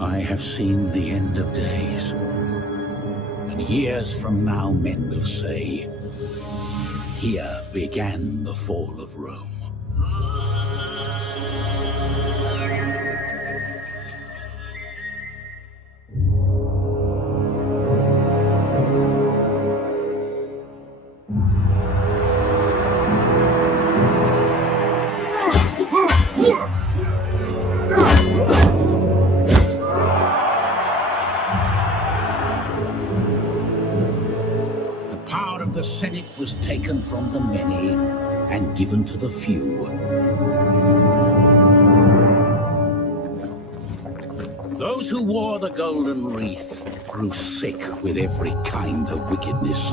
I have seen the end of days, and years from now men will say, here began the fall of Rome. The Senate was taken from the many and given to the few. Those who wore the golden wreath grew sick with every kind of wickedness.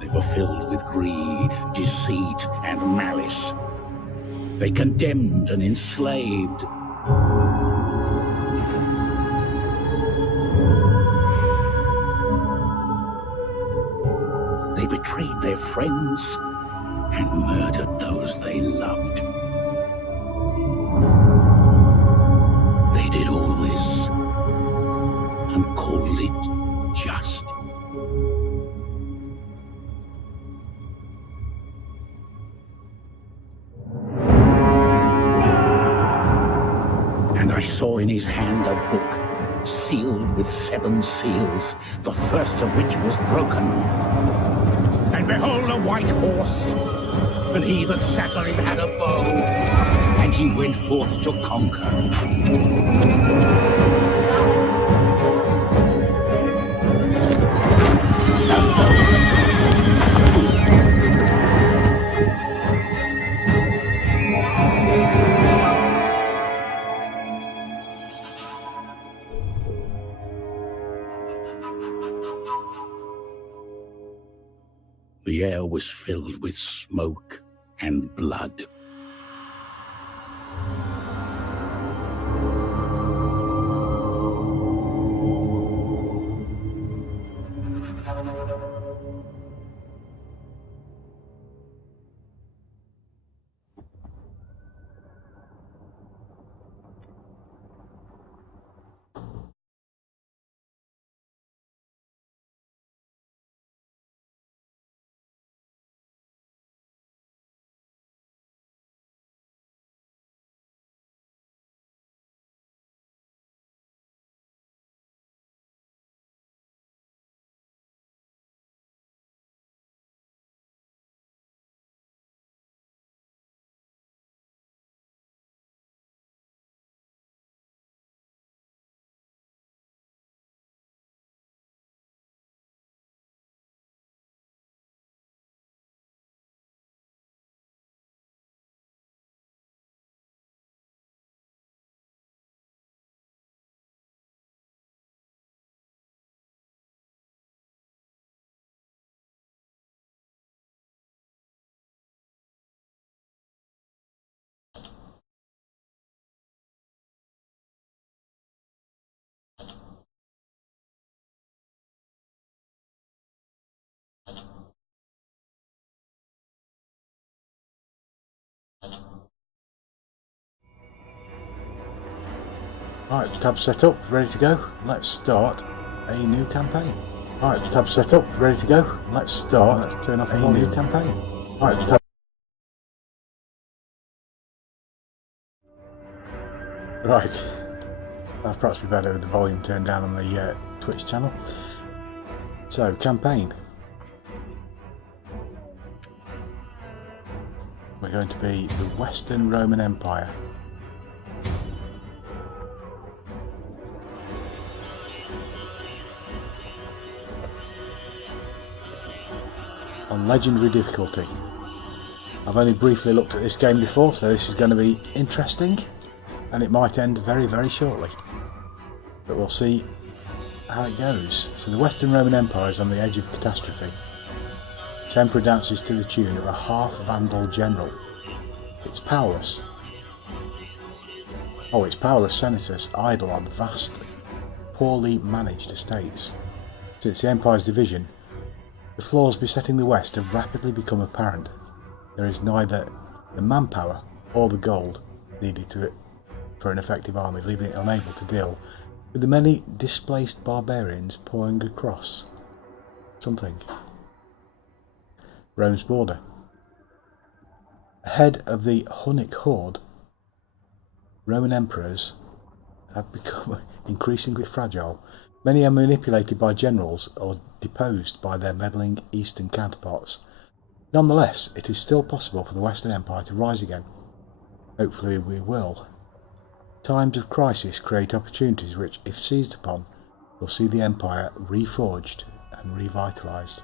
They were filled with greed, deceit, and malice. They condemned and enslaved. They betrayed their friends and murdered those they loved. They did all this and called it just. And I saw in his hand a book sealed with 7 seals, the first of which was broken. And behold, a white horse, and he that sat on him had a bow, and he went forth to conquer. The air was filled with smoke and blood. Right, tab set up, ready to go. Let's start a new campaign. Right, tab set up, ready to go. Let's start. Let's turn off a new campaign. Right, tab. Right. That'd perhaps be better with the volume turned down on the Twitch channel. So, campaign. We're going to be the Western Roman Empire. On legendary difficulty. I've only briefly looked at this game before, so this is going to be interesting, and it might end very, very shortly. But we'll see how it goes. So the Western Roman Empire is on the edge of catastrophe. Its emperor dances to the tune of a half-vandal general. It's powerless. Its powerless senators idle on vast, poorly managed estates. Since the empire's division, the flaws besetting the West have rapidly become apparent. There is neither the manpower all the gold needed for an effective army, leaving it unable to deal with the many displaced barbarians pouring across Rome's border. Ahead of the Hunnic horde, Roman emperors have become increasingly fragile. Many are manipulated by generals or deposed by their meddling eastern counterparts. Nonetheless, it is still possible for the Western Empire to rise again. Hopefully we will. Times of crisis create opportunities which, if seized upon, will see the Empire reforged and revitalised.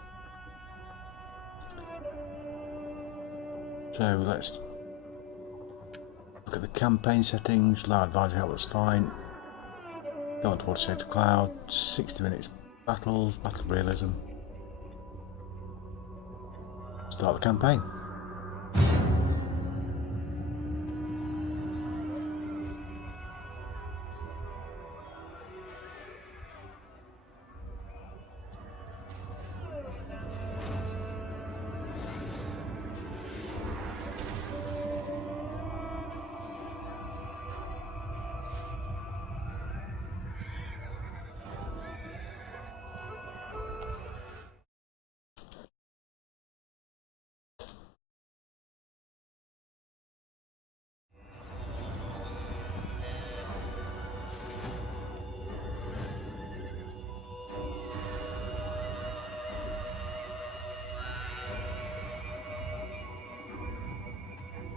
So let's look at the campaign settings. Allow advisor help, that's fine. Don't want to water save the cloud. 60 minutes battles, battle realism. Start the campaign.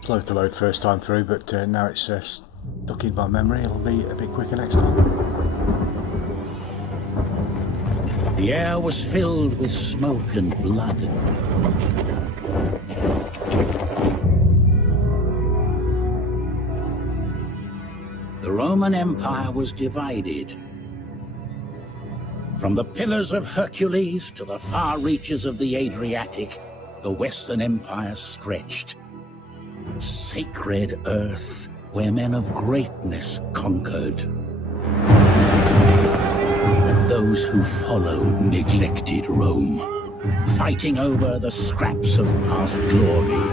Slow to load first time through, but now it's stuck in my memory. It'll be a bit quicker next time. The air was filled with smoke and blood. The Roman Empire was divided. From the Pillars of Hercules to the far reaches of the Adriatic, the Western Empire stretched. Sacred earth where men of greatness conquered. And those who followed neglected Rome, fighting over the scraps of past glory.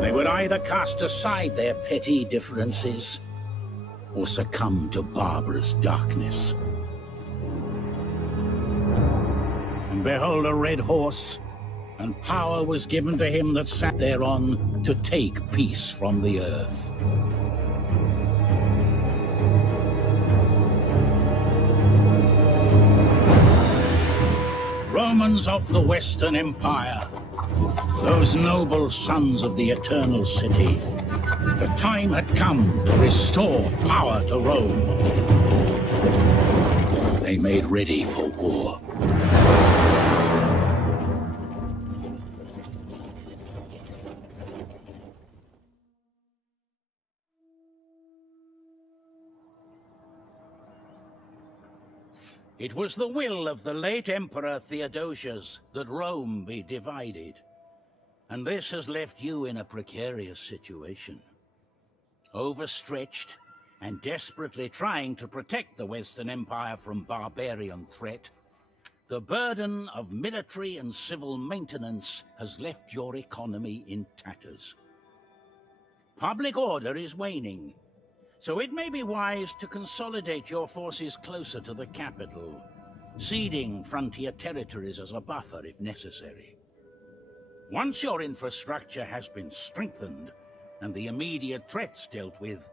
They would either cast aside their petty differences or succumb to barbarous darkness. And behold, a red horse, and power was given to him that sat thereon to take peace from the earth. Romans of the Western Empire, those noble sons of the Eternal City, the time had come to restore power to Rome. They made ready for war. It was the will of the late Emperor Theodosius that Rome be divided, and this has left you in a precarious situation. Overstretched and desperately trying to protect the Western Empire from barbarian threat, the burden of military and civil maintenance has left your economy in tatters. Public order is waning, so it may be wise to consolidate your forces closer to the capital, ceding frontier territories as a buffer if necessary. Once your infrastructure has been strengthened and the immediate threats dealt with,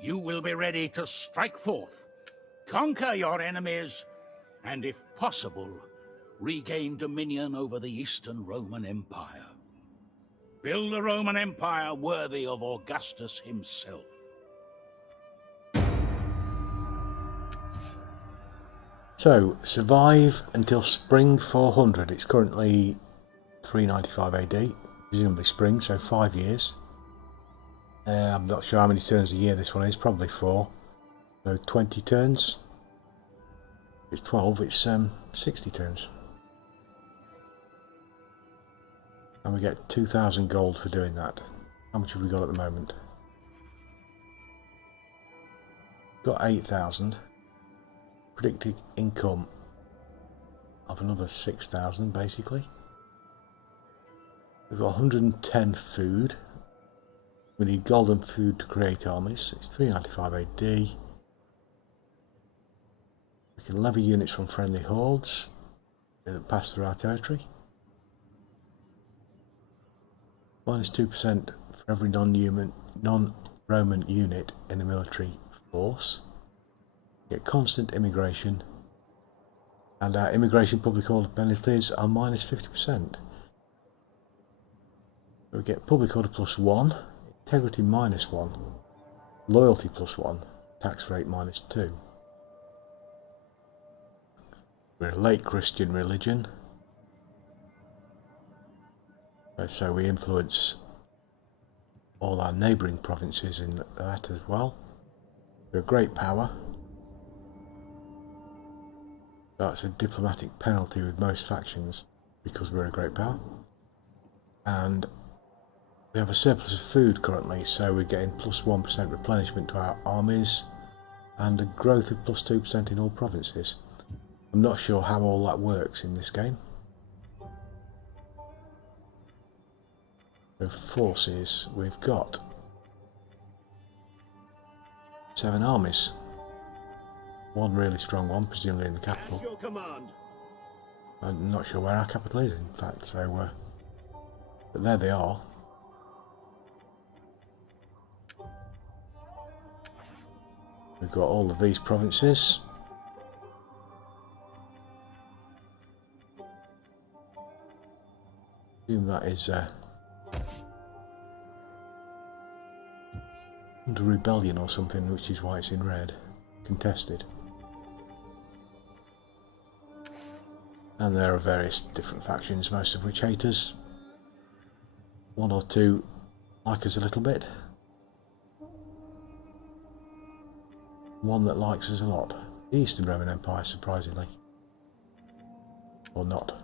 you will be ready to strike forth, conquer your enemies, and if possible, regain dominion over the Eastern Roman Empire. Build a Roman Empire worthy of Augustus himself. So, survive until spring 400. It's currently 395 AD, presumably spring, so 5 years. I'm not sure how many turns a year this one is, probably 4. So 20 turns. If it's 12, it's 60 turns. And we get 2,000 gold for doing that. How much have we got at the moment? Got 8,000. Predicted income of another 6,000 basically. We've got 110 food. We need golden food to create armies. It's 395 AD. We can levy units from friendly hordes that pass through our territory. Minus 2% for every non-Roman unit in a military force. Get constant immigration, and our immigration public order penalties are minus 50%. We get public order +1, integrity -1, loyalty +1, tax rate -2. We're a late Christian religion, so we influence all our neighbouring provinces in that as well. We're a great power. That's a diplomatic penalty with most factions because we're a great power. And we have a surplus of food currently, so we're getting +1% replenishment to our armies and a growth of +2% in all provinces. I'm not sure how all that works in this game. So forces, we've got 7 armies. One really strong one, presumably in the capital. At your command. I'm not sure where our capital is, in fact, so but there they are. We've got all of these provinces. I assume that is under rebellion or something, which is why it's in red. Contested. And there are various different factions, most of which hate us. 1 or 2 like us a little bit. One that likes us a lot. The Eastern Roman Empire, surprisingly. Or not.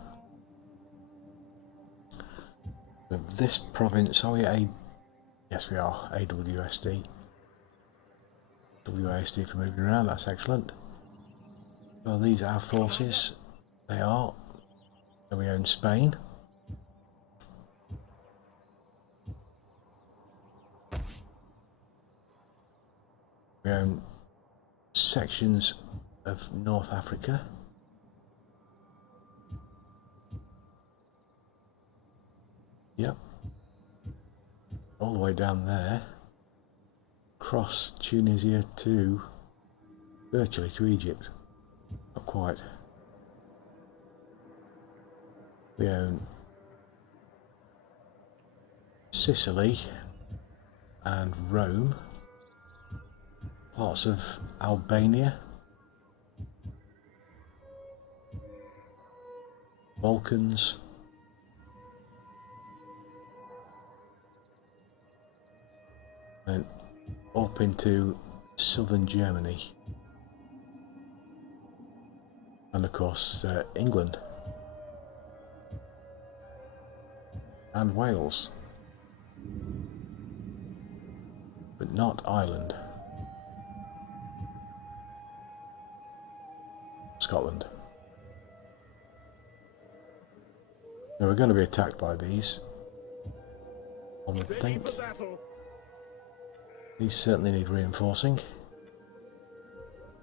So this province, are we A? Yes, we are. AWSD. WASD for moving around, that's excellent. Well, these are our forces. They are. So we own Spain. We own sections of North Africa. Yep. All the way down there. Across Tunisia to virtually to Egypt. Not quite. We own Sicily and Rome, parts of Albania, Balkans, and up into southern Germany, and of course England and Wales, but not Ireland, Scotland. Now we're going to be attacked by these, one would think. These certainly need reinforcing.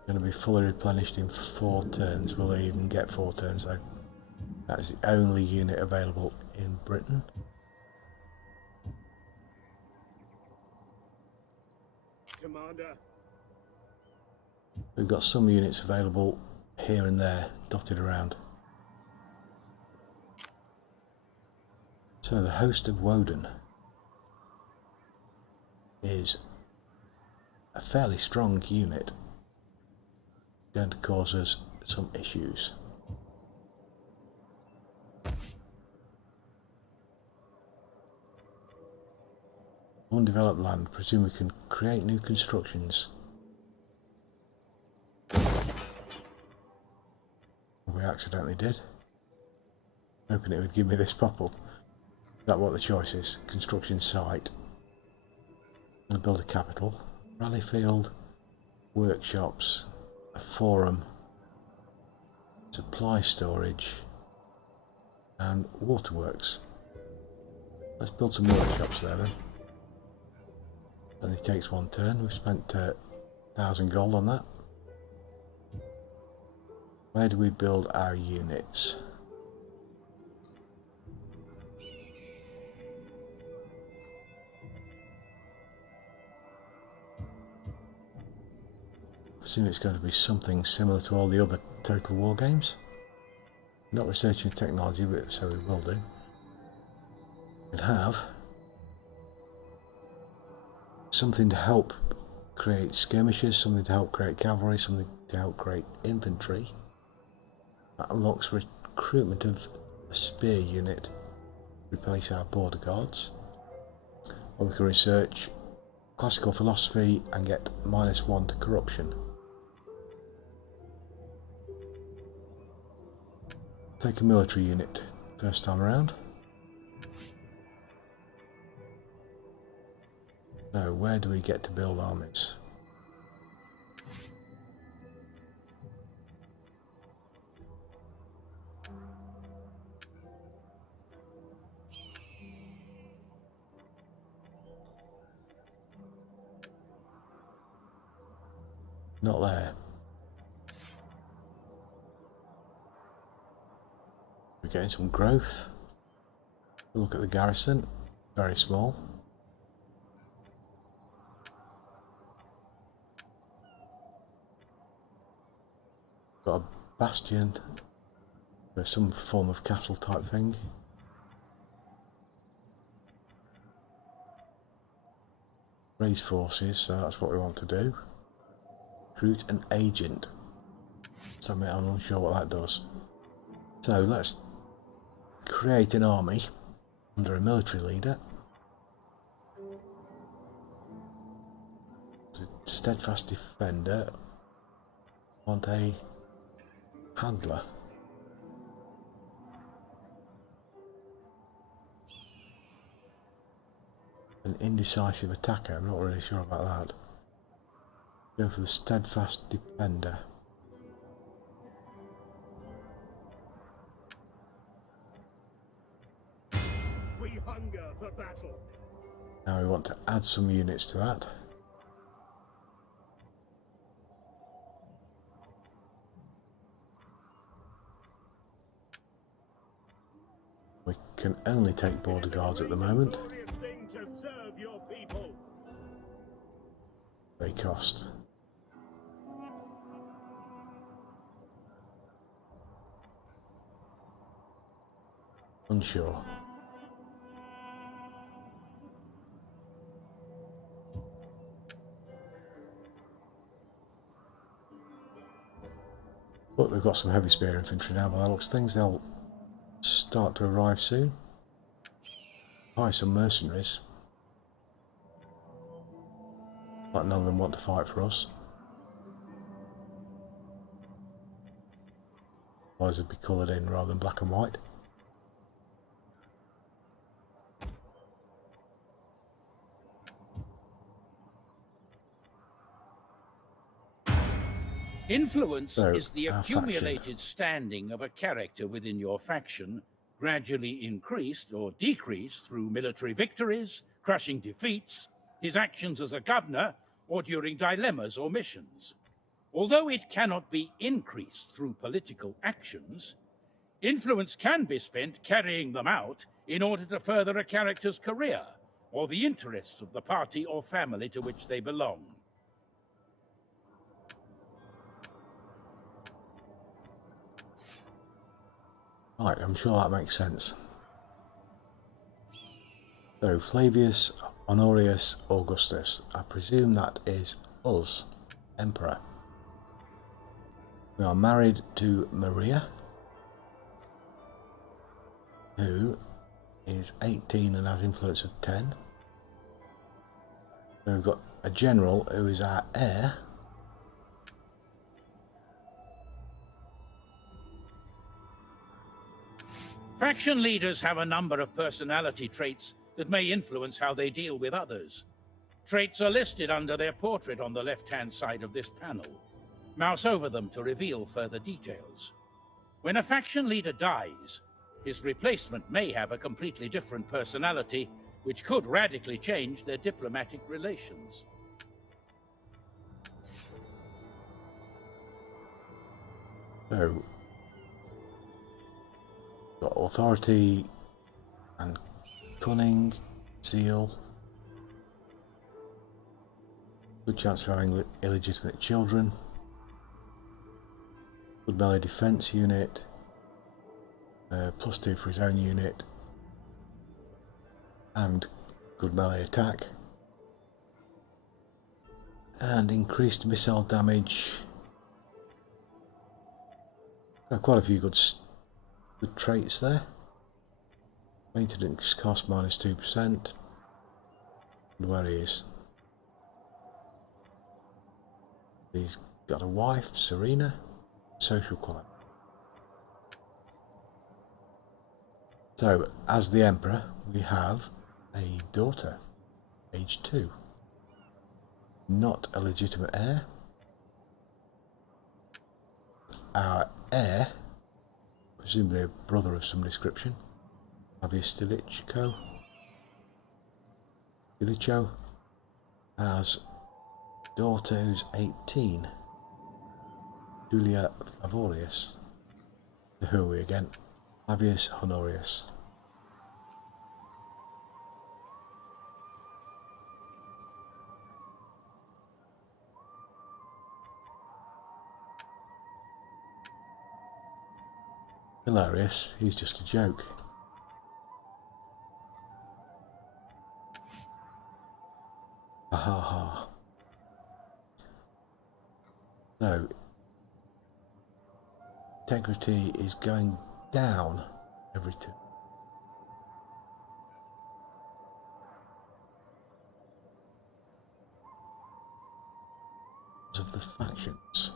Going to be fully replenished in 4 turns. Will they even get 4 turns though? That is the only unit available in Britain. Commander. We've got some units available here and there, dotted around. So the host of Woden is a fairly strong unit, going to cause us some issues. Undeveloped land, presume we can create new constructions. We accidentally did. Hoping it would give me this popple. Is that what the choice is? Construction site. I'm going to build a capital. Rally field. workshops, a forum, supply storage, and waterworks. Let's build some workshops there then. Only takes one turn. We've spent 1,000 gold on that. Where do we build our units? I assume it's going to be something similar to all the other Total War games. Not researching technology, but so we will do. We can have something to help create skirmishes, something to help create cavalry, something to help create infantry. That unlocks recruitment of a spear unit, replace our border guards. Or we can research classical philosophy and get -1 to corruption. Take a military unit first time around. So where do we get to build armies? Not there. We're getting some growth. Look at the garrison, very small. Got a bastion for some form of castle type thing. Raise forces, so that's what we want to do. Recruit an agent. So I'm unsure what that does. So let's create an army under a military leader. Steadfast defender. Want a handler. An indecisive attacker. I'm not really sure about that. Go for the steadfast defender. We hunger for battle. Now we want to add some units to that. We can only take border guards at the moment. Glorious thing to serve your people. They cost. Unsure. But we've got some heavy spear infantry now, by the looks of things. They'll start to arrive soon. Hire some mercenaries. But none of them want to fight for us. Otherwise it'd be coloured in rather than black and white. Influence So, is the our accumulated standing of a character within your faction, gradually increased or decreased through military victories, crushing defeats, his actions as a governor, or during dilemmas or missions. Although it cannot be increased through political actions, influence can be spent carrying them out in order to further a character's career, or the interests of the party or family to which they belong. Right, I'm sure that makes sense. So, Flavius Honorius Augustus. I presume that is us, Emperor. We are married to Maria, who is 18 and has influence of 10. So we've got a general who is our heir. Faction leaders have a number of personality traits that may influence how they deal with others. Traits are listed under their portrait on the left-hand side of this panel. Mouse over them to reveal further details. When a faction leader dies, his replacement may have a completely different personality, which could radically change their diplomatic relations. So, got authority and cunning, zeal, good chance of having illegitimate children, good melee defense unit, +2 for his own unit, and good melee attack, and increased missile damage. Quite a few good traits there. Maintenance cost -2%. And where he is. He's got a wife, Serena. Social climb. So, as the Emperor, we have a daughter, age 2. Not a legitimate heir. Our heir, presumably a brother of some description, Stilicho, has daughter who's 18, Julia Favorius. Who are we again? Flavius Honorius. Hilarious, he's just a joke. Ha ha ha. So, integrity is going down every turn. Of the factions.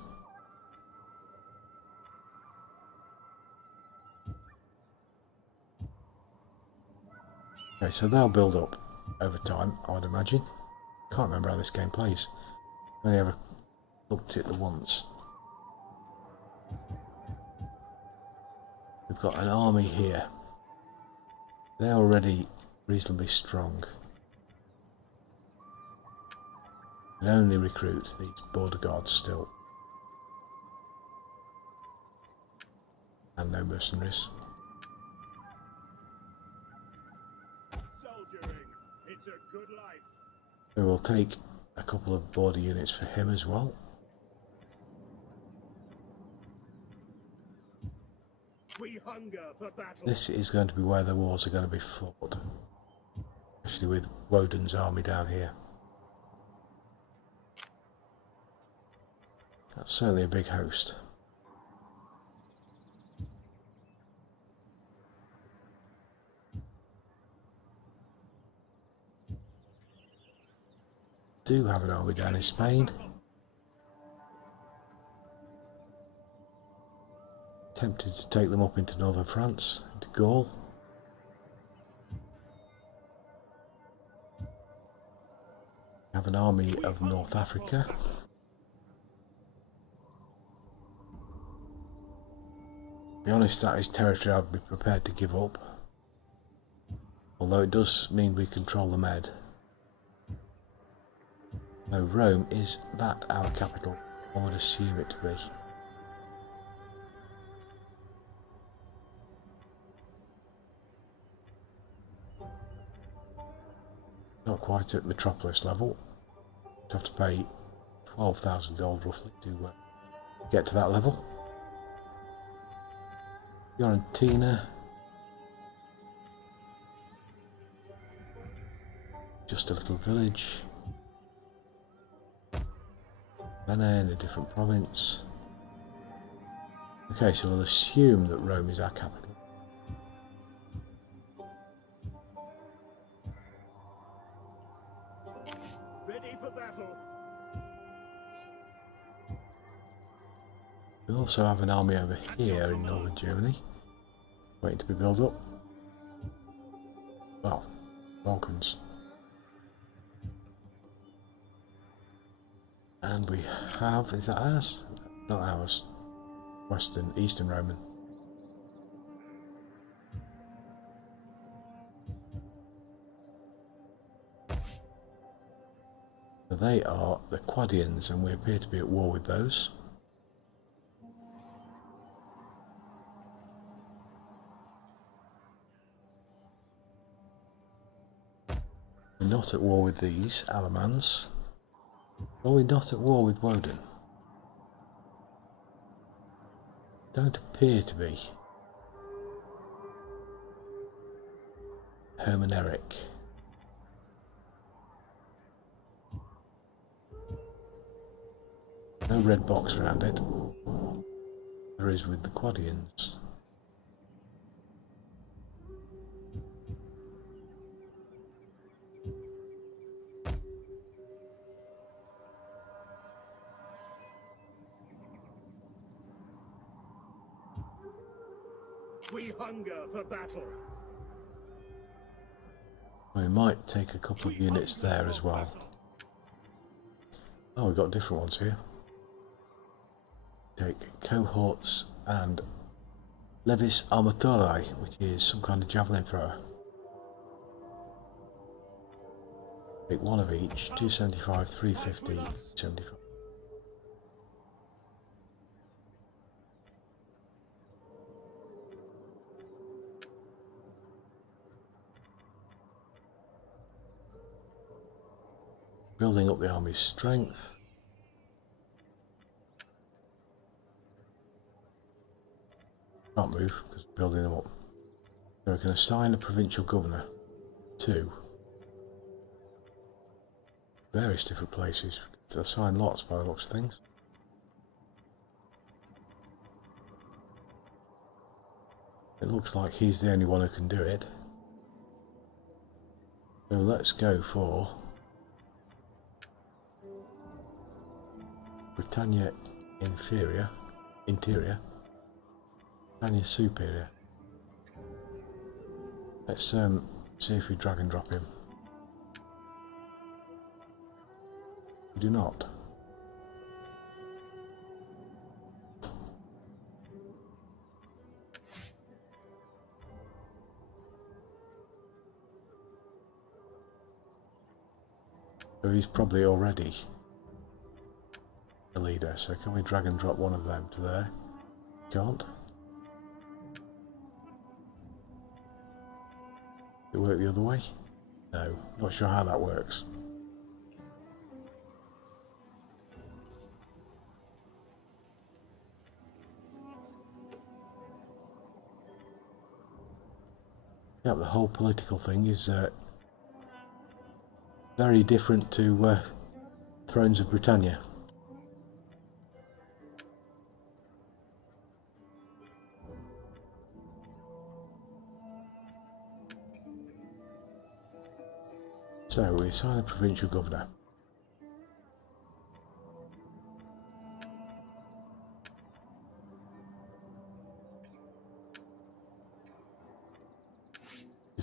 Okay, so they'll build up over time, I would imagine. Can't remember how this game plays. I've only ever looked at it once. We've got an army here. They're already reasonably strong. We can only recruit these border guards still. And no mercenaries. Soldiering, it's a good life. We will take a couple of border units for him as well. We hunger for battle. This is going to be where the wars are going to be fought. Especially with Woden's army down here. That's certainly a big host. Do have an army down in Spain. Tempted to take them up into northern France, into Gaul. Have an army of North Africa. To be honest, that is territory I'd be prepared to give up. Although it does mean we control the Med. No, Rome, is that our capital? I would assume it to be. Not quite at metropolis level. You'd have to pay 12,000 gold roughly to get to that level. Fiorentina. Just a little village. Vienna in a different province. Okay, so we'll assume that Rome is our capital. Ready for battle. We also have an army over here in northern Germany, waiting to be built up. Well, Balkans. And we have, is that ours? Not ours. Eastern Roman. So they are the Quadians, and we appear to be at war with those. We're not at war with these Alamans. Are we not at war with Woden? Don't appear to be. Hermann Eric. No red box around it. There is with the Quadians. We hunger for battle. We might take a couple of units there as well. Oh, we've got different ones here. Take cohorts and Levis Armaturae, which is some kind of javelin thrower. Take one of each, 275, 350, 75. Building up the army's strength. Can't move because we're building them up. So we can assign a provincial governor to various different places. To assign lots by the looks of things. It looks like he's the only one who can do it. So let's go for Britannia Interior, Britannia Superior. Let's see if we drag and drop him. We do not. So he's probably already the leader, so can we drag and drop one of them to there? Can't. Does it work the other way? No, not sure how that works. Yeah, the whole political thing is very different to Thrones of Britannia. So we assign a provincial governor.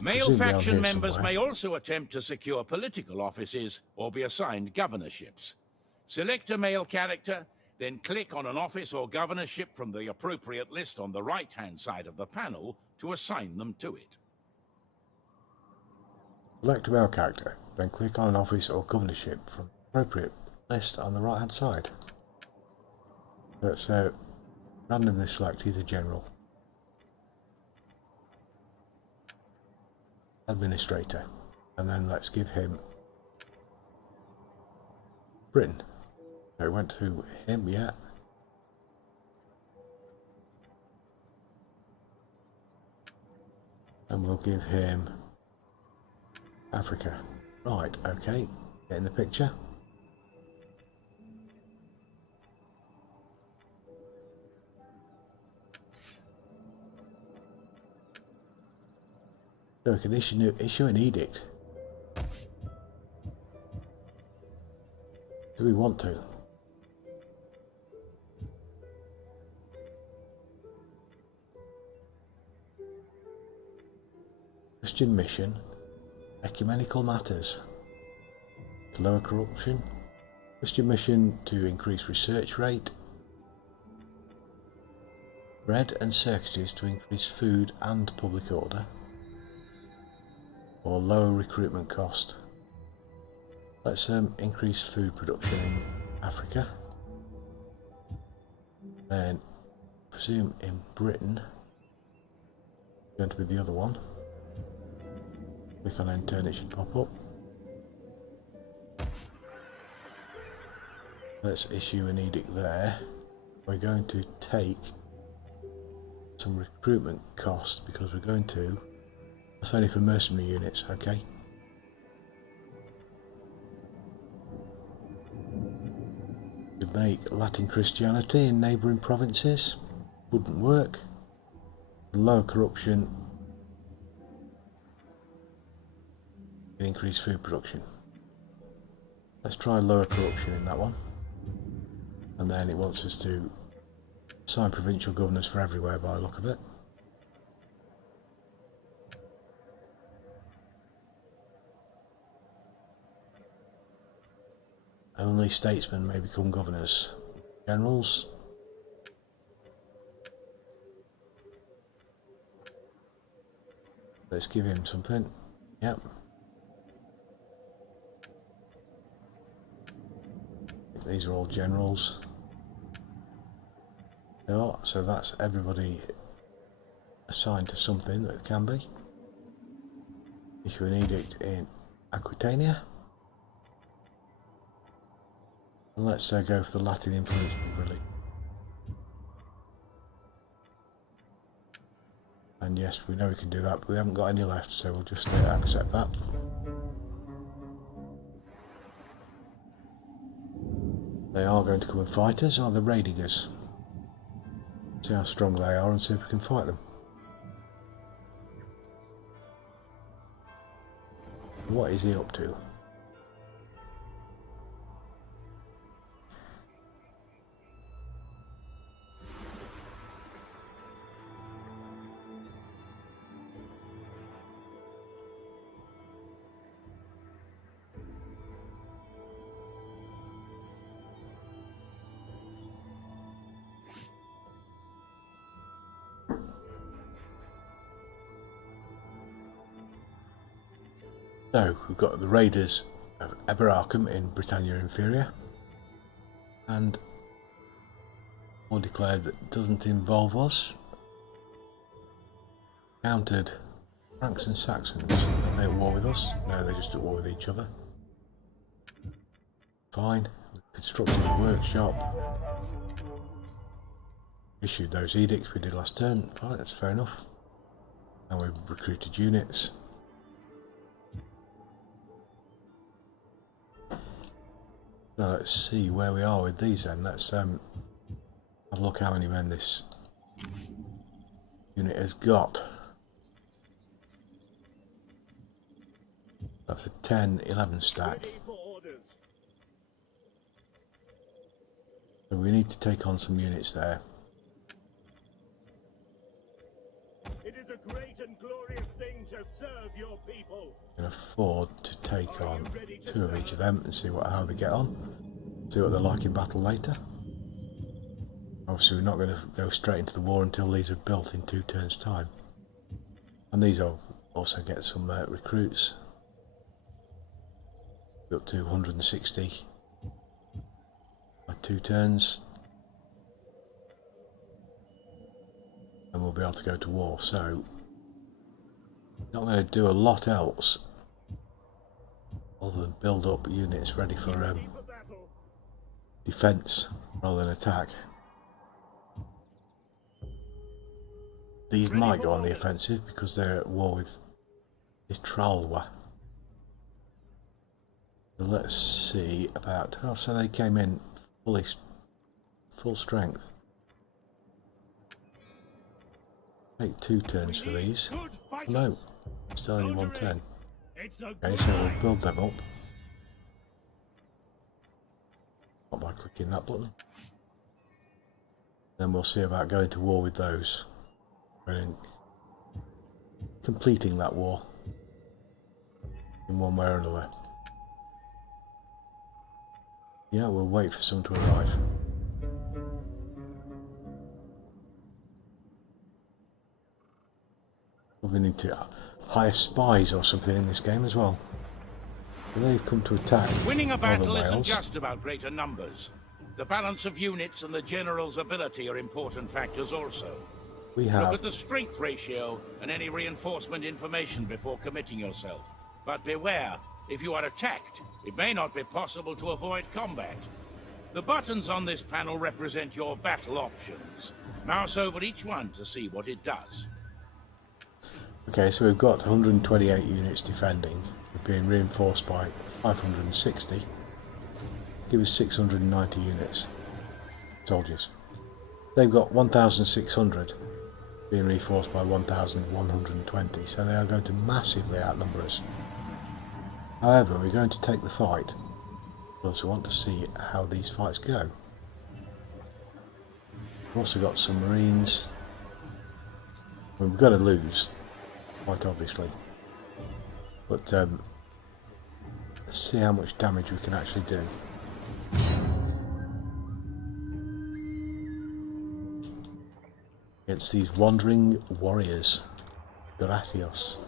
Male faction members may also attempt to secure political offices or be assigned governorships. Select a male character, then click on an office or governorship from the appropriate list on the right-hand side of the panel to assign them to it. Select a male character, then click on an office or governorship from the appropriate list on the right hand side. Let's randomly select either general, administrator, and then let's give him Britain. So it went to him, yeah. And we'll give him Africa. Right, okay, get in the picture. So we can issue an edict. Do we want to? Christian mission, ecumenical matters, to lower corruption, Christian mission to increase research rate. Bread and circuses to increase food and public order. Or lower recruitment cost. Let's increase food production in Africa. Then, I presume in Britain, going to be the other one. Click on enter and it should pop up. Let's issue an edict there. We're going to take some recruitment costs because we're going to. That's only for mercenary units, okay. To make Latin Christianity in neighbouring provinces wouldn't work. Lower corruption, increase food production. Let's try lower corruption in that one. And then it wants us to assign provincial governors for everywhere by the look of it. Only statesmen may become governors. Generals. Let's give him something. Yep. These are all generals. Yeah, so that's everybody assigned to something that can be. Issue an edict in Aquitania. And let's go for the Latin influence really. And yes, we know we can do that, but we haven't got any left, so we'll just accept that. They are going to come and fight us, are they raiding us? See how strong they are and see if we can fight them. What is he up to? So, we've got the raiders of Eberarchum in Britannia Inferior, and we'll declare that doesn't involve us. Countered Franks and Saxons. Are they at war with us? No, they're just at war with each other. Fine. Constructed a workshop. Issued those edicts we did last turn. Fine, that's fair enough. And we've recruited units. Now let's see where we are with these then. Let's have a look how many men this unit has got. That's a 10-11 stack. So we need to take on some units there. It is a great and glorious thing to serve your people. Can afford to take on 2 of each of them and see how they get on. See what they're like in battle later. Obviously we're not going to go straight into the war until these are built in 2 turns time. And these will also get some recruits. Up to 160 by 2 turns. And we'll be able to go to war. So not going to do a lot else other than build up units ready for defense rather than attack. These might go on the offensive because they're at war with Itralwa. So let's see about. Oh, so they came in full strength. Take 2 turns for these. No, still only 1 turn. Okay, so we'll build them up. Not by clicking that button. Then we'll see about going to war with those. And completing that war in one way or another. Yeah, we'll wait for some to arrive. We need to hire spies or something in this game as well. So they've come to attack. Winning a battle Northern isn't Wales. just about greater numbers. The balance of units and the general's ability are important factors also. We Look have at the strength ratio and any reinforcement information before committing yourself. But beware, if you are attacked, it may not be possible to avoid combat. The buttons on this panel represent your battle options. Mouse over each one to see what it does. Okay, so we've got 128 units defending. We're being reinforced by 560. Give us 690 units. Soldiers. They've got 1,600 being reinforced by 1,120, so they are going to massively outnumber us. However, we're going to take the fight. We also want to see how these fights go. We've also got some marines. Well, we're going to lose, quite obviously. But let's see how much damage we can actually do. Against these wandering warriors, Gratios.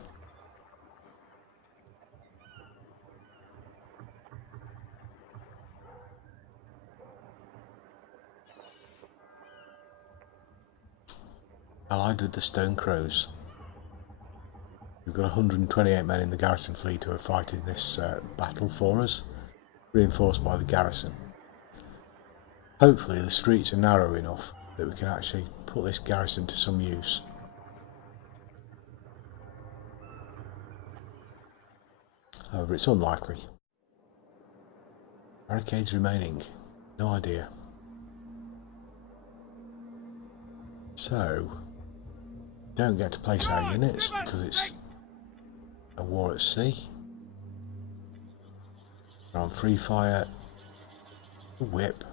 Allied with the Stone Crows. We've got 128 men in the garrison fleet who are fighting this battle for us, reinforced by the garrison. Hopefully the streets are narrow enough that we can actually put this garrison to some use. However, it's unlikely. Barricades remaining. No idea. So, don't get to place our units because it's a war at sea. We're on free fire. A whip.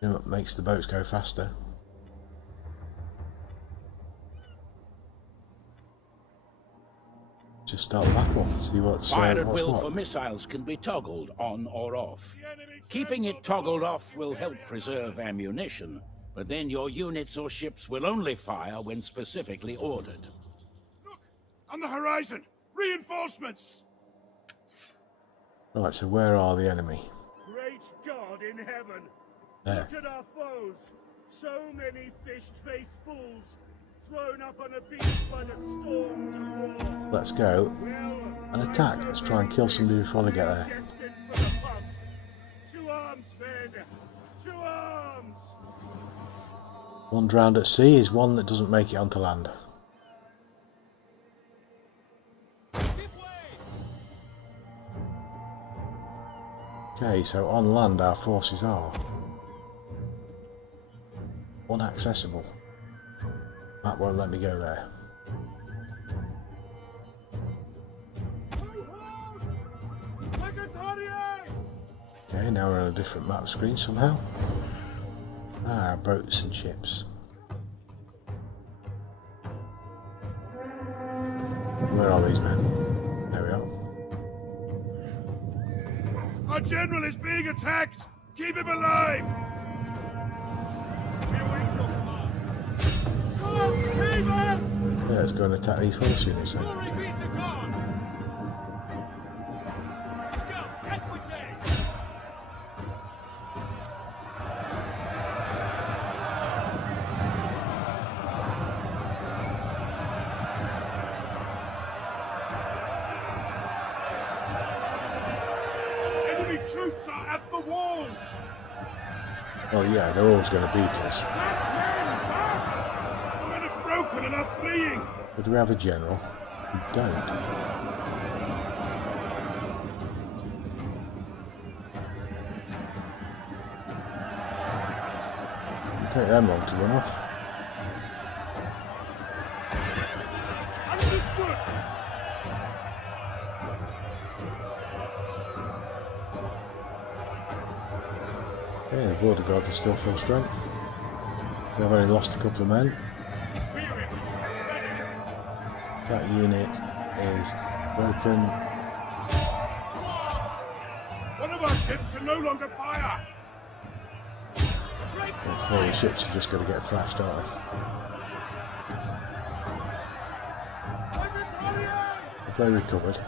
You know what makes the boats go faster? Just start the battle. See what's Fire at what's will what. for missiles can be toggled on or off. Keeping it toggled off will help preserve ammunition, but then your units or ships will only fire when specifically ordered. Look! On the horizon! Reinforcements! Right, so where are the enemy? Great God in heaven! There. Look at our foes! So many fished-faced fools, thrown up on a beach by the storms of war. Let's go Well, and attack. Let's try and kill somebody before they get there. destined for the pugs. To arms, men! To arms! One drowned at sea is one that doesn't make it onto land. Okay, so on land our forces are inaccessible. That won't let me go there. Okay, now we're on a different map screen somehow. Ah, boats and ships. Where are these men? There we are. Our general is being attacked! Keep him alive! We await your command. God save us! Yeah, let's go and attack these force units then. Glory be to God! Scout, equity! Enemy troops are at the walls! Oh yeah, they're always going to beat us. The men are broken and are fleeing! But do we have a general? We don't. It'll take them long to run off. Understood! Okay, the border guards are still full strength. They've only lost a couple of men. Spear infantry, ready! That unit is broken. One of our ships can no longer fire. Well, the ships are just going to get thrashed, aren't they? If they recovered,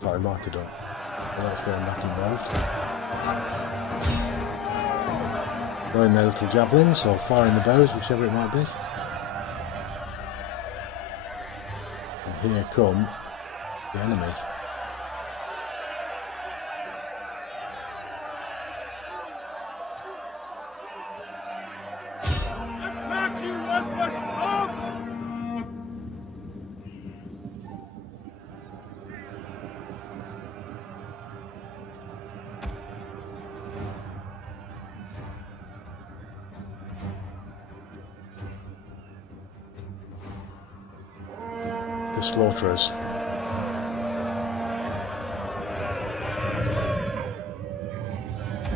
well, they might have done. But let's get them back involved. Throwing their little javelins or firing the bows, whichever it might be. And here come the enemy. Attack, you worthless dogs! The slaughterers.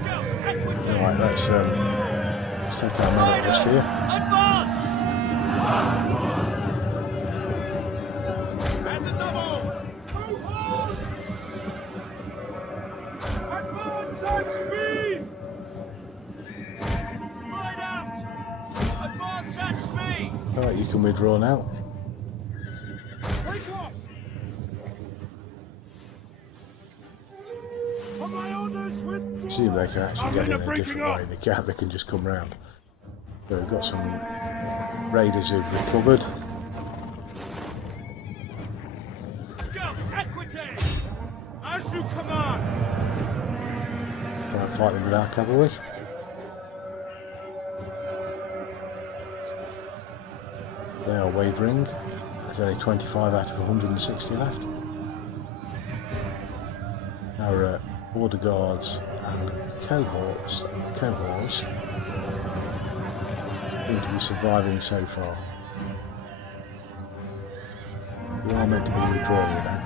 Right, let's take our men up this here. Advance! And the double! Move horse! Advance at speed! Ride out! Advance at speed! Alright, you can withdraw now. Break off! On my orders, withdraw! See if they can actually get in a breaking different up. way. They can just come round. So we've got some raiders who've recovered. Scout, equites! As you command! Try and fight them with our cavalry. They are wavering. There's only 25 out of 160 left. Our border guards and cohorts seem to be surviving so far. You are meant to be withdrawing, you know.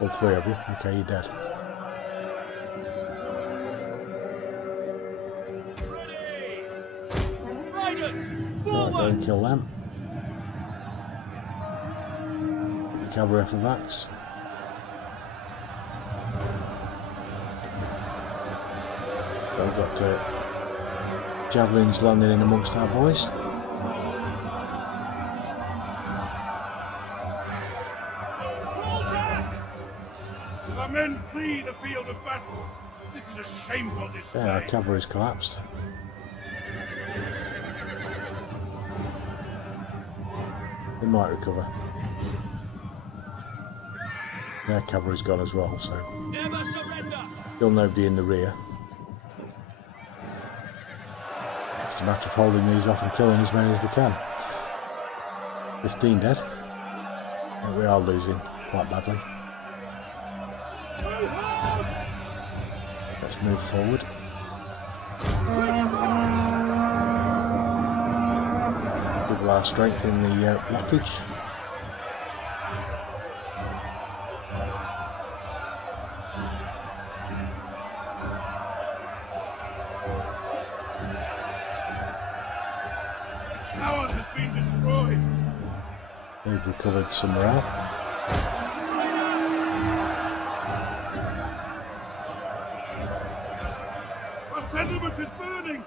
All three of you. Okay, you're dead. Riders, Right, go forward! and kill them. The cavalry off the backs. So we've got javelins landing in amongst our boys. Fall back! The men flee the field of battle. This is a shameful display. Yeah, our cavalry's collapsed. They might recover. Their cavalry's gone as well, so Never surrender! still nobody in the rear. It's a matter of holding these off and killing as many as we can. 15 dead. And we are losing quite badly. Move horse! Let's move forward. Double our strength in the blockage. Tower has been destroyed. They've recovered some morale. Our settlement is burning.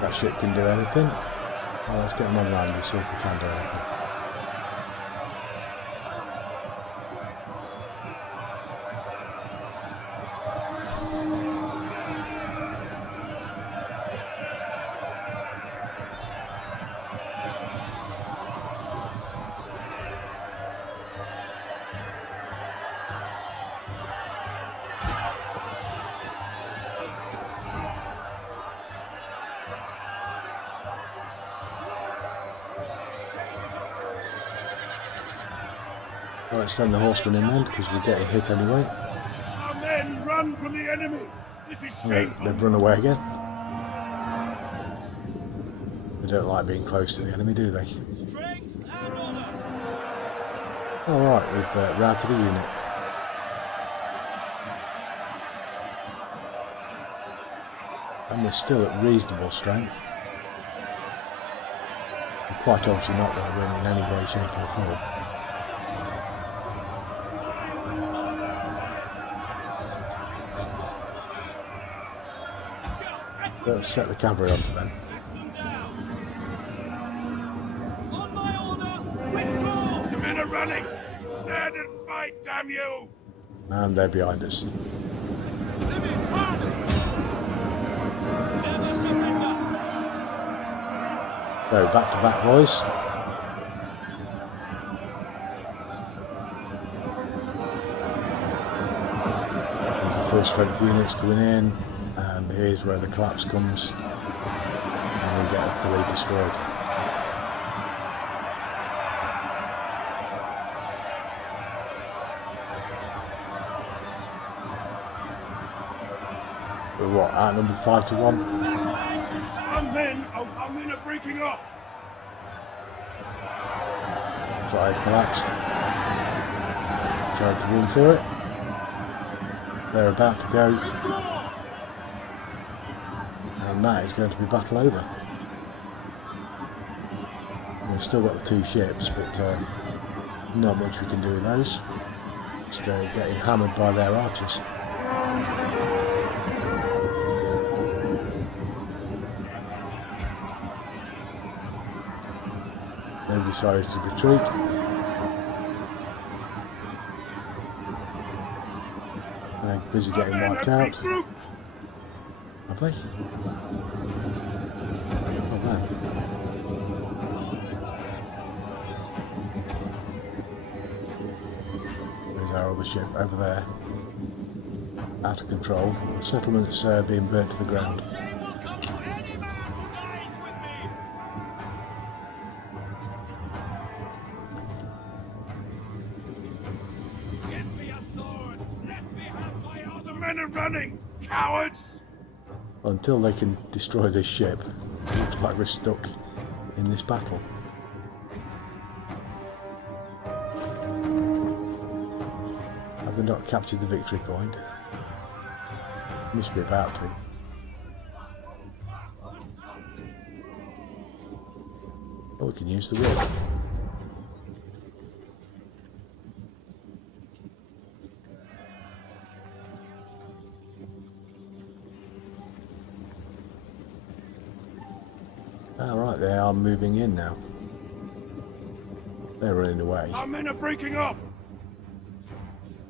That ship can do anything. Well, let's get them on land and see if they can do anything. Well, let's send the horsemen in then, because we're getting hit anyway. Our men run from the enemy. This is shameful. They've run away again. They don't like being close to the enemy, do they? Strength and honor. Alright, we've routed a unit. And we're still at reasonable strength. We're quite obviously not going to win in any way, shape or form. Let's set the cavalry onto them. On my order, withdraw! The men are running! Stand and fight, damn you! And they're behind us. So back to back, boys. There's the full strength units coming in, and here's where the collapse comes, and we get utterly destroyed. We're what, outnumbered 5 to 1? Our men are breaking off! Side collapsed. Decided to run for it. They're about to go. And that is going to be battle over. We've still got the 2 ships, but not much we can do with those. Just getting hammered by their archers. They decided to retreat. They're busy getting wiped out. Have they? Oh man. There's our other ship over there. Out of control. The settlement's being burnt to the ground. Running, cowards! Until they can destroy this ship, it looks like we're stuck in this battle. Have they not captured the victory point? Must be about to. Oh, we can use the wheel. Alright, they are moving in now. They're running away. Our men are breaking off!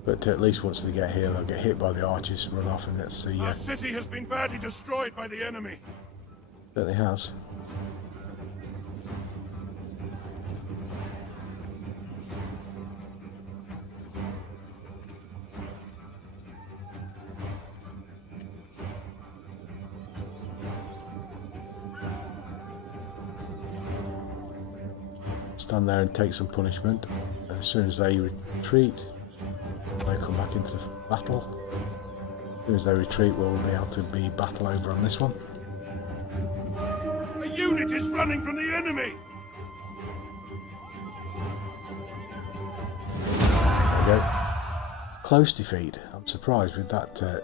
But at least once they get here, they'll get hit by the archers, run off, and that's the... Our city has been badly destroyed by the enemy. Certainly has. Stand there and take some punishment. As soon as they retreat, they come back into the battle. As soon as they retreat, we'll be able to be battle over on this one. A unit is running from the enemy! There we go. Close defeat. I'm surprised with that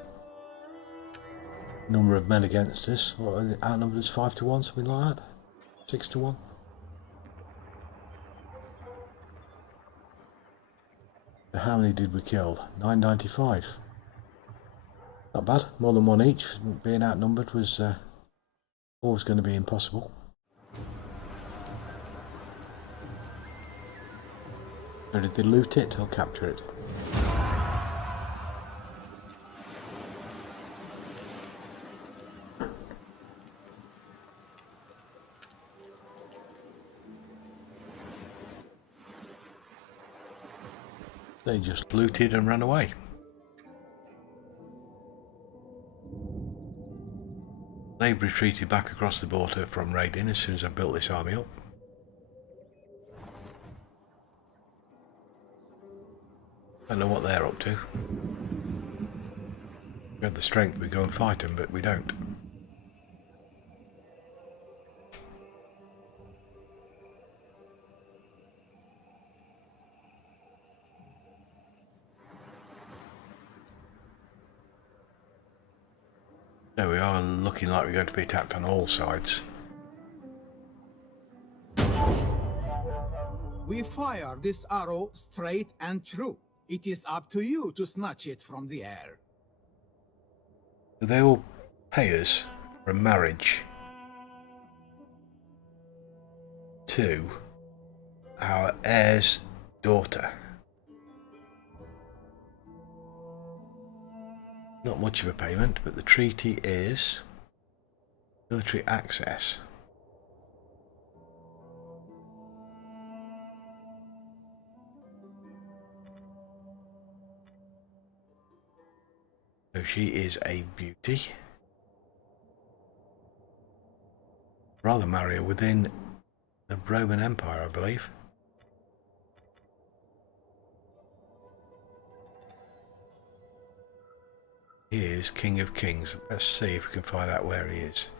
number of men against us. What are they, outnumbered us 5 to 1, something like that? 6 to 1? How many did we kill? 995. Not bad. More than one each. Being outnumbered was always going to be impossible. So did they loot it or capture it? They just looted and ran away. They've retreated back across the border from raiding as soon as I built this army up. Don't know what they're up to. We have the strength, we go and fight them, but we don't. There we are, looking like we're going to be attacked on all sides. We fire this arrow straight and true. It is up to you to snatch it from the air. They will pay us for a marriage to our heir's daughter. Not much of a payment, but the treaty is military access. So she is a beauty. Rather marry her within the Roman Empire, I believe. He is King of Kings. Let's see if we can find out where he is.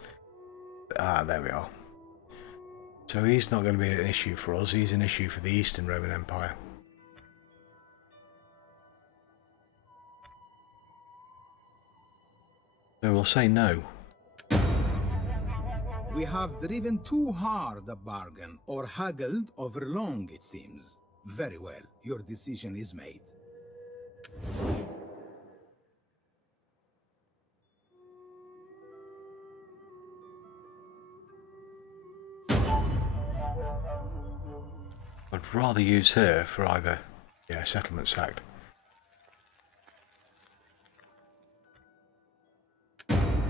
Ah, there we are. So he's not going to be an issue for us. He's an issue for the Eastern Roman Empire. So we'll say no. We have driven too hard a bargain, or haggled over long, it seems. Very well, your decision is made. I'd rather use her for either, settlement sacked.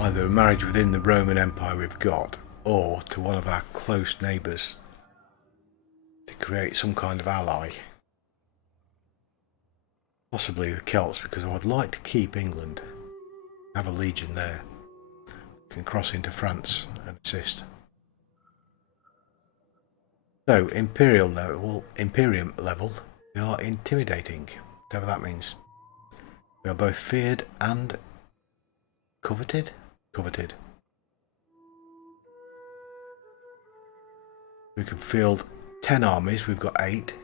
Either a marriage within the Roman Empire we've got, or to one of our close neighbours to create some kind of ally. Possibly the Celts, because I would like to keep England, have a legion there, can cross into France and assist. So, Imperium level, we are intimidating, whatever that means. We are both feared and coveted? Coveted. We can field 10 armies, we've got 8.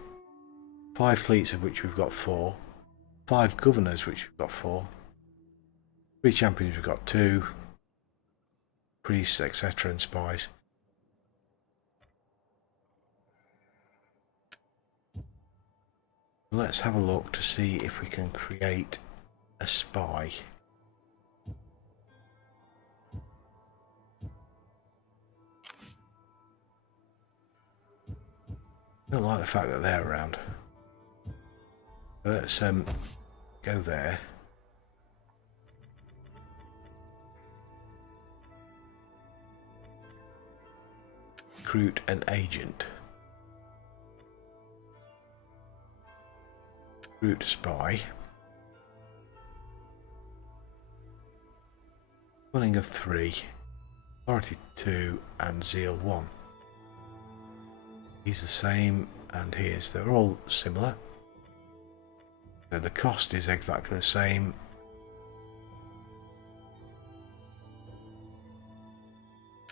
5 fleets of which we've got 4. 5 governors, which we've got 4. 3 champions, we've got 2. Priests, etc. and spies. Let's have a look to see if we can create a spy. I don't like the fact that they're around. Let's go there. Recruit an agent. Recruit spy. Cunning of 3, authority 2, and zeal 1. He's the same, and he is. They're all similar. So the cost is exactly the same.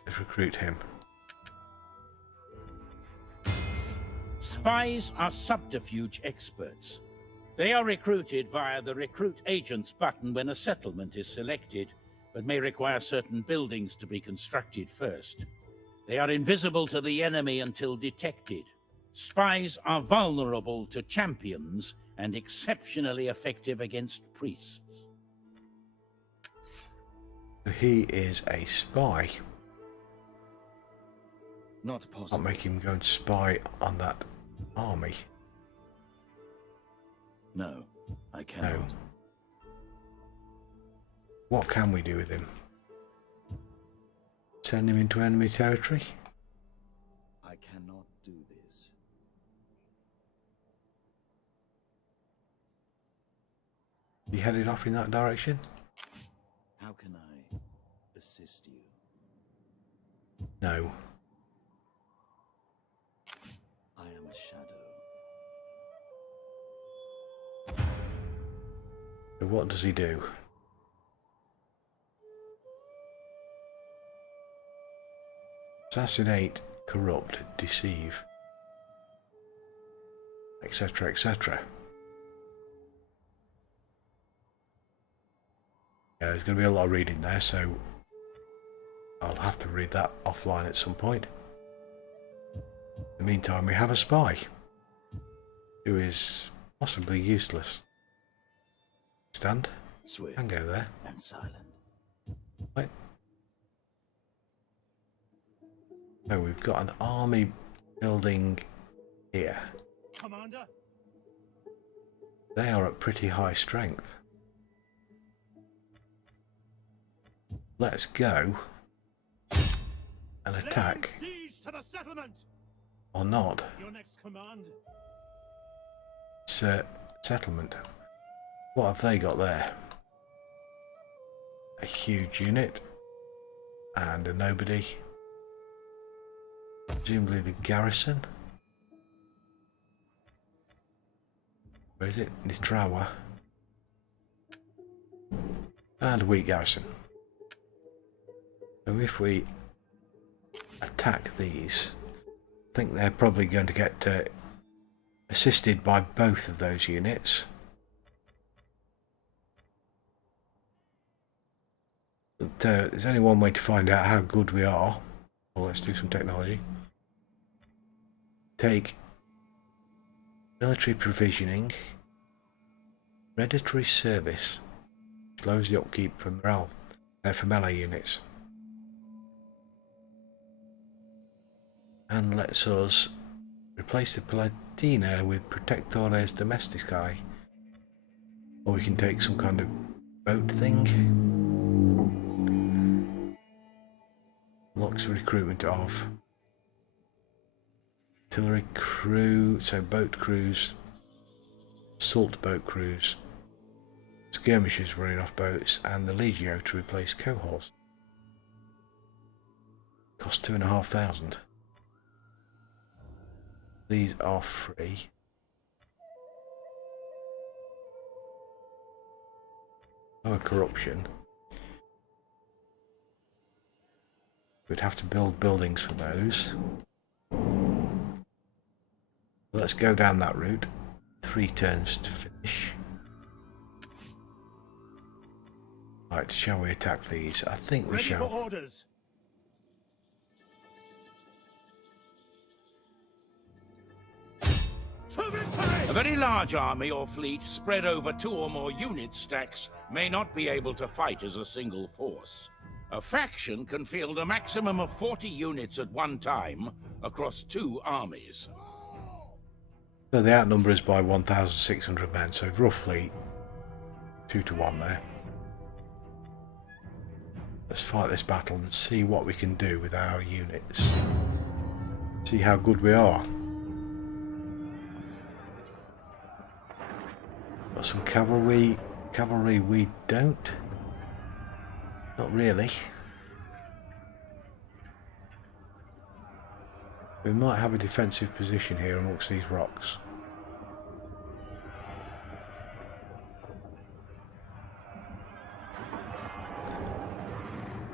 Let's recruit him. Spies are subterfuge experts. They are recruited via the Recruit Agents button when a settlement is selected, but may require certain buildings to be constructed first. They are invisible to the enemy until detected. Spies are vulnerable to champions and exceptionally effective against priests. He is a spy. Not possible. Not make him go and spy on that army. No, I cannot. No. What can we do with him? Send him into enemy territory? I cannot do this. You headed off in that direction? How can I assist you? No. I am a shadow. So what does he do? Assassinate, corrupt, deceive, etc., etc. Yeah, there's going to be a lot of reading there, so I'll have to read that offline at some point. In the meantime, we have a spy who is possibly useless. Stand. Swift And go there. and silent. Right. So we've got an army building here. Commander. They are at pretty high strength. Let's go and attack, Laying siege to the settlement. or not. Your next command. Settlement. What have they got there? A huge unit and a nobody. Presumably the garrison. Where is it? Nistrawa. And a weak garrison. So if we attack these, I think they're probably going to get assisted by both of those units. But there's only one way to find out how good we are. Well, let's do some technology. Take military provisioning, hereditary service, slows the upkeep for morale, for melee units, and lets us replace the Palatina with Protectores Domestici, or we can take some kind of boat thing. Locks the recruitment of artillery crew, so boat crews, assault boat crews, skirmishers running off boats, and the legio to replace cohorts. Cost 2,500. These are free. Lower corruption. We'd have to build buildings for those. Let's go down that route. 3 turns to finish. Right, shall we attack these? I think we Ready shall. for orders. To victory! A very large army or fleet spread over 2 or more unit stacks may not be able to fight as a single force. A faction can field a maximum of 40 units at one time across 2 armies. So they outnumber us by 1,600 men, so roughly 2 to 1 there. Let's fight this battle and see what we can do with our units. See how good we are. Got some cavalry. Cavalry we don't. Not really. We might have a defensive position here amongst these rocks.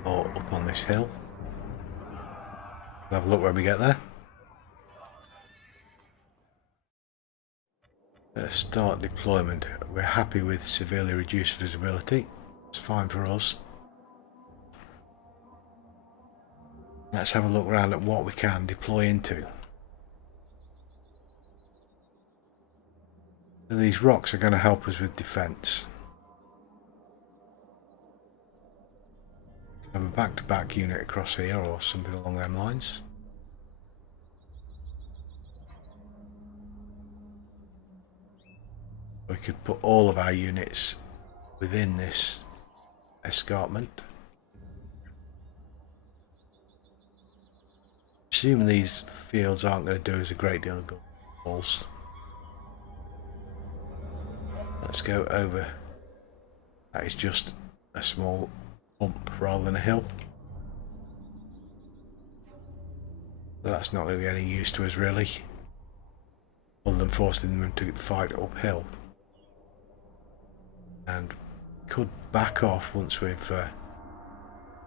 Or up on this hill. We'll have a look when we get there. Let's start deployment. We're happy with severely reduced visibility. It's fine for us. Let's have a look around at what we can deploy into. So these rocks are going to help us with defence. Have a back-to-back unit across here or something along them lines. We could put all of our units within this escarpment. Assuming these fields aren't going to do us a great deal of goals. Let's go over. That is just a small bump rather than a hill. But that's not going to be any use to us really, other than forcing them to fight uphill. And could back off once we've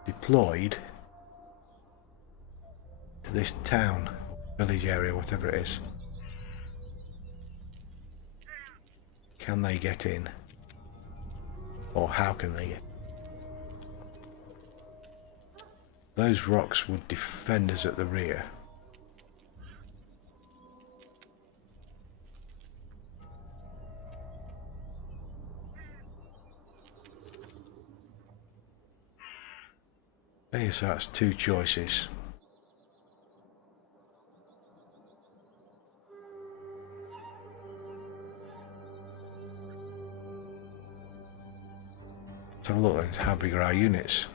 deployed to this town, village area, whatever it is. Can they get in? Or how can they get in? Those rocks would defend us at the rear. Okay, so that's 2 choices. Let's have a look at how big are our units.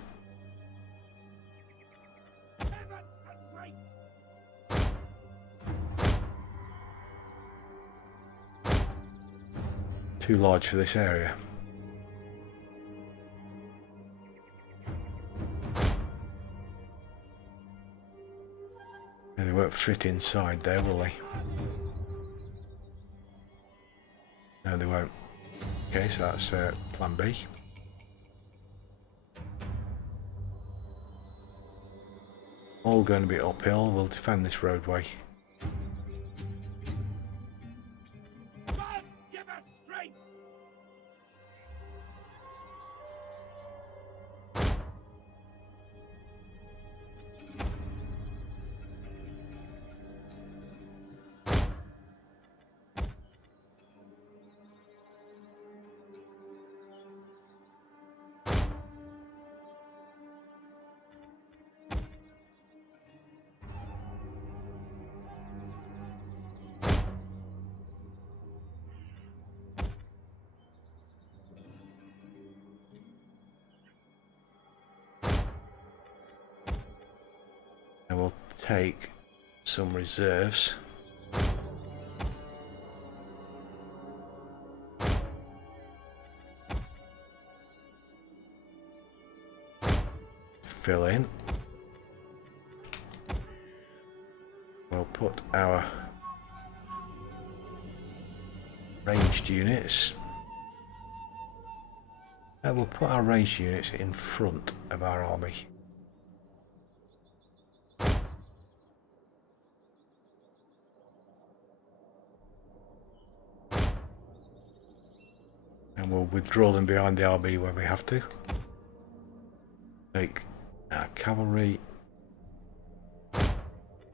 Too large for this area. They won't fit inside there, will they? No, they won't. Okay, so that's plan B. All going to be uphill. We'll defend this roadway. God, give us strength! And we'll take some reserves. Fill in. We'll put our ranged units. We'll put our ranged units in front of our army. And we'll withdraw them behind the RB where we have to. Take our cavalry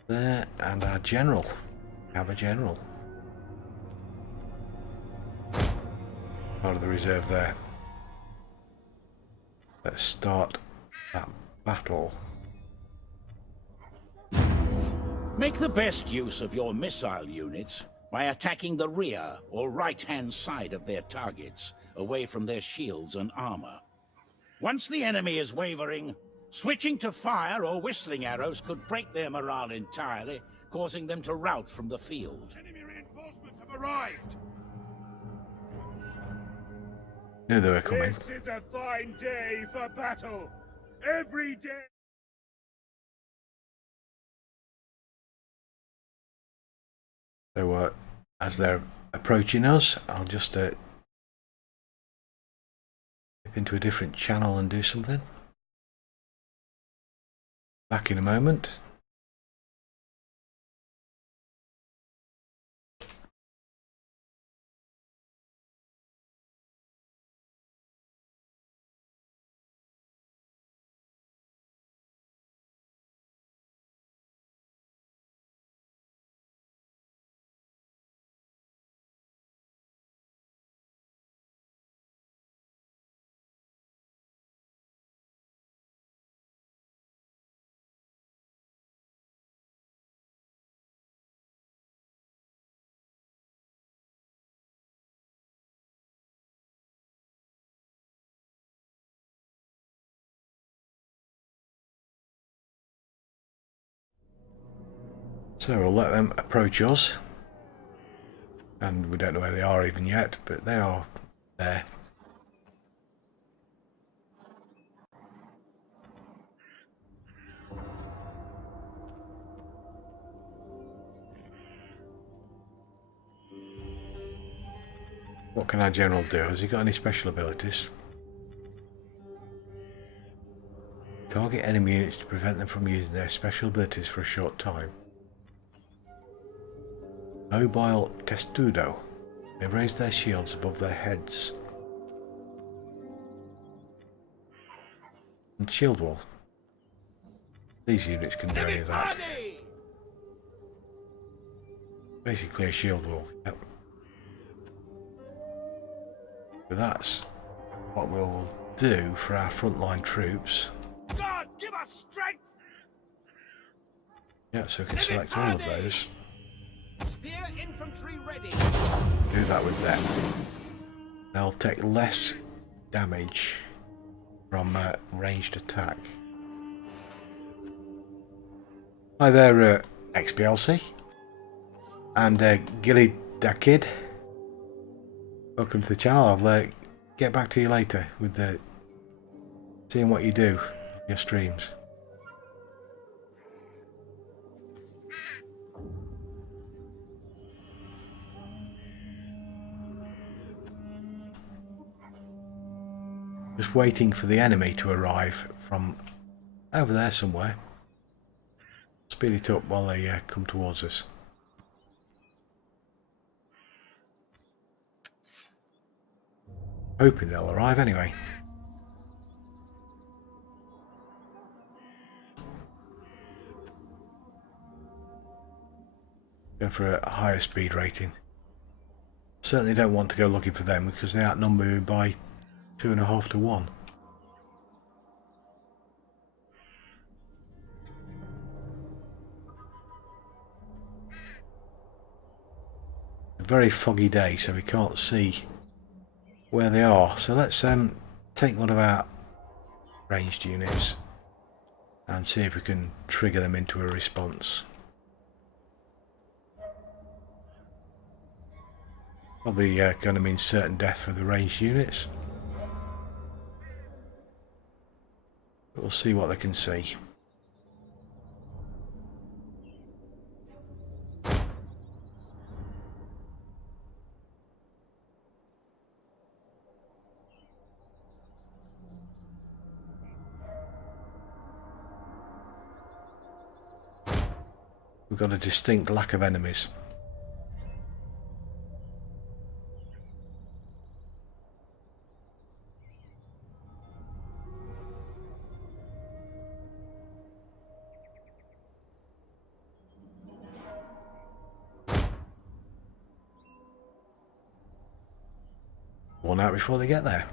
there and our general. Have a general. Part of the reserve there. Let's start that battle. Make the best use of your missile units by attacking the rear or right-hand side of their targets, away from their shields and armor. Once the enemy is wavering, switching to fire or whistling arrows could break their morale entirely, causing them to rout from the field. Enemy reinforcements have arrived! Knew they were coming. This is a fine day for battle! Every day! So as they're approaching us, I'll just dip into a different channel and do something. Back in a moment. So we'll let them approach us, and we don't know where they are even yet, but they are there. What can our general do? Has he got any special abilities? Target enemy units to prevent them from using their special abilities for a short time. Mobile Testudo. They raise their shields above their heads. And shield wall. These units can do any of that. Basically a shield wall. Yep. So that's what we'll do for our frontline troops. God, give us strength! Yeah, so we can select all of those. Spear infantry ready. Do that with them. They'll take less damage from ranged attack. Hi there, XBLC and Gilly that kid. Welcome to the channel. I'll get back to you later with seeing what you do on your streams. Just waiting for the enemy to arrive from over there somewhere. Speed it up while they come towards us. Hoping they'll arrive anyway. Go for a higher speed rating. Certainly don't want to go looking for them because they outnumber me by 2.5 to 1. A very foggy day, so we can't see where they are. So let's take one of our ranged units and see if we can trigger them into a response. Probably going to mean certain death for the ranged units. But we'll see what they can see. We've got a distinct lack of enemies. One out before they get there.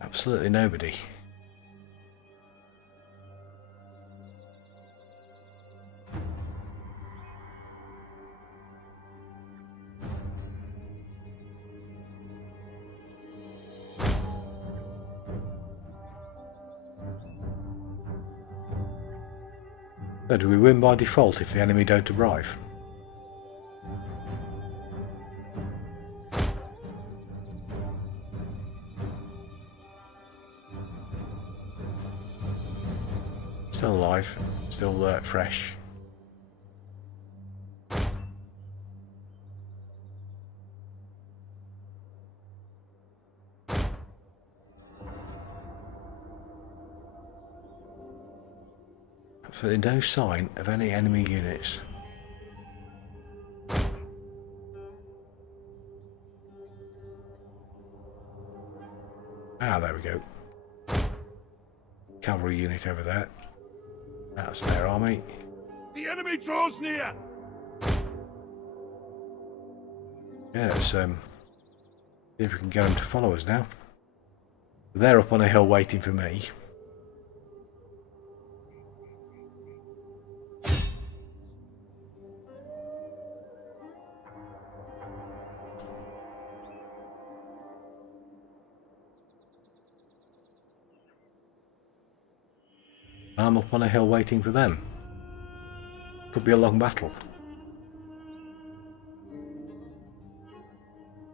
Absolutely nobody. So do we win by default if the enemy don't arrive? Still alive, still fresh. Absolutely no sign of any enemy units. Ah, there we go. Cavalry unit over there. That's their army. The enemy draws near! Yeah, let's see if we can get them to follow us now. They're up on a hill waiting for me. I'm up on a hill waiting for them. Could be a long battle.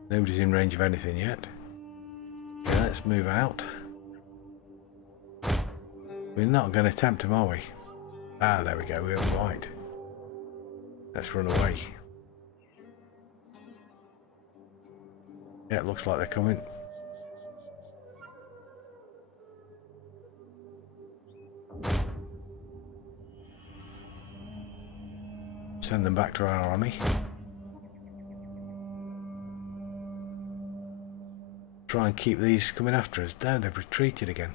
Nobody's in range of anything yet. Yeah, let's move out. We're not going to attempt them, are we? Ah, there we go, we're right. Let's run away. Yeah, it looks like they're coming. Send them back to our army. Try and keep these coming after us. There, they've retreated again.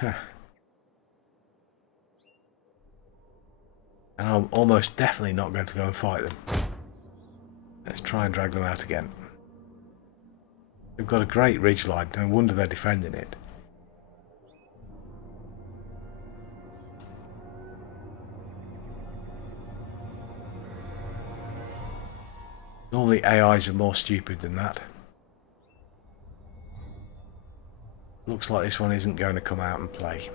And I'm almost definitely not going to go and fight them. Let's try and drag them out again. They've got a great ridge line, no wonder they're defending it. Normally AIs are more stupid than that. Looks like this one isn't going to come out and play.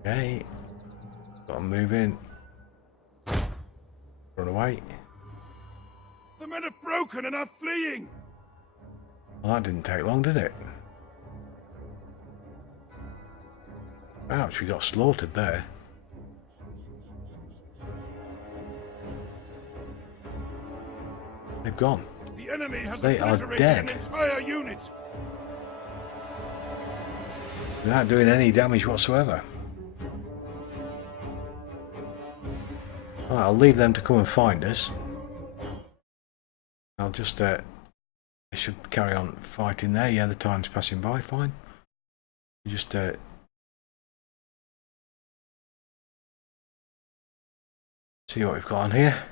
Okay, got to move in. Run away. The men have broken and are fleeing! Well, that didn't take long, did it? Ouch, we got slaughtered there. They've gone. The enemy has They are obliterated dead. an entire unit! Without doing any damage whatsoever. Right, I'll leave them to come and find us. I'll just I should carry on fighting there. Yeah, the time's passing by, fine. Just see what we've got on here.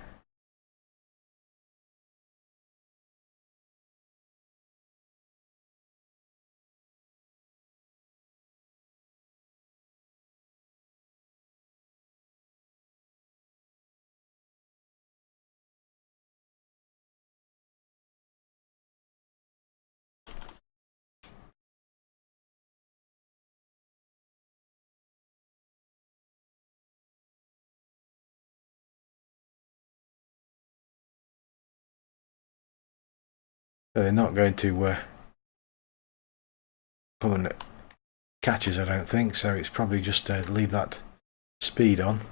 So they're not going to come and catch us, I don't think, so it's probably just leave that speed on.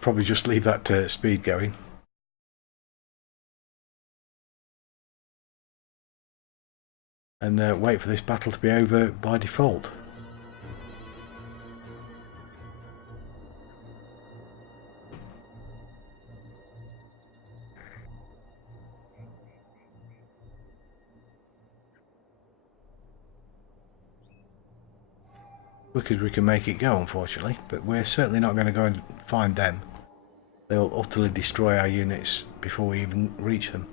Probably just leave that speed going. And wait for this battle to be over by default. Quick as we can make it go, unfortunately, but we're certainly not going to go and find them. They'll utterly destroy our units before we even reach them.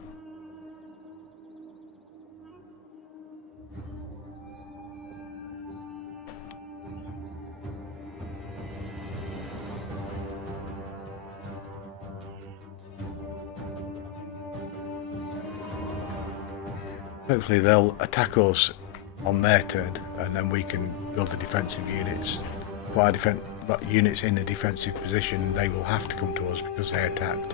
Hopefully they'll attack us on their turn, and then we can build the defensive units. While units in a defensive position, they will have to come to us because they attacked.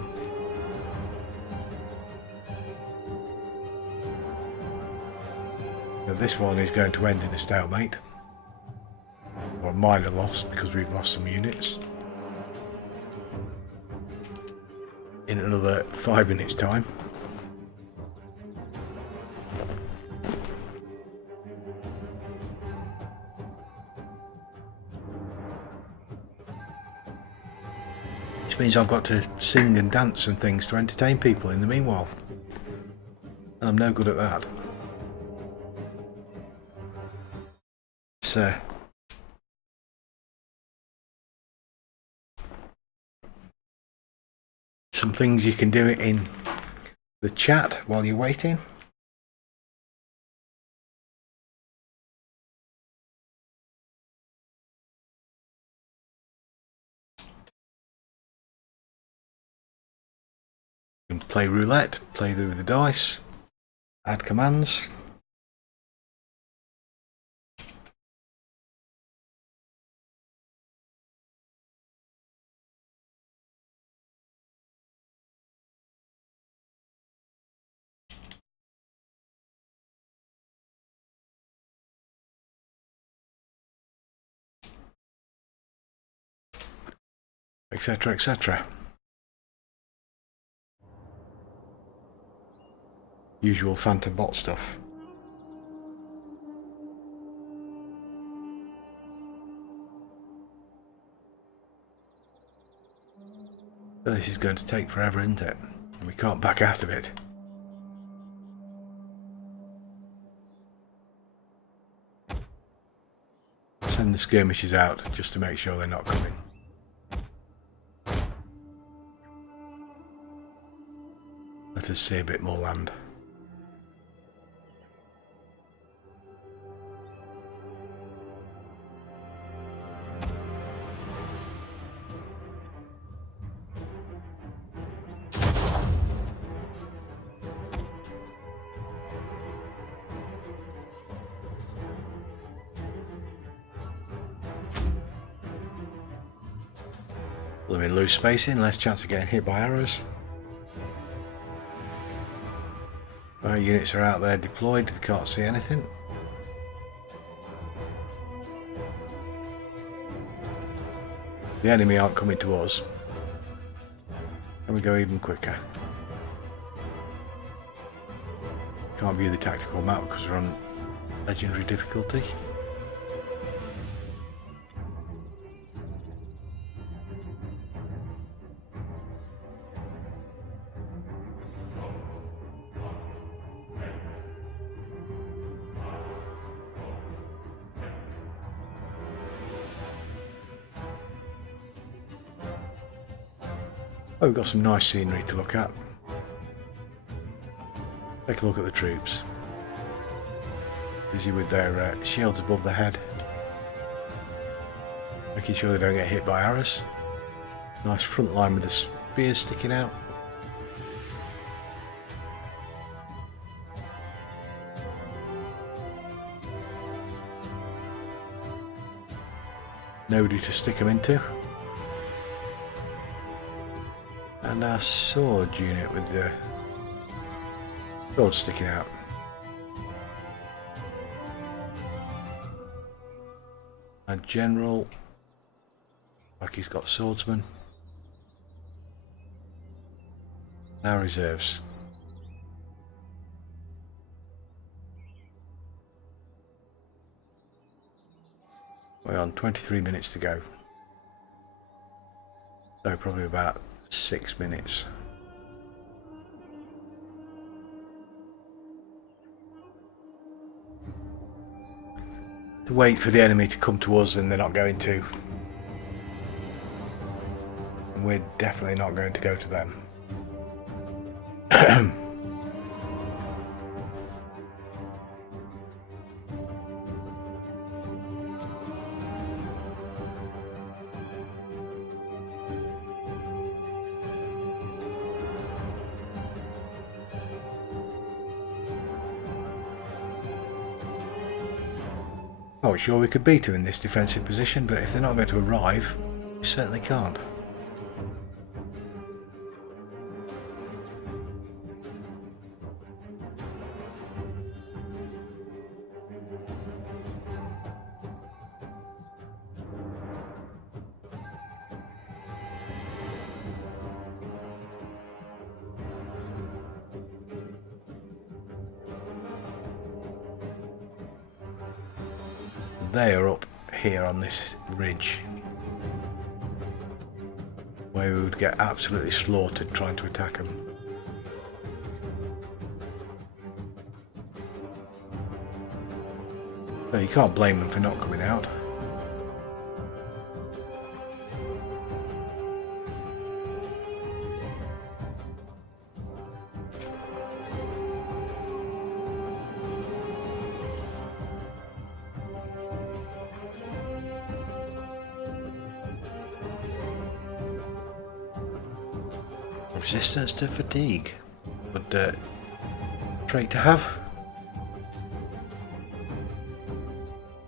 So this one is going to end in a stalemate, or a minor loss because we've lost some units. In another 5 minutes' time. Means I've got to sing and dance and things to entertain people in the meanwhile. I'm no good at that. It's some things you can do it in the chat while you're waiting. You can play roulette, play with the dice, add commands. etc., etc. Usual Phantom bot stuff. But this is going to take forever, isn't it? And we can't back out of it. Send the skirmishers out just to make sure they're not coming. Let us see a bit more land. Well, in loose spacing, less chance of getting hit by arrows. Our units are out there deployed, they can't see anything. The enemy aren't coming to us. Can we go even quicker? Can't view the tactical map because we're on legendary difficulty. Oh, we've got some nice scenery to look at. Take a look at the troops. Busy with their shields above the head. Making sure they don't get hit by arrows. Nice front line with the spears sticking out. Nobody to stick them into. And our sword unit with the sword sticking out. Our general, like he's got swordsmen. Our reserves. We're on 23 minutes to go. So probably about 6 minutes. To wait for the enemy to come to us, and they're not going to. And we're definitely not going to go to them. Not sure we could beat them in this defensive position, but if they're not going to arrive, we certainly can't. They are up here on this ridge, where we would get absolutely slaughtered trying to attack them. So you can't blame them for not coming out. Resistance to fatigue. Good trait to have.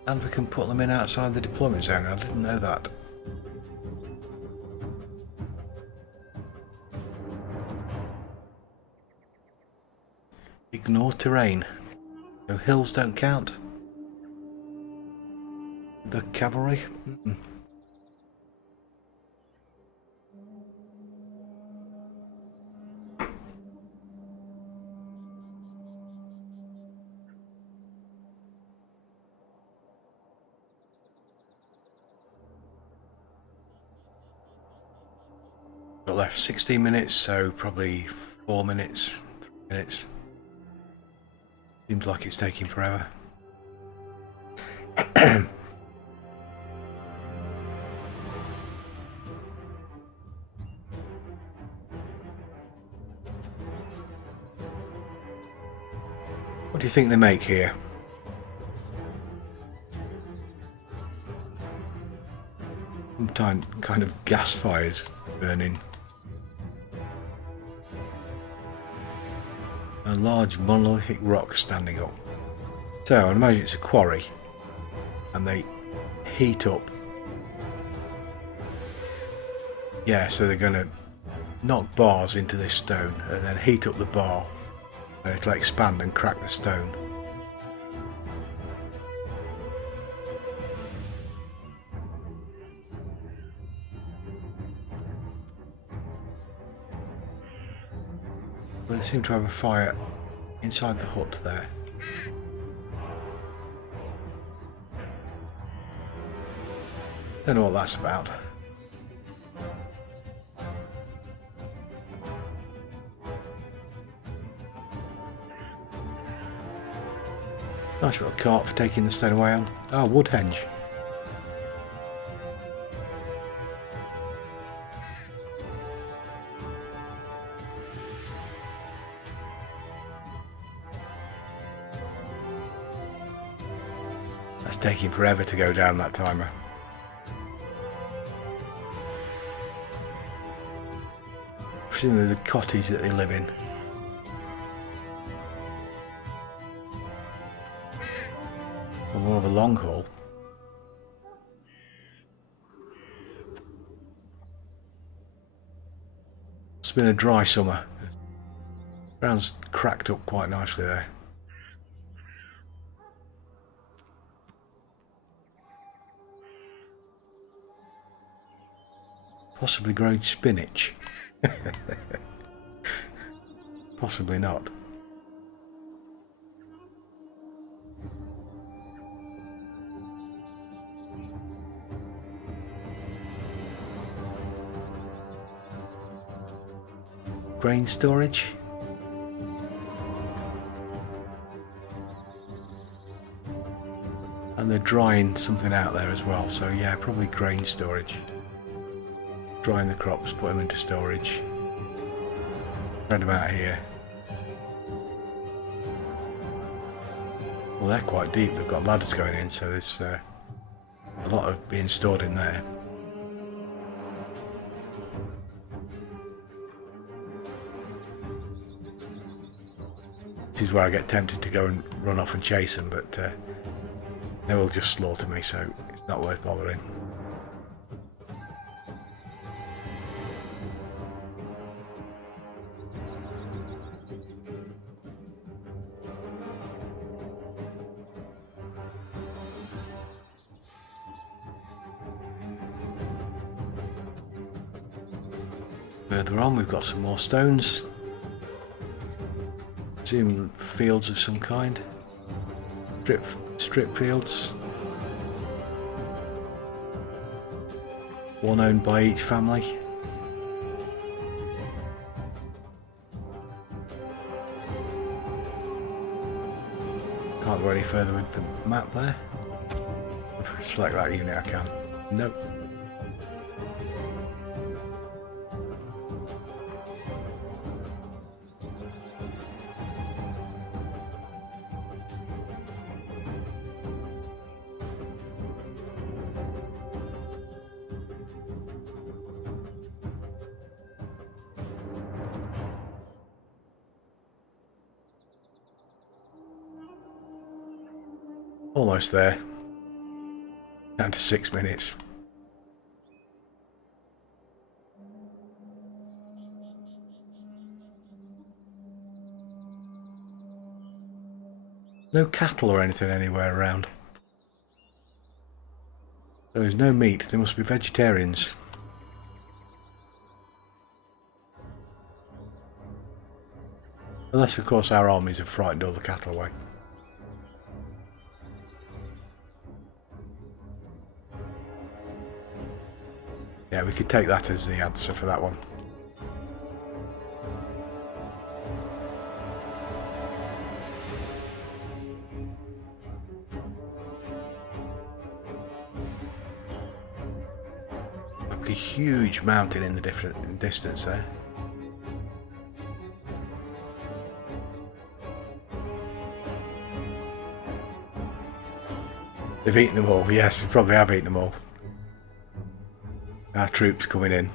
And we can put them in outside the deployment zone. I didn't know that. Ignore terrain. So hills don't count. The cavalry. Got left 16 minutes, so probably 4 minutes, 3 minutes. Seems like it's taking forever. What do you think they make here? Some kind of gas fires burning. A large monolithic rock standing up. So I imagine it's a quarry, and they heat up. Yeah, so they're going to knock bars into this stone and then heat up the bar, and it'll expand and crack the stone. But they seem to have a fire inside the hut there. Don't know what that's about. Nice little cart for taking the stone away on. Oh, wood henge. That's taking forever to go down, that timer. Presumably the cottage that they live in. Or more of a long haul. It's been a dry summer. Ground's cracked up quite nicely there. Possibly growing spinach. Possibly not. Grain storage. And they're drying something out there as well, so yeah, probably grain storage. Drying the crops, put them into storage. Spread them out here. Well, they're quite deep, they've got ladders going in, so there's a lot of being stored in there. This is where I get tempted to go and run off and chase them, but they will just slaughter me, so it's not worth bothering. Further on we've got some more stones. Assume fields of some kind. Strip fields. One owned by each family. Can't go any further with the map there. Select that unit I can. Nope. Almost there. Down to 6 minutes. No cattle or anything anywhere around. There is no meat. They must be vegetarians. Unless, of course, our armies have frightened all the cattle away. Yeah, we could take that as the answer for that one. like a huge mountain in the distance there. They've eaten them all. Yes, they probably have eaten them all. Our troops coming in.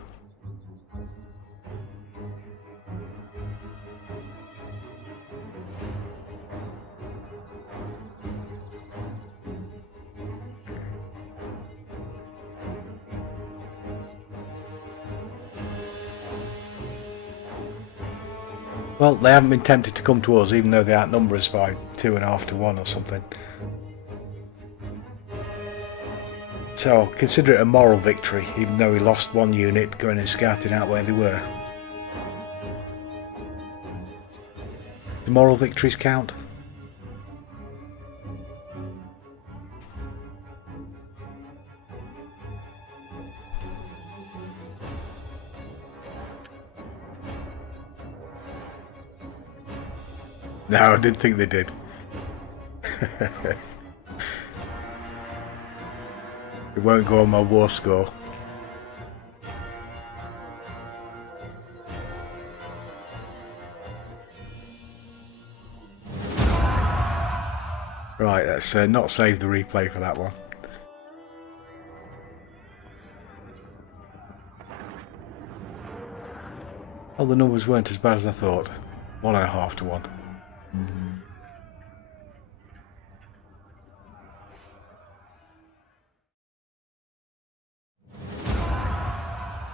Well, they haven't been tempted to come to us, even though they outnumber us by 2.5 to 1 or something. So I'll consider it a moral victory, even though we lost one unit going and scouting out where they were. Do moral victories count? No, I didn't think they did. It won't go on my war score. Right, let's not save the replay for that one. Well, the numbers weren't as bad as I thought. 1.5 to 1.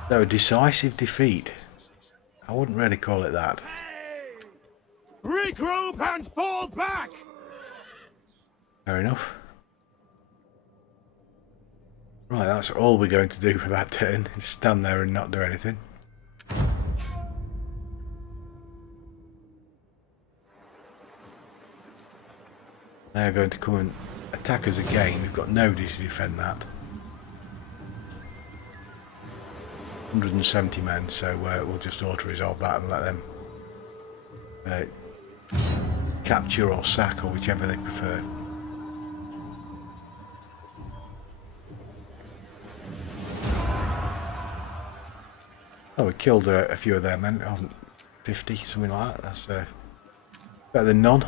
So, decisive defeat. I wouldn't really call it that. Hey! Regroup and fall back! Fair enough. Right, that's all we're going to do for that turn, is stand there and not do anything. They're going to come and attack us again. We've got nobody to defend that. 170 men, so we'll just auto-resolve that and let them capture or sack, or whichever they prefer. Oh, we killed a few of their men. 50, something like that. That's better than none.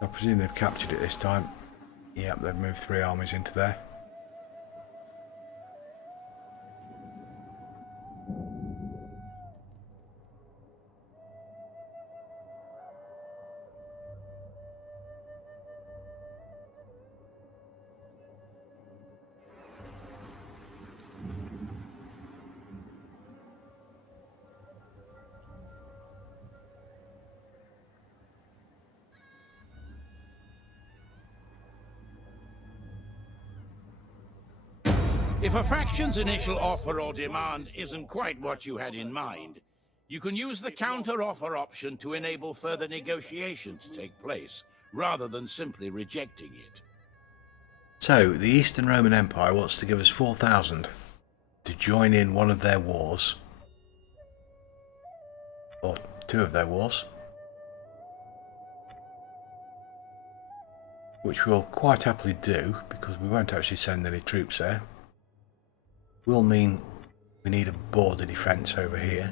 I presume they've captured it this time. Yep, they've moved 3 armies into there. If a faction's initial offer or demand isn't quite what you had in mind, you can use the counter-offer option to enable further negotiation to take place, rather than simply rejecting it. So, the Eastern Roman Empire wants to give us 4,000 to join in one of their wars, or 2 of their wars, which we'll quite happily do, because we won't actually send any troops there. Will mean we need a border defence over here,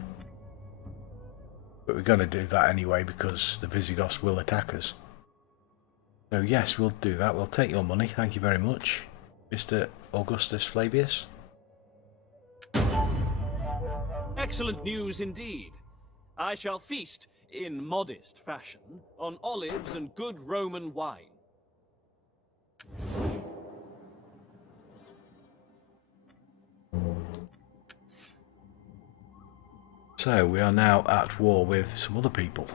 but we're going to do that anyway because the Visigoths will attack us. So yes, we'll do that. We'll take your money, thank you very much, Mr. Augustus Flavius. Excellent news indeed. I shall feast, in modest fashion, on olives and good Roman wine. So we are now at war with some other people.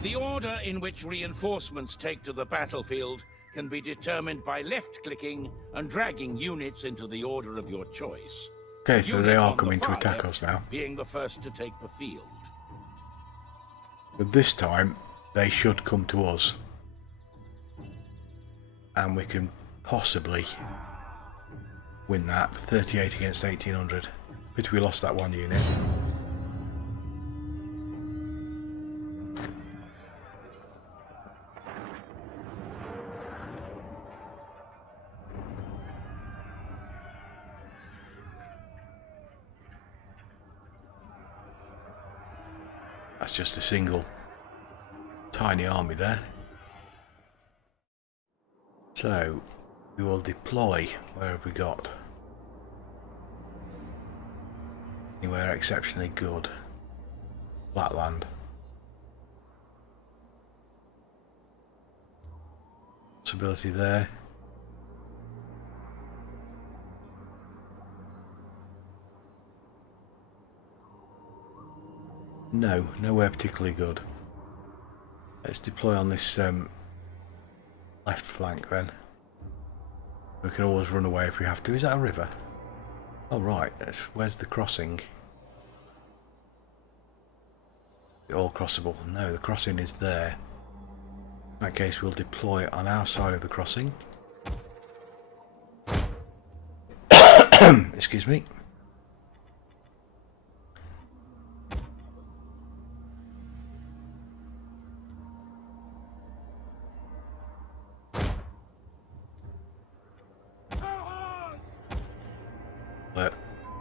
The order in which reinforcements take to the battlefield can be determined by left-clicking and dragging units into the order of your choice. Okay, so they Unit are on the coming to far attack left us now. being the first to take the field. But this time, they should come to us. And we can possibly win that. 38 against 1800. But we lost that one unit. That's just a single tiny army there. So we will deploy. Where have we got? Anywhere exceptionally good? Flatland. Possibility there. No, nowhere particularly good. Let's deploy on this left flank then. We can always run away if we have to. Is that a river? Oh right, where's the crossing? Is it all crossable? No, the crossing is there. In that case we'll deploy on our side of the crossing. Excuse me.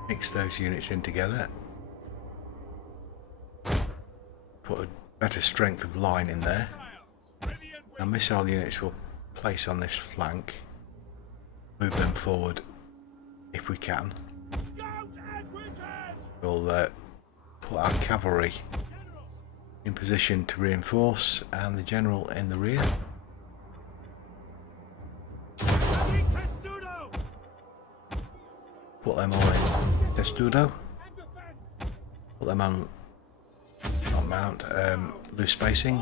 Mix those units in together. Put a better strength of line in there. Now missile units will place on this flank. Move them forward if we can. We'll put our cavalry in position to reinforce and the general in the rear. Put them all in testudo. Put them on mount, loose spacing.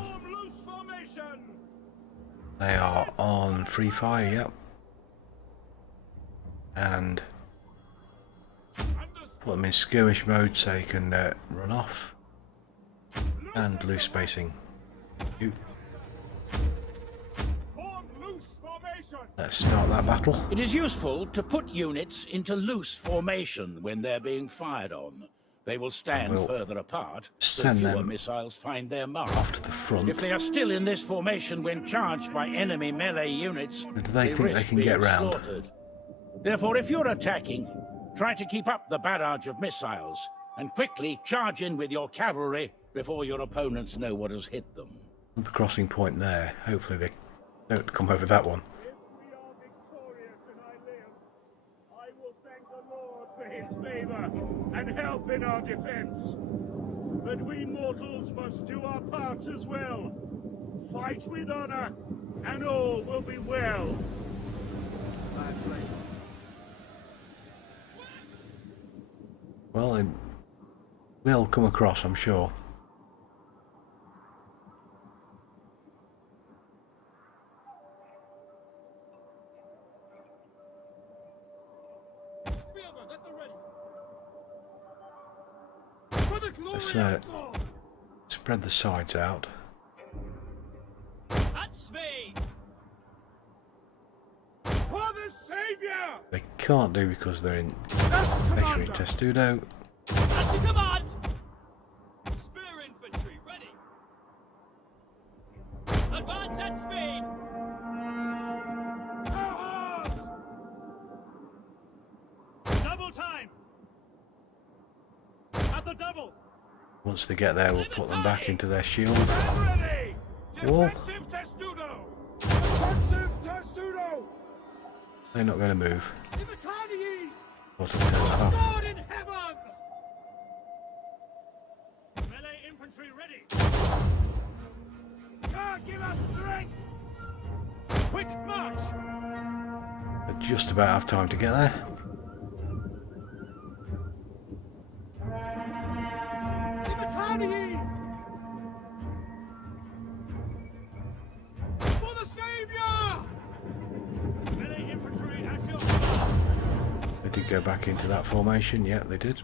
They are on free fire, yep. And put them in skirmish mode so they can run off. And loose spacing. Let's start that battle. It is useful to put units into loose formation when they're being fired on. They will stand further apart, so fewer missiles find their mark. Off to the front. If they are still in this formation when charged by enemy melee units, do they think they can get round? Slaughtered. Therefore, if you're attacking, try to keep up the barrage of missiles and quickly charge in with your cavalry before your opponents know what has hit them. The crossing point there. Hopefully they don't come over that one. His favor and help in our defense. But we mortals must do our parts as well. Fight with honor, and all will be well. Well, it will come across, I'm sure. Let's spread the sides out. They can't do because they're in testudo. Spear infantry ready. Advance at speed. Double time. At the double. Once they get there, we'll put them back into their shield. Whoa. They're not going to move. What turn that off. Melee infantry ready. Give us strength. Quick march. But just about have time to get there. For the savior! Melee infantry at your They did go back into that formation. Yeah, they did.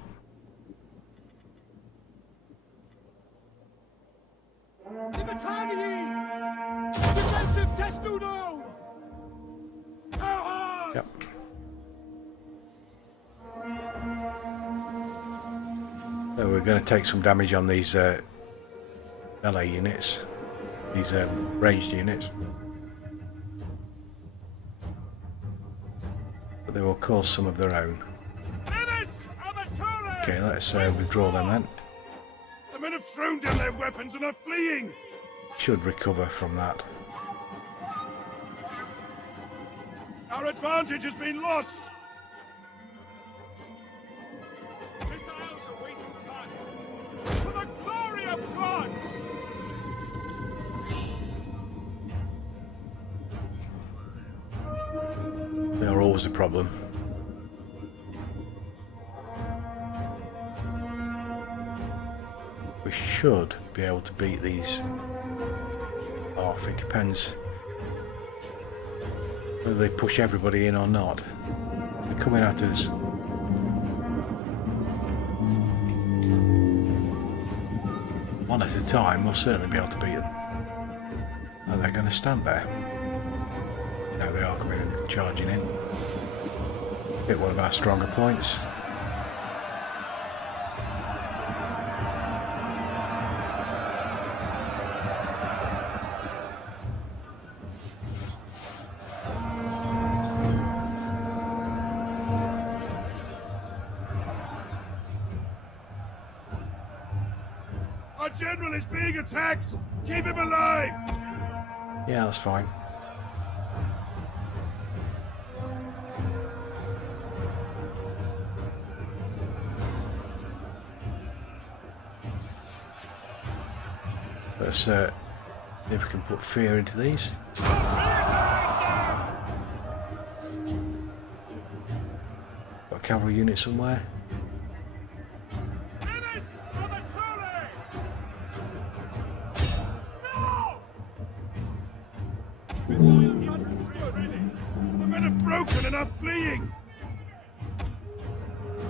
Defensive testudo! Yep. So we're going to take some damage on these melee units, these ranged units, but they will cause some of their own. Okay, let's withdraw them then. have thrown down their weapons and are fleeing! Should recover from that. Our advantage has been lost! Missiles awaiting targets. For the glory of God! They are always a problem. We should be able to beat these off. It depends whether they push everybody in or not. They're coming at us. One at a time, we'll certainly be able to beat them. Are they going to stand there? No, they are coming in, charging in. Hit one of our stronger points. Our general is being attacked! Keep him alive! Yeah, that's fine. Let's see if we can put fear into these. Got a cavalry unit somewhere. The men are broken and are fleeing!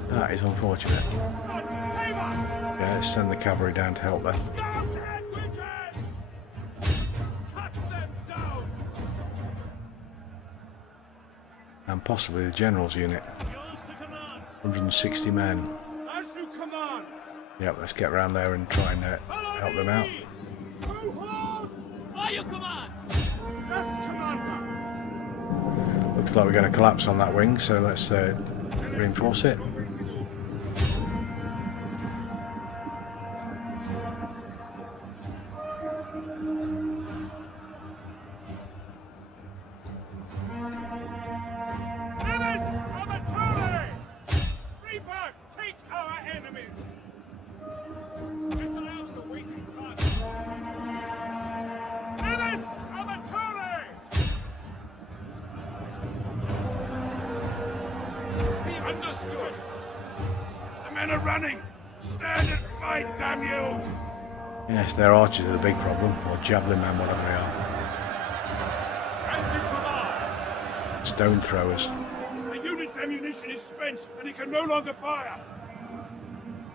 That is unfortunate. Yeah, let's send the cavalry down to help them. And possibly the general's unit. 160 men. As you command! Yep, let's get around there and try and help them out. By your command! Yes, Commander! Looks like we're going to collapse on that wing, so let's reinforce it. Understood. The men are running. Stand and fight, damn you! Yes, their archers are the big problem, or javelin men, whatever they are. As you command. Stone throwers. The unit's ammunition is spent, and it can no longer fire.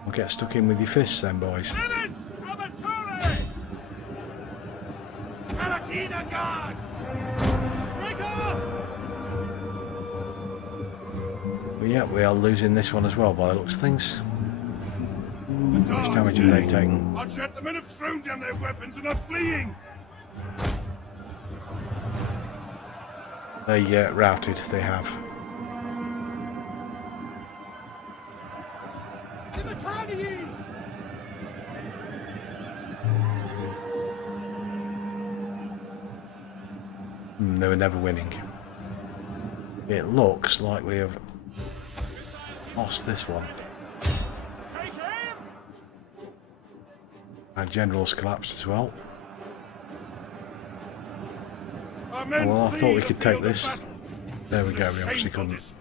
We'll get stuck in with your fists then, boys. Dennis Amatore! Palatina guards! Break off! Well, yeah, we are losing this one as well by the looks of things. How much damage are they taking? Our gentlemen have thrown down their weapons and are fleeing! They routed, they have. They were never winning. It looks like we have lost this one. Our general's collapsed as well. Well, I thought we could take this. There we go, we obviously couldn't.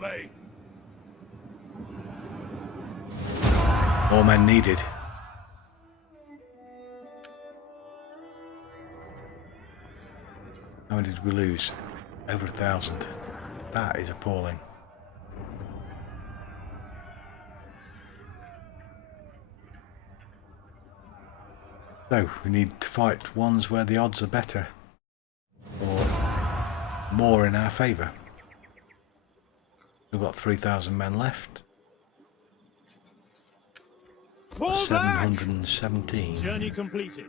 More men needed. How many did we lose? Over 1,000. That is appalling. So, we need to fight ones where the odds are better. Or more in our favour. We've got 3,000 men left. 717. Journey completed.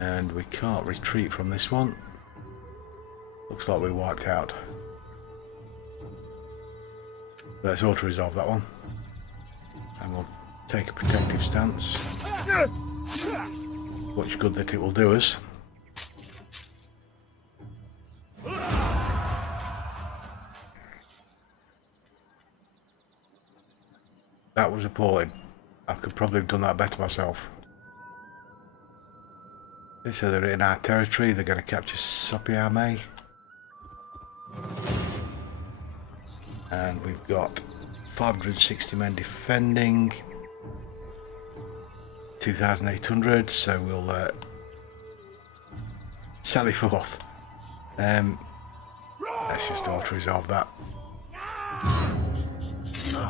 And we can't retreat from this one. Looks like we're wiped out. Let's auto-resolve that one. And we'll take a protective stance. Much good that it will do us. That was appalling. I could probably have done that better myself. So they're in our territory, they're going to capture Soppy Army. And we've got 560 men defending. 2,800, so we'll sally forth. Let's just auto-resolve that.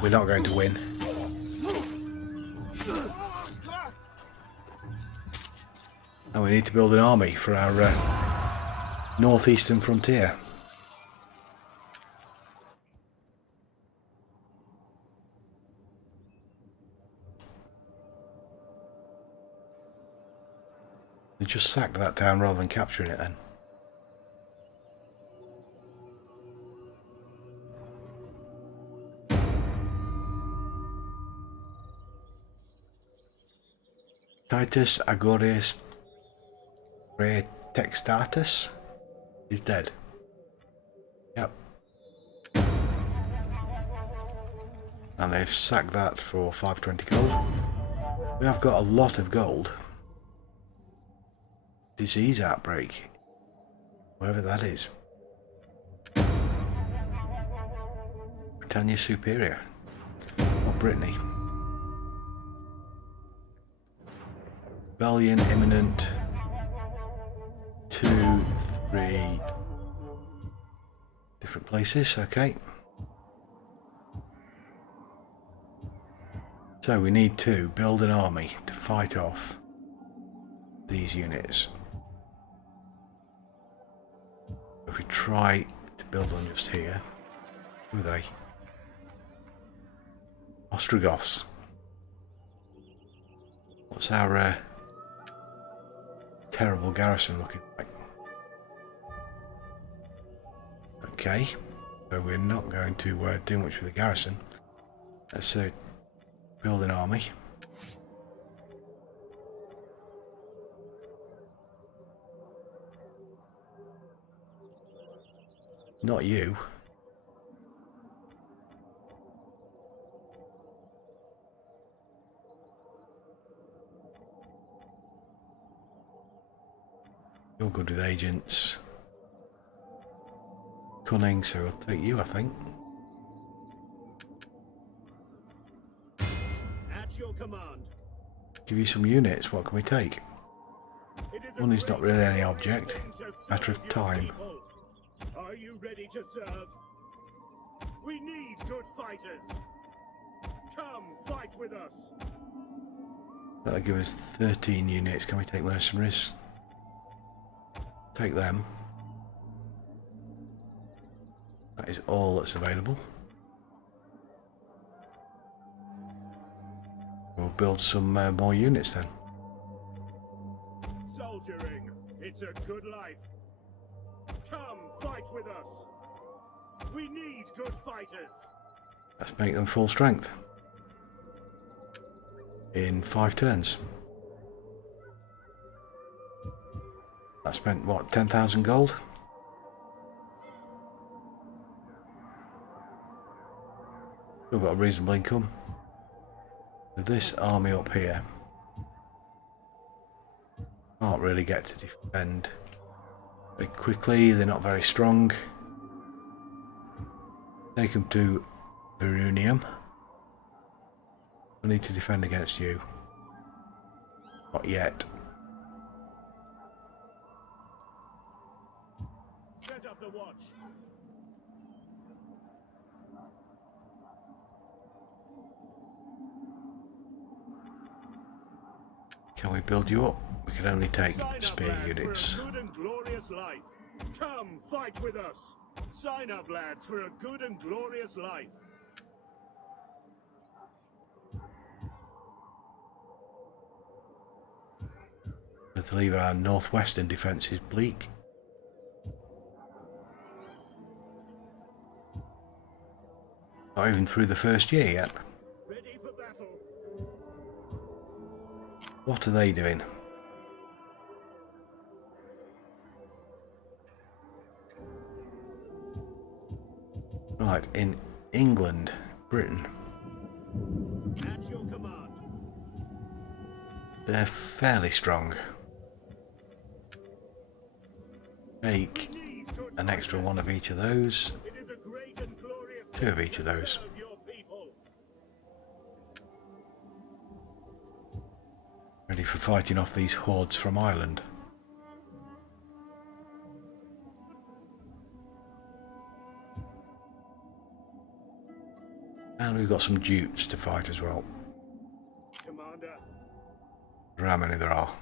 We're not going to win. And we need to build an army for our northeastern frontier. They just sacked that town rather than capturing it then. Titus Agorius Pretextatus is dead. Yep. And they've sacked that for 520 gold. We have got a lot of gold. Disease outbreak. Wherever that is. Britannia Superior. Or Brittany. Rebellion imminent. 2, 3 different places, okay. So we need to build an army to fight off these units. If we try to build one just here, who are they? Ostrogoths. What's our terrible garrison looking like? Okay, so we're not going to do much with the garrison. Let's build an army. Not you. You're good with agents. Cunning, so I'll take you, I think. At your command. Give you some units, what can we take? One is not really any object. Matter of time. Are you ready to serve? We need good fighters. Come, fight with us. That'll give us 13 units. Can we take mercenaries? Take them. That is all that's available. We'll build some more units then. Soldiering, it's a good life. Come, fight with us. We need good fighters. Let's make them full strength. In 5 turns. I spent, what, 10,000 gold? We've got a reasonable income. With this army up here, can't really get to defend very quickly, they're not very strong. Take them to Verunium. We need to defend against you. Not yet. Set up the watch. Can we build you up? We can only take Sign up, spear lads, units. for a good and glorious life. Come, fight with us. Sign up, lads, for a good and glorious life. But to leave our northwestern defences bleak. Not even through the first year yet. Ready for battle. What are they doing? Right, in England, Britain, At your command. they're fairly strong. Take Need good an extra fighters. one of each of those. It is a great and glorious Two of thing each to of those. serve your people. Ready for fighting off these hordes from Ireland. And we've got some Jutes to fight as well. Commander. How many there are?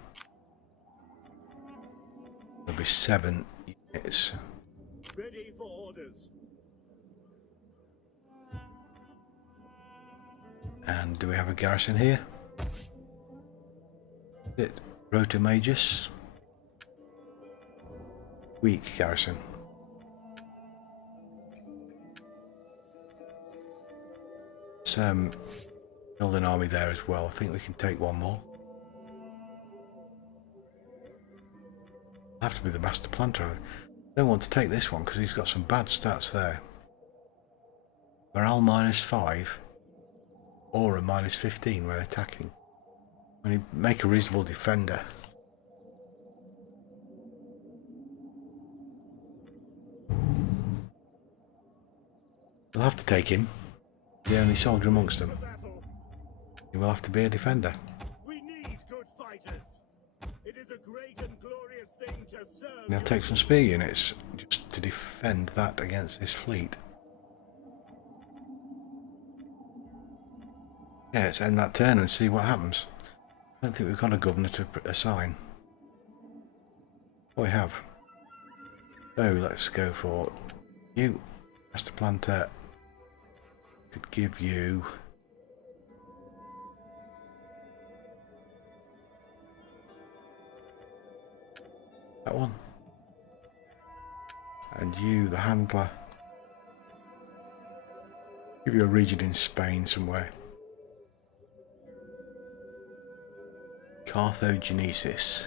There'll be 7 units. Ready for orders. And do we have a garrison here? Is it Rota Magus? Weak garrison. Some build an army there as well. I think we can take one more. Have to be the master planter. Don't want to take this one because he's got some bad stats there. Morale -5 or a -15 when attacking. When you make a reasonable defender. We'll have to take him. The only soldier amongst them. Battle. He will have to be a defender. We need good fighters. It is a great and glorious thing to serve. And he'll your take some spear units just to defend that against his fleet. Yeah, let's end that turn and see what happens. I don't think we've got a governor to assign. Oh, we have. So let's go for you. Master Planter could give you that one. And you, the handler, give you a region in Spain somewhere. Carthagenesis.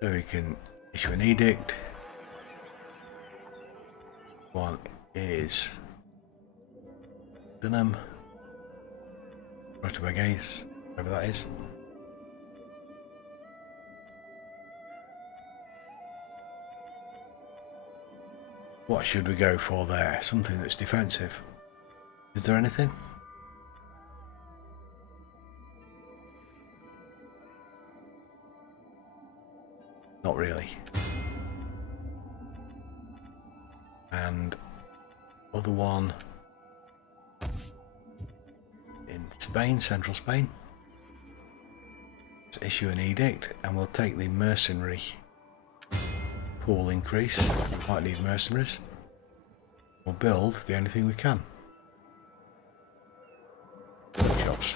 So we can issue an edict. One is Dunham, Rotobagace, whatever that is. What should we go for there? Something that's defensive. Is there anything? Not really. And other one in Spain, central Spain. Let's issue an edict and we'll take the mercenary pool increase. We might need mercenaries. We'll build the only thing we can. Shops.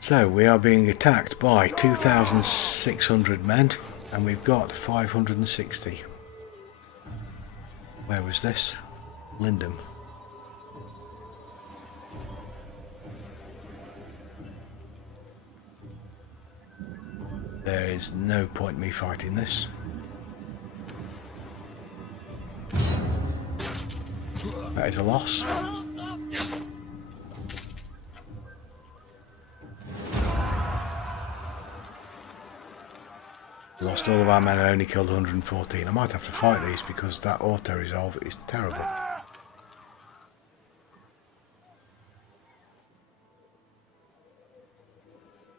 So we are being attacked by 2,600 men and we've got 560. Where was this? Lindum. There is no point me fighting this. That is a loss. We lost all of our men and only killed 114. I might have to fight these because that auto-resolve is terrible.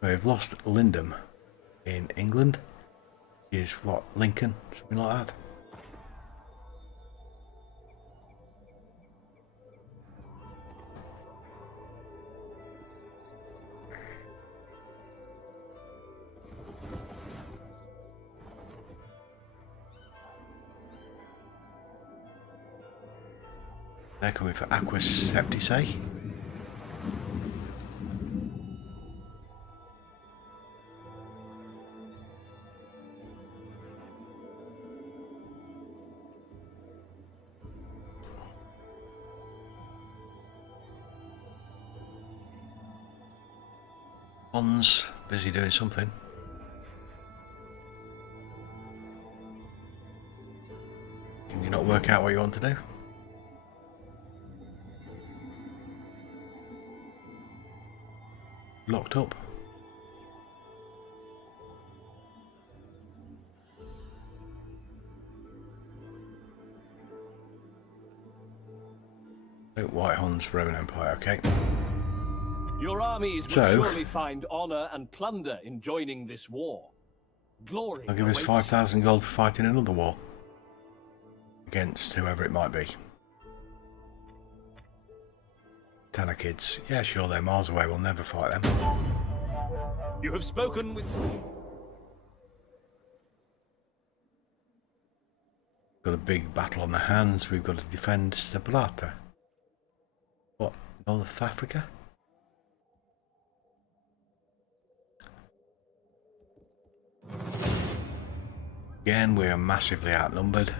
We've lost Lindum in England. Is what, Lincoln? Something like that. They're coming for Aquas Septice. One's busy doing something. Can you not work out what you want to do? Locked up. Oh, White Huns, Roman Empire, okay. Your armies will surely find honor and plunder in joining this war. Glory I'll give us awaits. 5,000 gold for fighting another war. Against whoever it might be. Tanner kids. Yeah, sure, they're miles away. We'll never fight them. You have spoken with... Got a big battle on the hands. We've got to defend Gibraltar. What? North Africa? Again, we are massively outnumbered.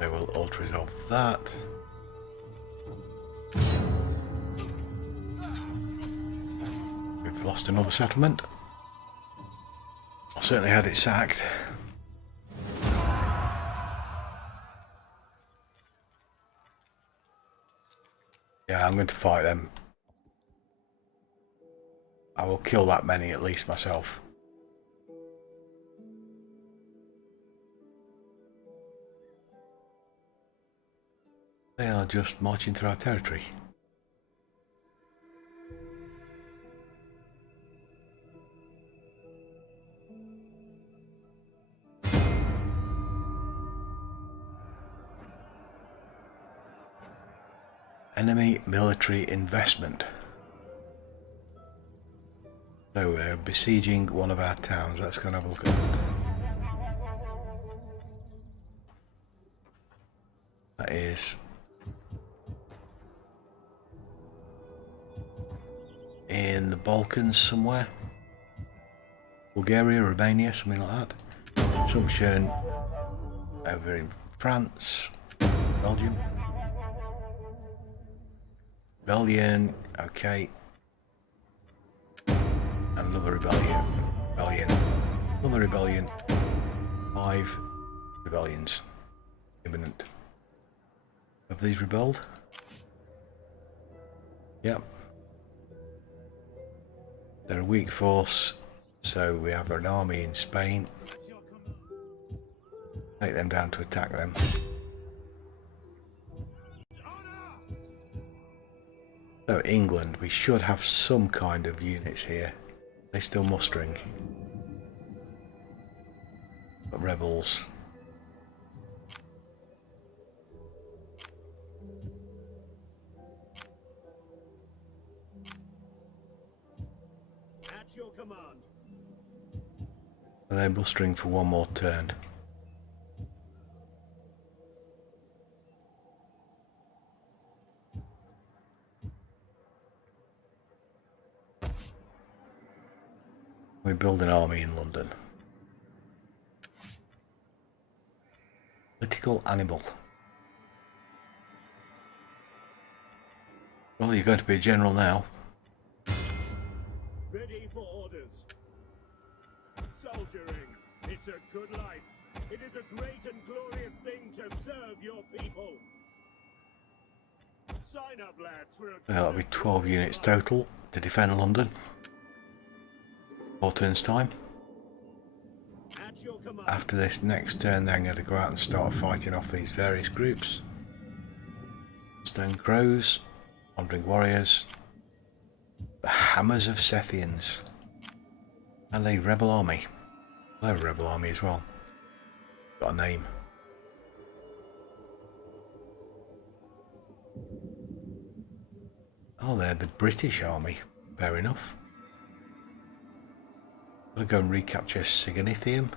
They will alter resolve that. We've lost another settlement. I certainly had it sacked. Yeah, I'm going to fight them. I will kill that many at least myself. They are just marching through our territory. Enemy military investment. So we're besieging one of our towns. Let's go and have a look at that. That is in the Balkans somewhere. Bulgaria, Romania, something like that. Assumption over in France, Belgium. Rebellion, okay. Another rebellion. Another rebellion. 5 rebellions. Imminent. Have these rebelled? Yep. They're a weak force, so we have an army in Spain. Take them down to attack them. So England, we should have some kind of units here. They're still mustering. But rebels. At your command. They're mustering for one more turn. We build an army in London. Political animal. Well, you're going to be a general now. Ready for orders. Soldiering. It's a good life. It is a great and glorious thing to serve your people. Sign up, lads, for a That'll be 12 units total to defend London. 4 turns time. At your command. After this next turn, they're going to go out and start fighting off these various groups. Stone Crows, Wandering Warriors, the Hammers of Sethians, and a rebel army. They have a rebel army as well. Got a name. Oh, they're the British army. Fair enough. I'm going to go and recapture Sigonithium.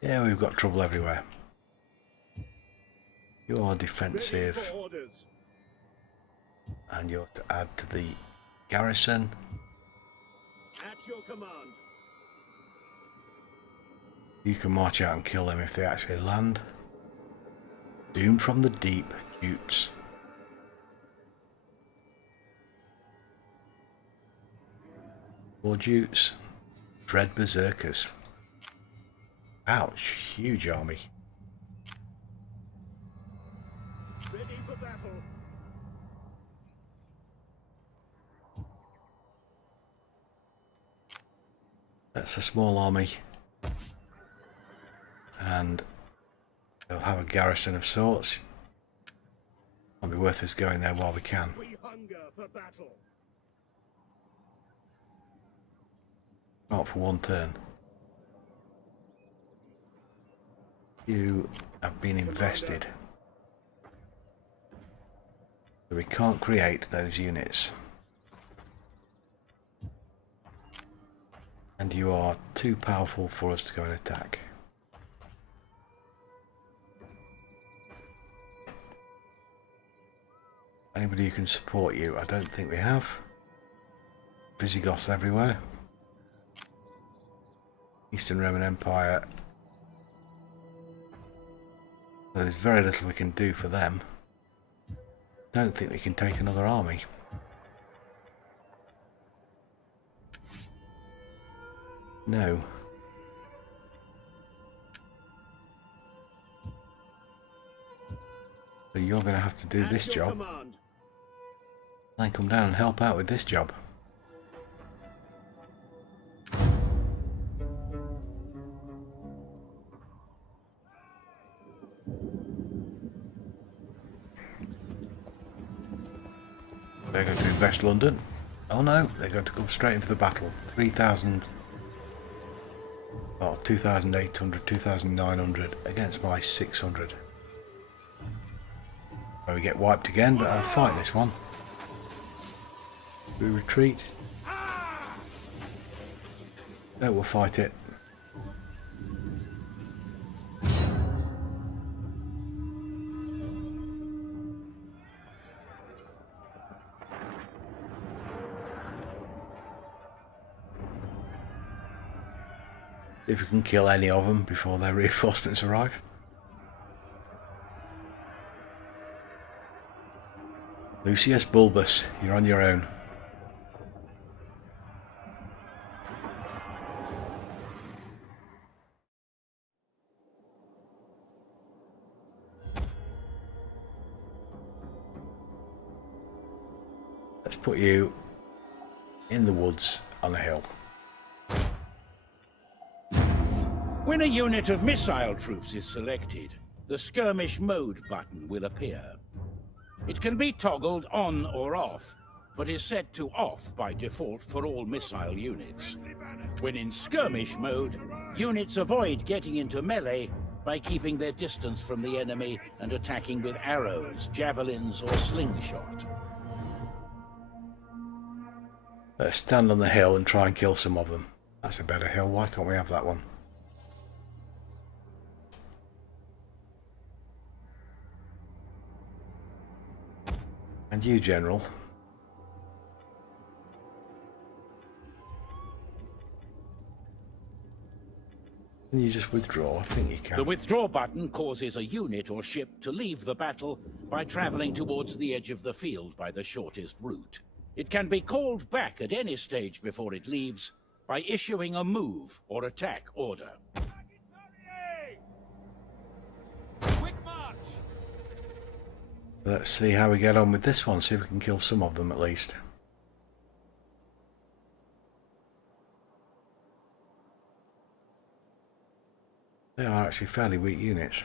Yeah, we've got trouble everywhere. You are Ready defensive, for orders. and you're to add to the garrison. At your command. You can march out and kill them if they actually land. Doomed from the deep, Jutes. More Jutes. Dread berserkers. Ouch, huge army. Ready for battle. That's a small army. And they'll have a garrison of sorts. Might be worth us going there while we can. We hunger for battle. Not for one turn. You have been invested. So we can't create those units. And you are too powerful for us to go and attack. Anybody who can support you? I don't think we have. Visigoths everywhere. Eastern Roman Empire. There's very little we can do for them. Don't think we can take another army. No. So you're going to have to do this At your job. command. Then come down and help out with this job. They're going to invest London. Oh no, they're going to go straight into the battle. 3,000, well, 2,800, 2,900 against my 600. So we get wiped again, but I'll fight this one. We retreat. No, we'll fight it. If we can kill any of them before their reinforcements arrive. Lucius Bulbus, you're on your own. Let's put you in the woods on a hill. When a unit of missile troops is selected, the skirmish mode button will appear. It can be toggled on or off, but is set to off by default for all missile units. When in skirmish mode, units avoid getting into melee by keeping their distance from the enemy and attacking with arrows, javelins, or slingshot. Let's stand on the hill and try and kill some of them. That's a better hill, why can't we have that one? And you, General. Can you just withdraw? I think you can. The withdraw button causes a unit or ship to leave the battle by traveling towards the edge of the field by the shortest route. It can be called back at any stage before it leaves by issuing a move or attack order. Quick march! Let's see how we get on with this one, see if we can kill some of them at least. They are actually fairly weak units.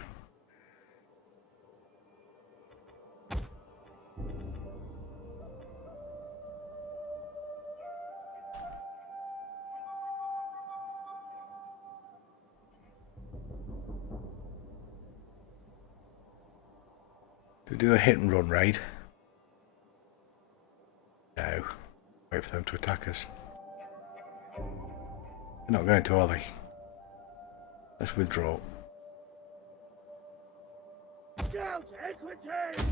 Do we do a hit and run raid? No. Wait for them to attack us. They're not going to, are they? Let's withdraw. Scout! out Equites!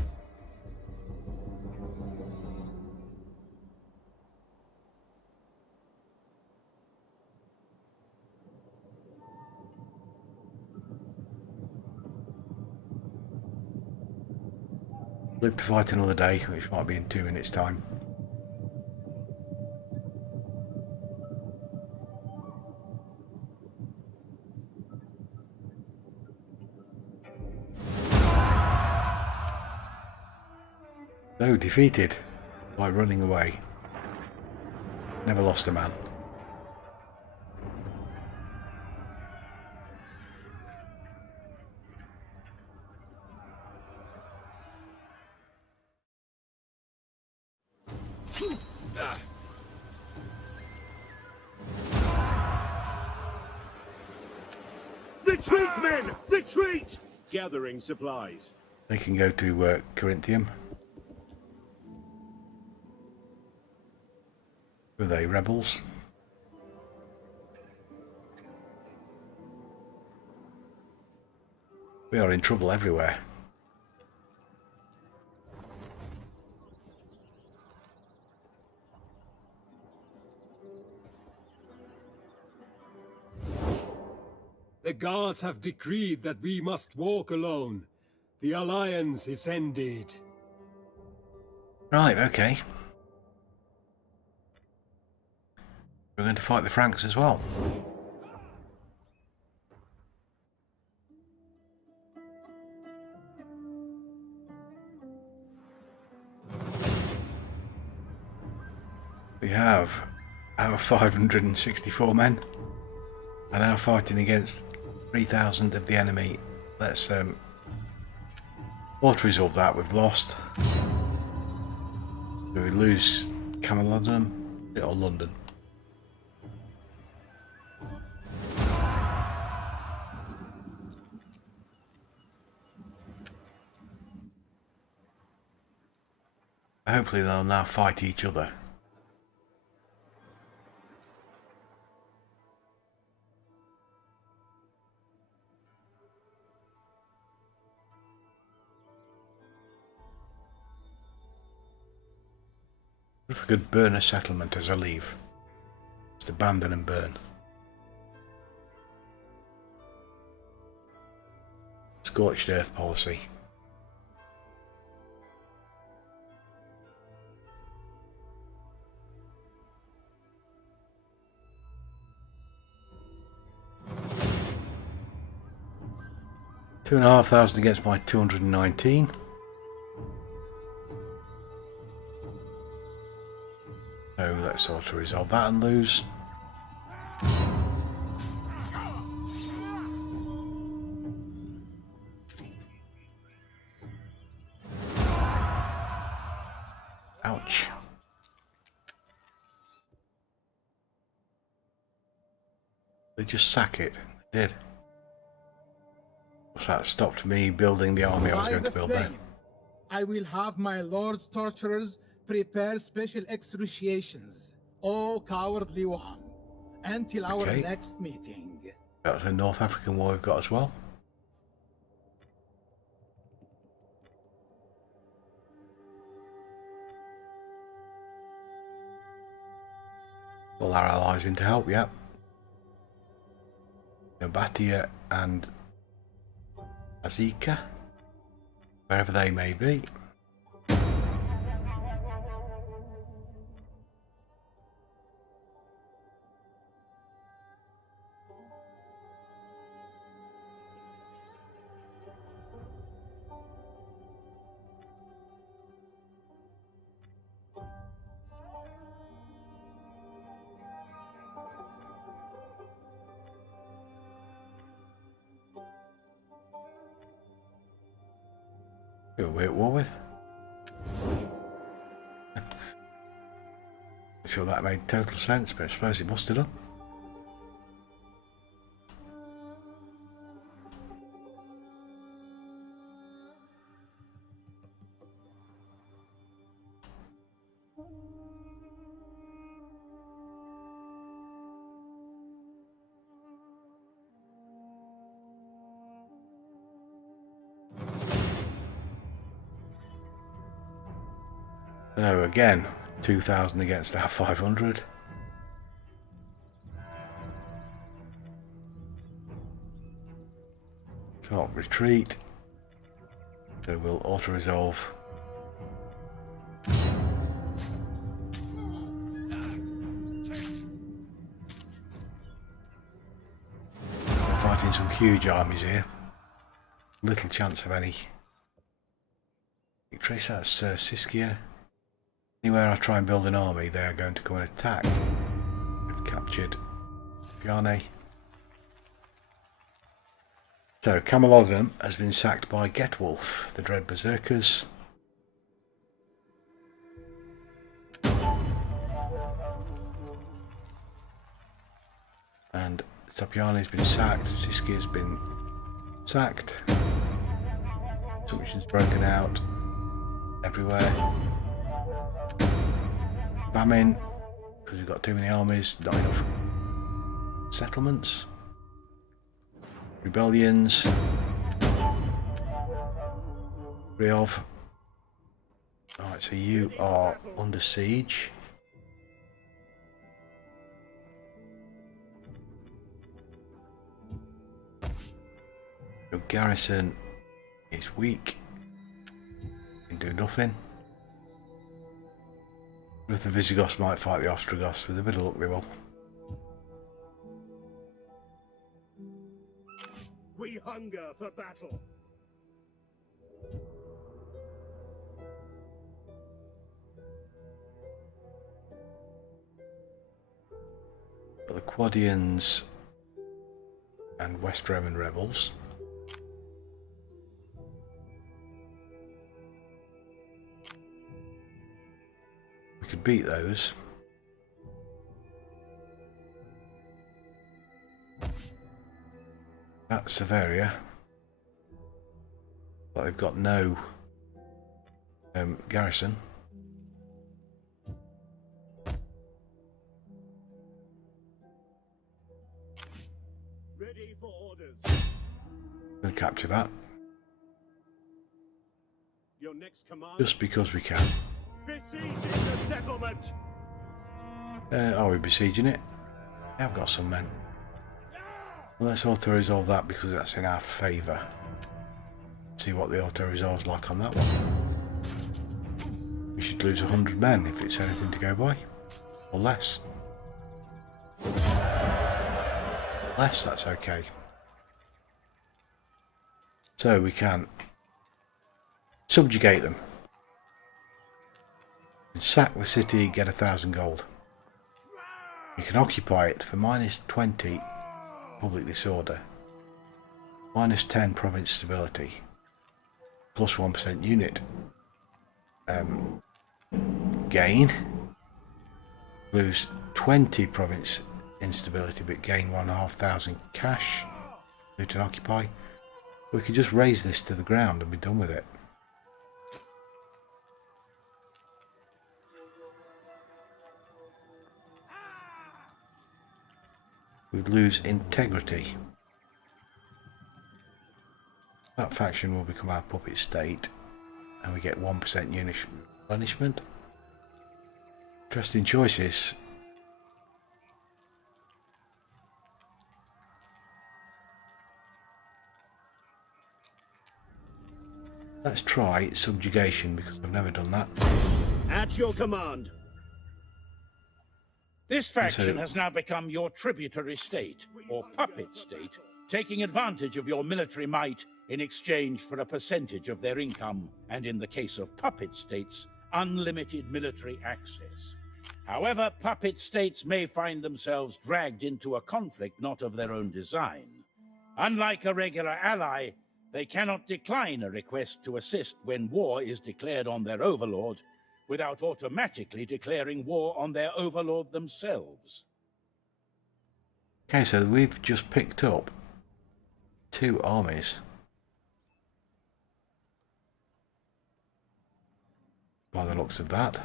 Live to fight another day, which might be in 2 minutes' time. So defeated by running away. Never lost a man. Retreat, men! Retreat! Gathering supplies. They can go to Corinthium. Were they rebels? We are in trouble everywhere. The gods have decreed that we must walk alone. The alliance is ended. Right, okay. We're going to fight the Franks as well. We have our 564 men and now fighting against 3,000 of the enemy. Let's auto resolve that. We've lost. Do we lose Camelodon or London? Hopefully they'll now fight each other. If I could burn a settlement as I leave. Just abandon and burn. Scorched earth policy. $2,500 against my 219. So let's sort of resolve that and lose. Ouch. They just sack it. They did. So that stopped me building the army I was By going the to build there. flame, I will have my lord's torturers prepare special excruciations, O cowardly one, until our Okay. next meeting. That's a North African war we've got as well. All our allies in to help, yeah. Nobatia and Azika, wherever they may be. Who are we at war with? I'm sure that made total sense, but I suppose it must have done. So again, 2,000 against our 500. Can't retreat. So we'll auto-resolve. Fighting some huge armies here. Little chance of any victory. So that's Siskia. Anywhere I try and build an army, they are going to come and attack. We've captured Piane. So Camalodunum has been sacked by Getwolf, the Dread Berserkers. And Sapiane has been sacked, Siskia has been sacked. Assumption's broken out everywhere. Famine, because we've got too many armies, not enough settlements. Rebellions. 3 of. Alright, so you are under siege. Your garrison is weak. Can do nothing. If the Visigoths might fight the Ostrogoths, with a bit of luck they will. We hunger for battle. But the Quadians and West Roman rebels. We could beat those. At Severia, but they've got no garrison. Ready for orders. We'll capture that. Your next command. Just because we can. Besieging the settlement. Are we besieging it? Yeah, I've got some men. Well, let's auto-resolve that because that's in our favour. See what the auto-resolve's like on that one. We should lose 100 men if it's anything to go by. Or less. Less, that's okay. So we can subjugate them. Sack the city, get 1,000 gold. We can occupy it for -20 public disorder, -10 province stability, plus 1% unit gain. Lose 20 province instability but gain 1,500 cash. Loot and occupy. We could just raise this to the ground and be done with it. We'd lose integrity. That faction will become our puppet state and we get 1% unit replenishment. Interesting choices. Let's try subjugation because I've never done that. At your command. This faction has now become your tributary state, or puppet state, taking advantage of your military might in exchange for a percentage of their income, and in the case of puppet states, unlimited military access. However, puppet states may find themselves dragged into a conflict not of their own design. Unlike a regular ally, they cannot decline a request to assist when war is declared on their overlord, without automatically declaring war on their overlord themselves. Okay, so we've just picked up 2 armies. By the looks of that.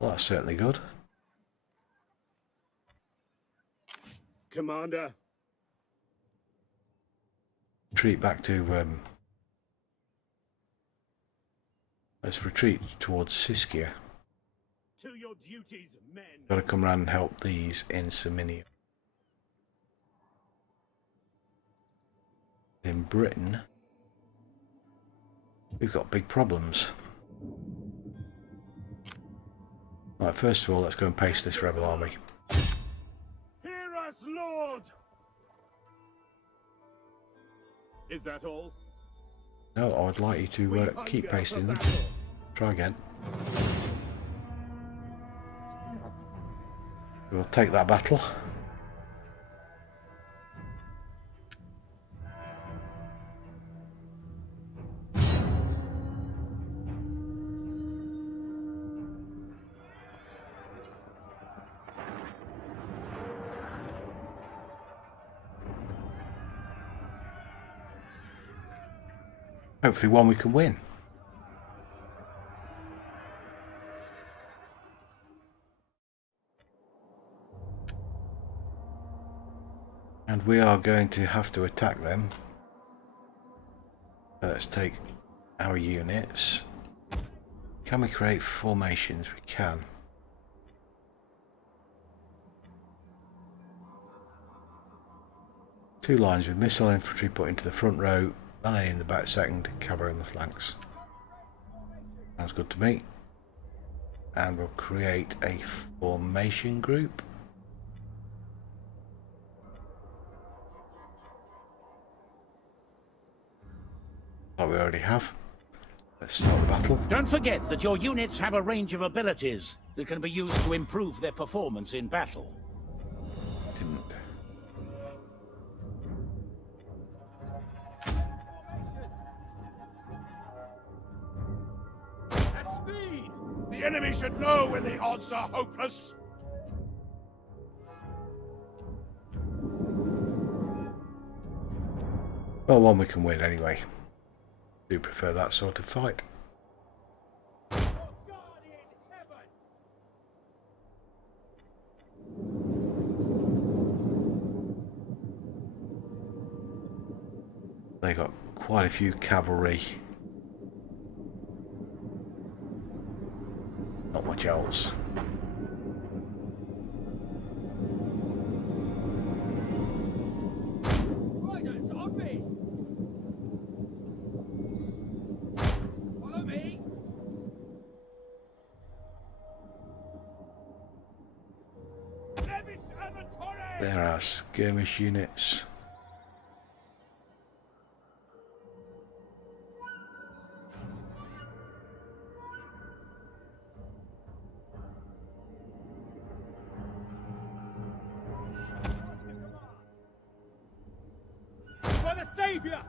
Well, that's certainly good. Commander. retreat back to let's retreat towards Siskia. To your duties, men. Gotta come around and help these in Saminia. In Britain, we've got big problems. Right, first of all, let's go and paste this rebel army. Hear us, Lord! Is that all? No, I'd like you to keep pasting them. Try again. We'll take that battle. Hopefully one we can win. And we are going to have to attack them. Let's take our units. Can we create formations? We can. Two lines with missile infantry put into the front row, melee in the back second, cavalry on the flanks. Sounds good to me. And we'll create a formation group. Like we already have. Let's start the battle. Don't forget that your units have a range of abilities that can be used to improve their performance in battle. Didn't. At speed! The enemy should know when the odds are hopeless. Well, one we can win anyway. Do prefer that sort of fight. They got quite a few cavalry. Not much else. There are skirmish units. For the Savior!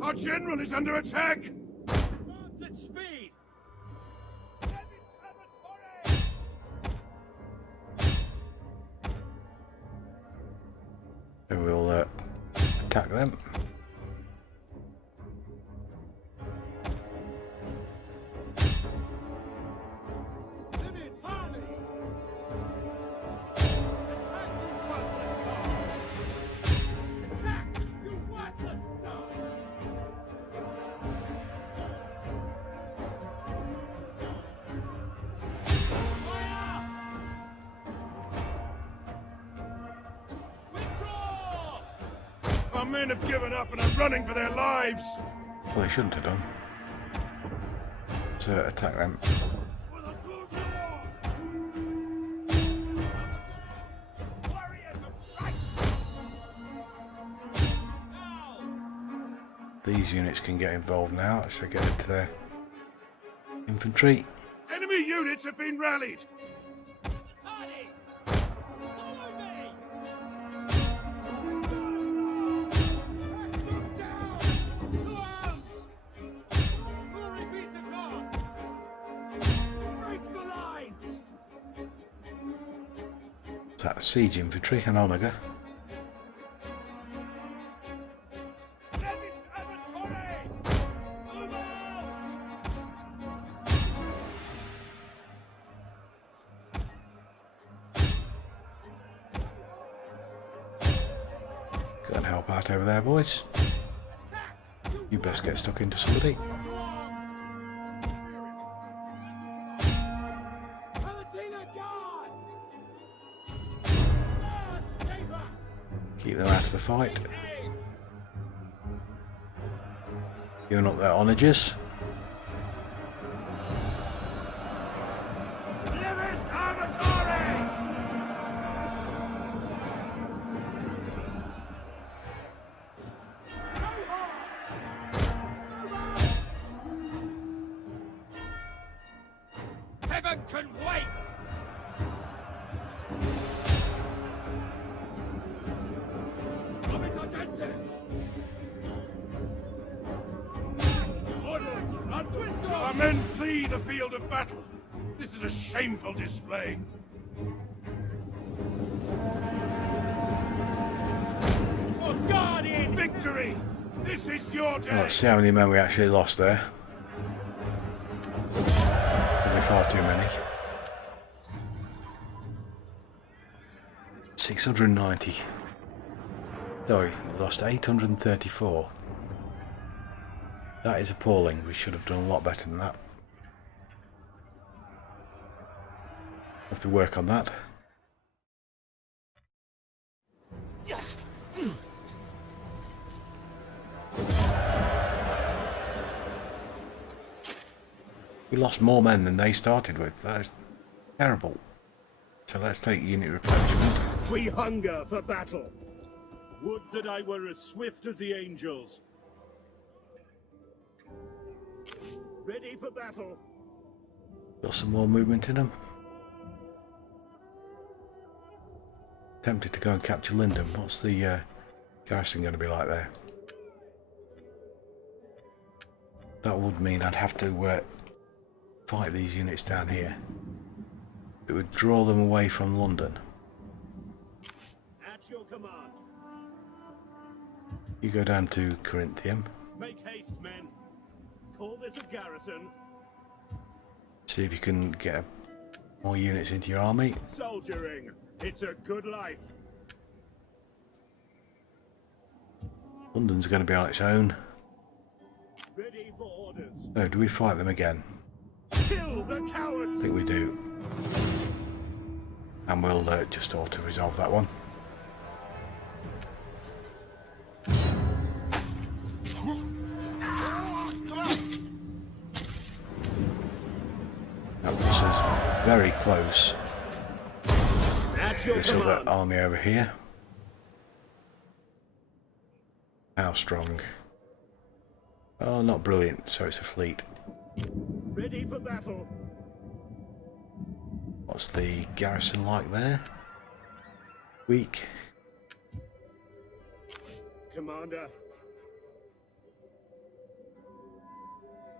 Our general is under attack! Advance at speed! And we'll attack them. Our men have given up and are running for their lives! Well, they shouldn't have done. So attack them. For the good Lord! Warriors of Christ! Now! These units can get involved now as they get into their infantry. Enemy units have been rallied! Attack siege infantry and omega. out over there, boys. You best get stuck into somebody. Keep them out of the fight. Giving up their onagers. Heaven can wait! Our men flee the field of battle. This is a shameful display. For Guardian victory! This is your day! Let's see how many men we actually lost there. Probably far too many. 690. Sorry, we lost 834. That is appalling. We should have done a lot better than that. Have to work on that. We lost more men than they started with. That is terrible. So let's take unit replenishment. We hunger for battle. Would that I were as swift as the angels. Ready for battle. Got some more movement in them. Tempted to go and capture Linden. What's the garrison going to be like there? That would mean I'd have to fight these units down here. It would draw them away from London. At your command. You go down to Corinthium. Make haste, men. Call this a garrison. See if you can get more units into your army. Soldiering. It's a good life. London's going to be on its own. Ready for orders. So, do we fight them again? Kill the I cowards. think we do. And we'll just auto-resolve that one. That was us very close. At your This other command. army over here. How strong? Oh, not brilliant, so it's a fleet. Ready for battle. What's the garrison like there? Weak. Commander.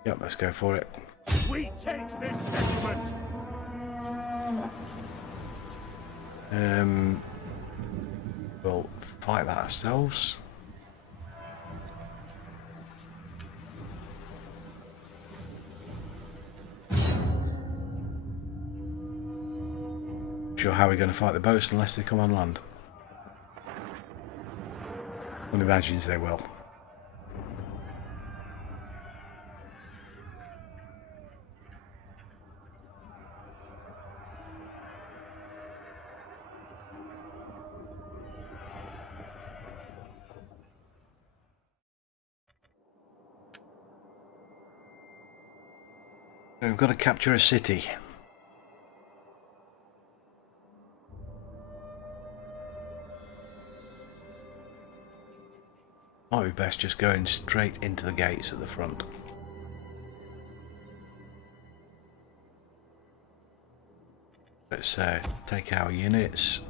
Yep, let's go for it. We take this settlement. We'll fight that ourselves. Sure how we're going to fight the boats unless they come on land. One imagines they will. So we've got to capture a city. Might be best just going straight into the gates at the front. Let's take our units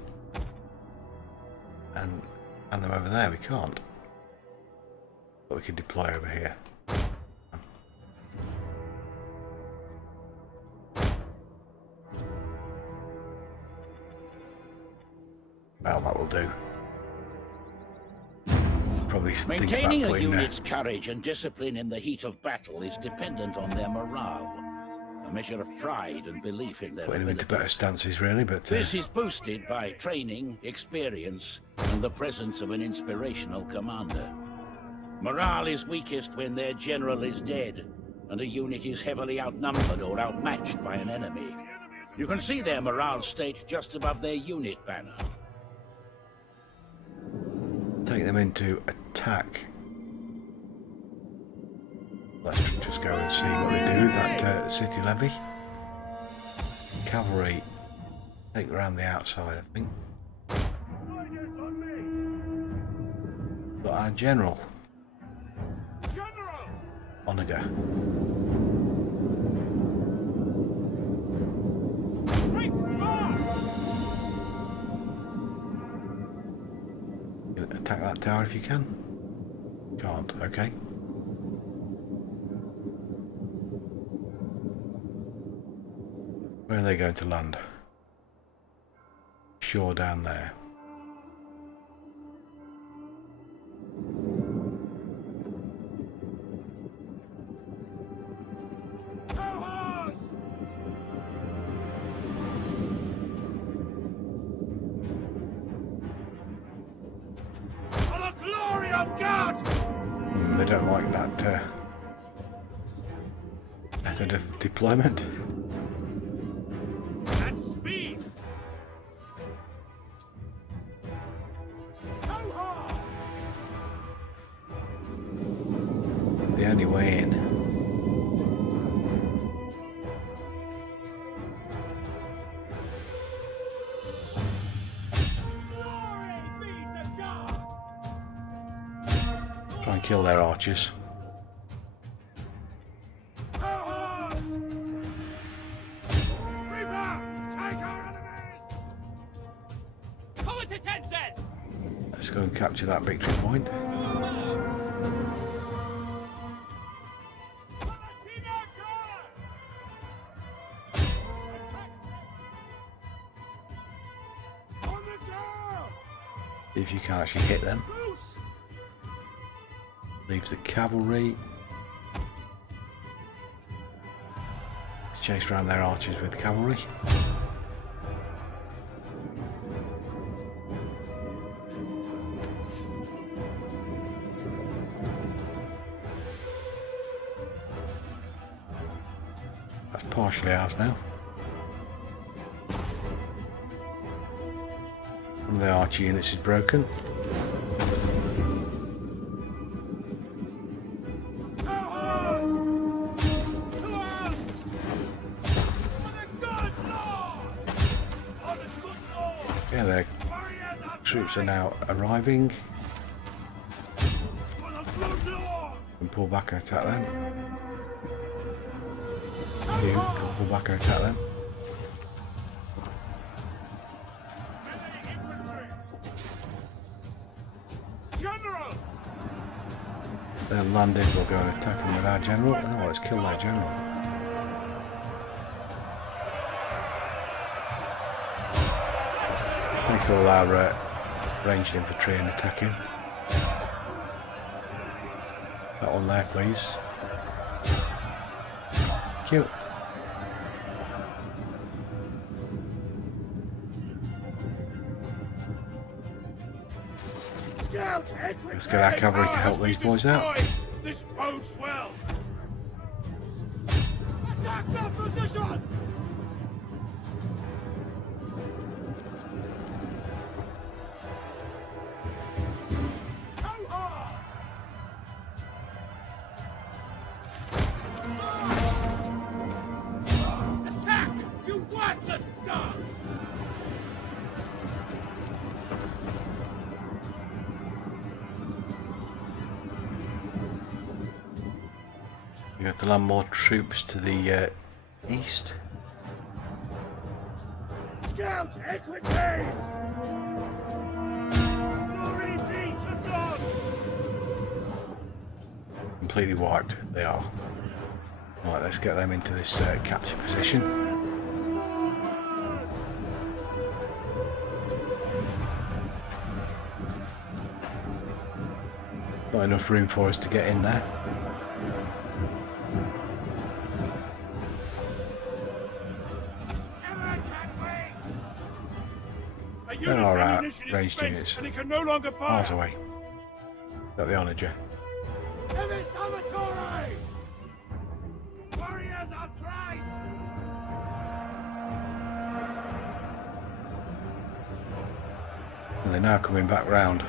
and them over there. We can't, but we can deploy over here. Well, that will do. Probably Maintaining think a about unit's courage and discipline in the heat of battle is dependent on their morale. a measure of pride and belief in their Putting him into better abilities. stances, really, but This is boosted by training, experience, and the presence of an inspirational commander. Morale is weakest when their general is dead, and a unit is heavily outnumbered or outmatched by an enemy. You can see their morale state just above their unit banner. take them into attack. Let's just go and see what they do with that city levy. Cavalry take around the outside, I think. But our general, Onaga. Attack that tower if you can. Can't, okay. Where are they going to land? Shore down there. They don't like that method of deployment. At speed. The only way in. Try and kill their archers. Let's go and capture that victory point. See if you can actually hit them. Leaves the cavalry. Let's chase around their archers with cavalry. That's partially ours now. One of the archer units is broken. Yeah, their troops are now arriving. And pull back and attack them. You can pull back and attack them. They're landing, we'll go and attack them with our general. Oh, let's kill their general. Take all our ranged infantry and attack him. That one there, please. Cute. Let's get our cavalry to help these boys out. This bodes well. Attack that position. Attack, you worthless dogs! We have to land more troops to the east. Scout equities! Glory be to God! Completely wiped, they are. Right, let's get them into this capture position. Not enough room for us to get in there. There are ammunition is ranged spent, units and it can no longer miles fire. away. Got the onager. Warriors of Christ! And they're now coming back round to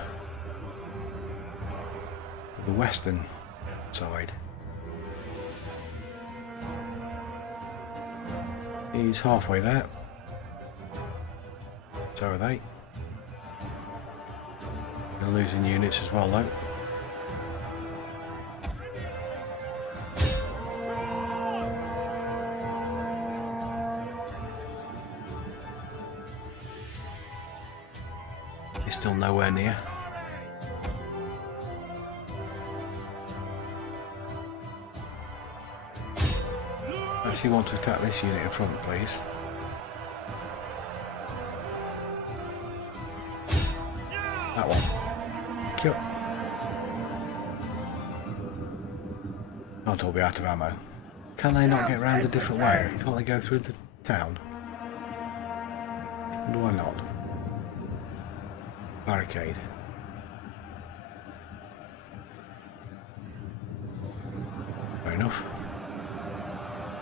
the western side. He's halfway there. So are they. They're losing units as well though. He's still nowhere near. I actually want to attack this unit in front, please. That one. Kill. Can't all be out of ammo. Can they not get round a different way? Can't they go through the town? Or why not? Barricade. Fair enough.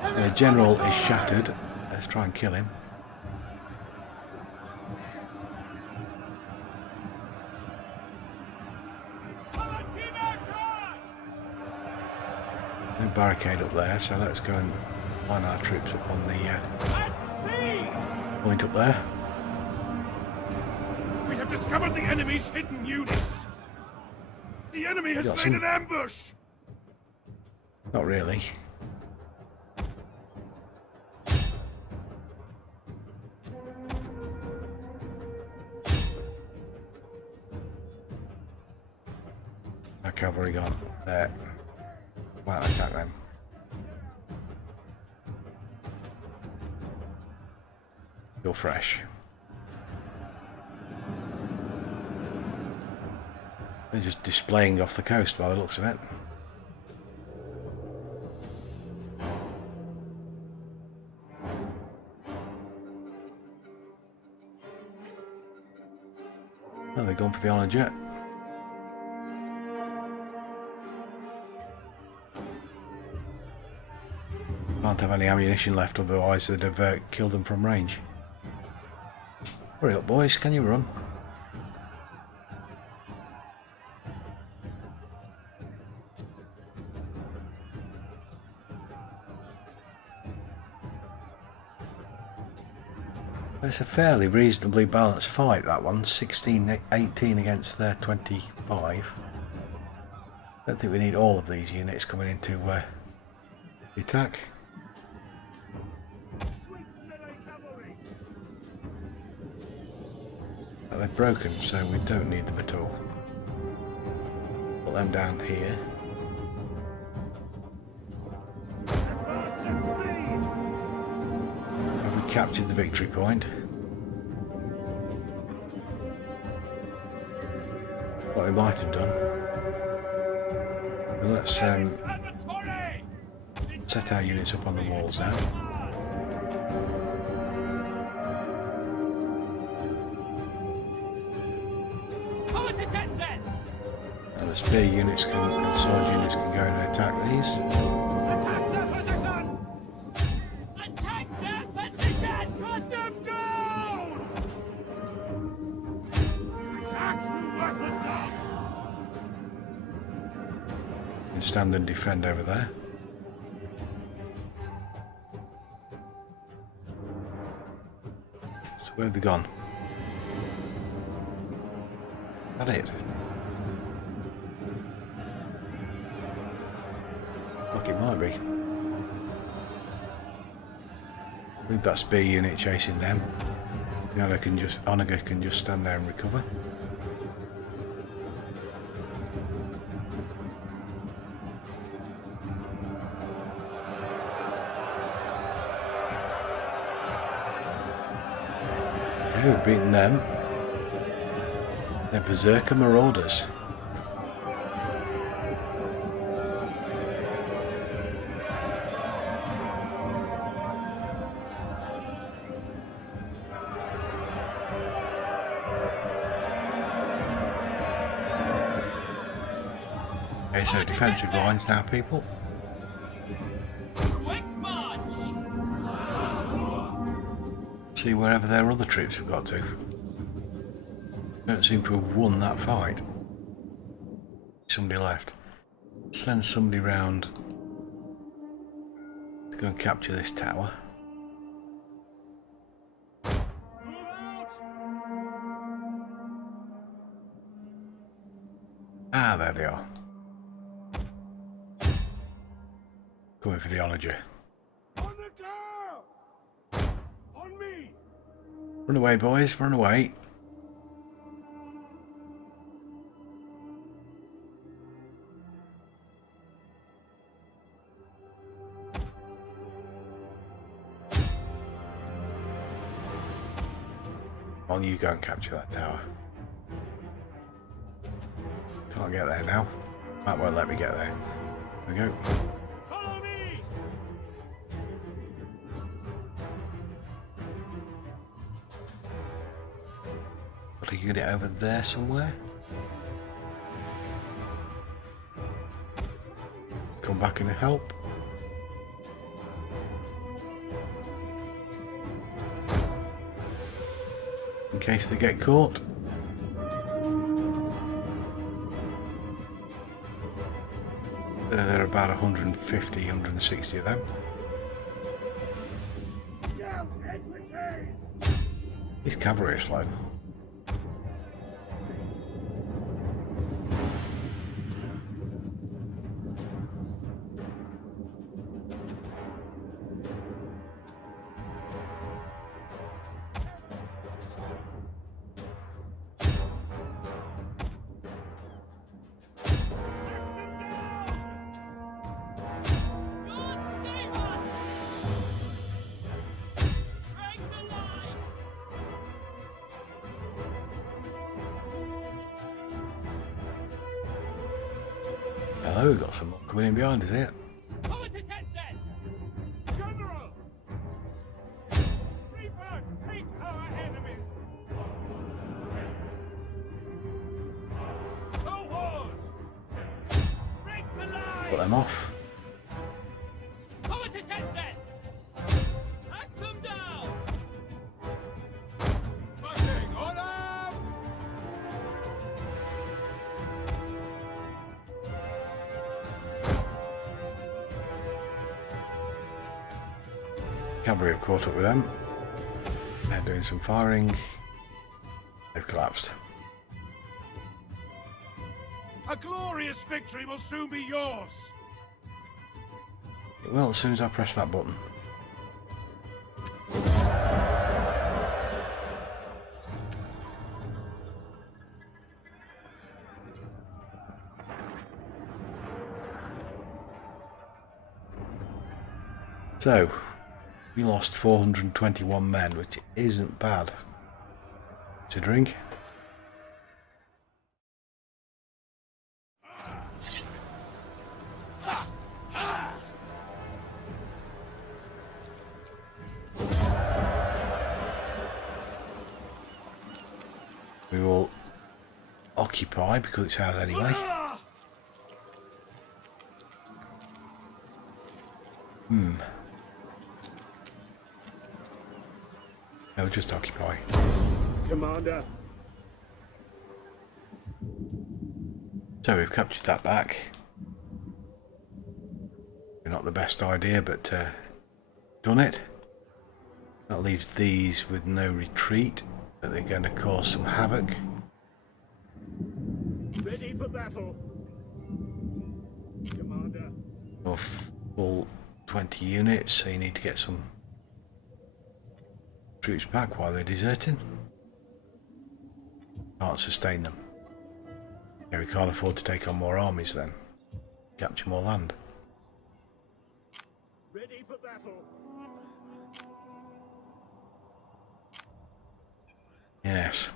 The general is shattered. Let's try and kill him. No barricade up there, so let's go and line our troops up on the point up there. We have discovered the enemy's hidden units. The enemy has Got laid some- an ambush. Not really. Our cavalry gone there. Well, attack them. Still fresh. They're just displaying off the coast by the looks of it. Oh, they've gone for the honour jet. Can't have any ammunition left, otherwise they'd have killed them from range. Hurry up, boys, can you run? It's a fairly reasonably balanced fight, that one. 16-18 against their 25. I don't think we need all of these units coming into the attack. But they're broken, so we don't need them at all. Put them down here. Have we captured the victory point? What we might have done. Well, let's set our units up on the walls now. And the spear units and sword units can go and attack these. Attack their position! Attack their position! Cut them down! Attack, you worthless dogs! You can stand and defend over there. So where have they gone? Is that it? Look, it might be. Leave that spear unit chasing them. The Onager can just stand there and recover. Okay, we've beaten them. They're Berserker Marauders. Okay, so defensive lines now, people. Quick march! See wherever their other troops have got to. Don't seem to have won that fight. Somebody left. Send somebody round to go and capture this tower. Move out! Ah, there they are. Coming for the onager. On the go! On me! Run away, boys, run away. On you go and capture that tower. Can't get there now. That won't let me get there. There we go. Follow me! Got to get it over there somewhere. Come back and help. In case they get caught. There are about 150, 160 of them. Scout expertise! These cavalry are slow. God save us! Break the line! Hello, we've got some more coming in behind us here. Forward to 10 sets! General! Reaper, take our enemies! Cohorts! Break the line! Put them off. Forward to 10 sets! Hack them down! Marching on up! Cavalry have caught up with them. They're doing some firing. They've collapsed. A glorious victory will soon be yours! It will as soon as I press that button. So, we lost 421 men, which isn't bad, considering. We will occupy because it's ours anyway. No, just occupy. Commander, So we've captured that back. Not the best idea, but done it. That leaves these with no retreat, but they're going to cause some havoc. ready for battle. Commander, Or full 20 units, so you need to get some troops back while they're deserting. Can't sustain them. Yeah, we can't afford to take on more armies then. Capture more land. ready for battle. Yes.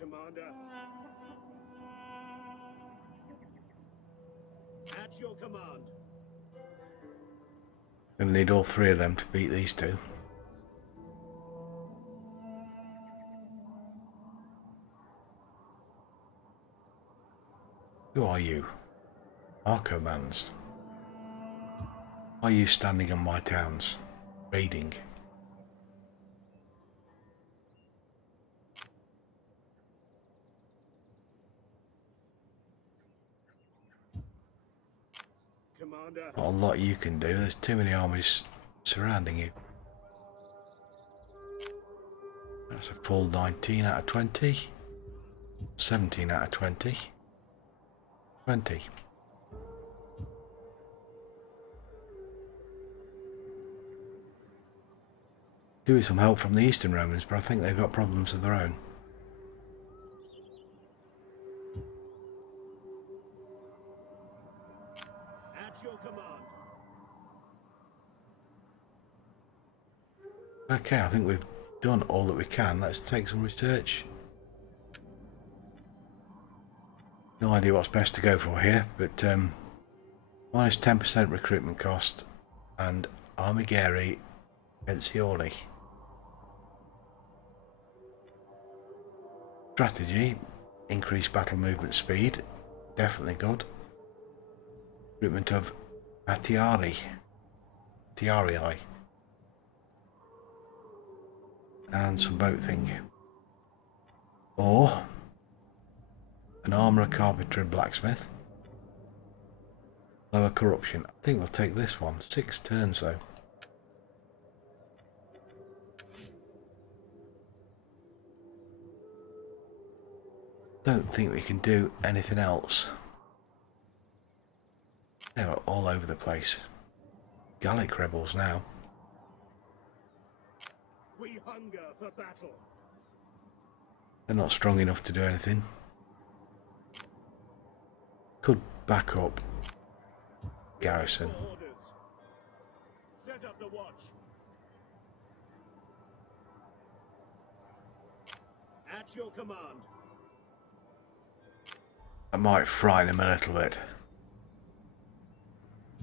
Commander. At your command. Gonna need all three of them to beat these two. Who are you? Our commands. Are you standing on my towns? Raiding. Commander. Not a lot you can do. There's too many armies surrounding you. That's a full 19 out of 20. 17 out of 20. 20. Do with some help from the Eastern Romans, but I think they've got problems of their own. At your command. Okay, I think we've done all that we can. Let's take some research. No idea what's best to go for here, but minus 10% recruitment cost and Armigeri Pensioli. Strategy, increased battle movement speed, definitely good. Recruitment of Attiarii, and some boat thing. Or an armourer, carpenter and blacksmith. Lower corruption. I think we'll take this one. 6 turns though. Don't think we can do anything else. They're all over the place. Gallic rebels now. We hunger for battle. They're not strong enough to do anything. Could back up garrison. For orders. Set up the watch. At your command. I might frighten them a little bit.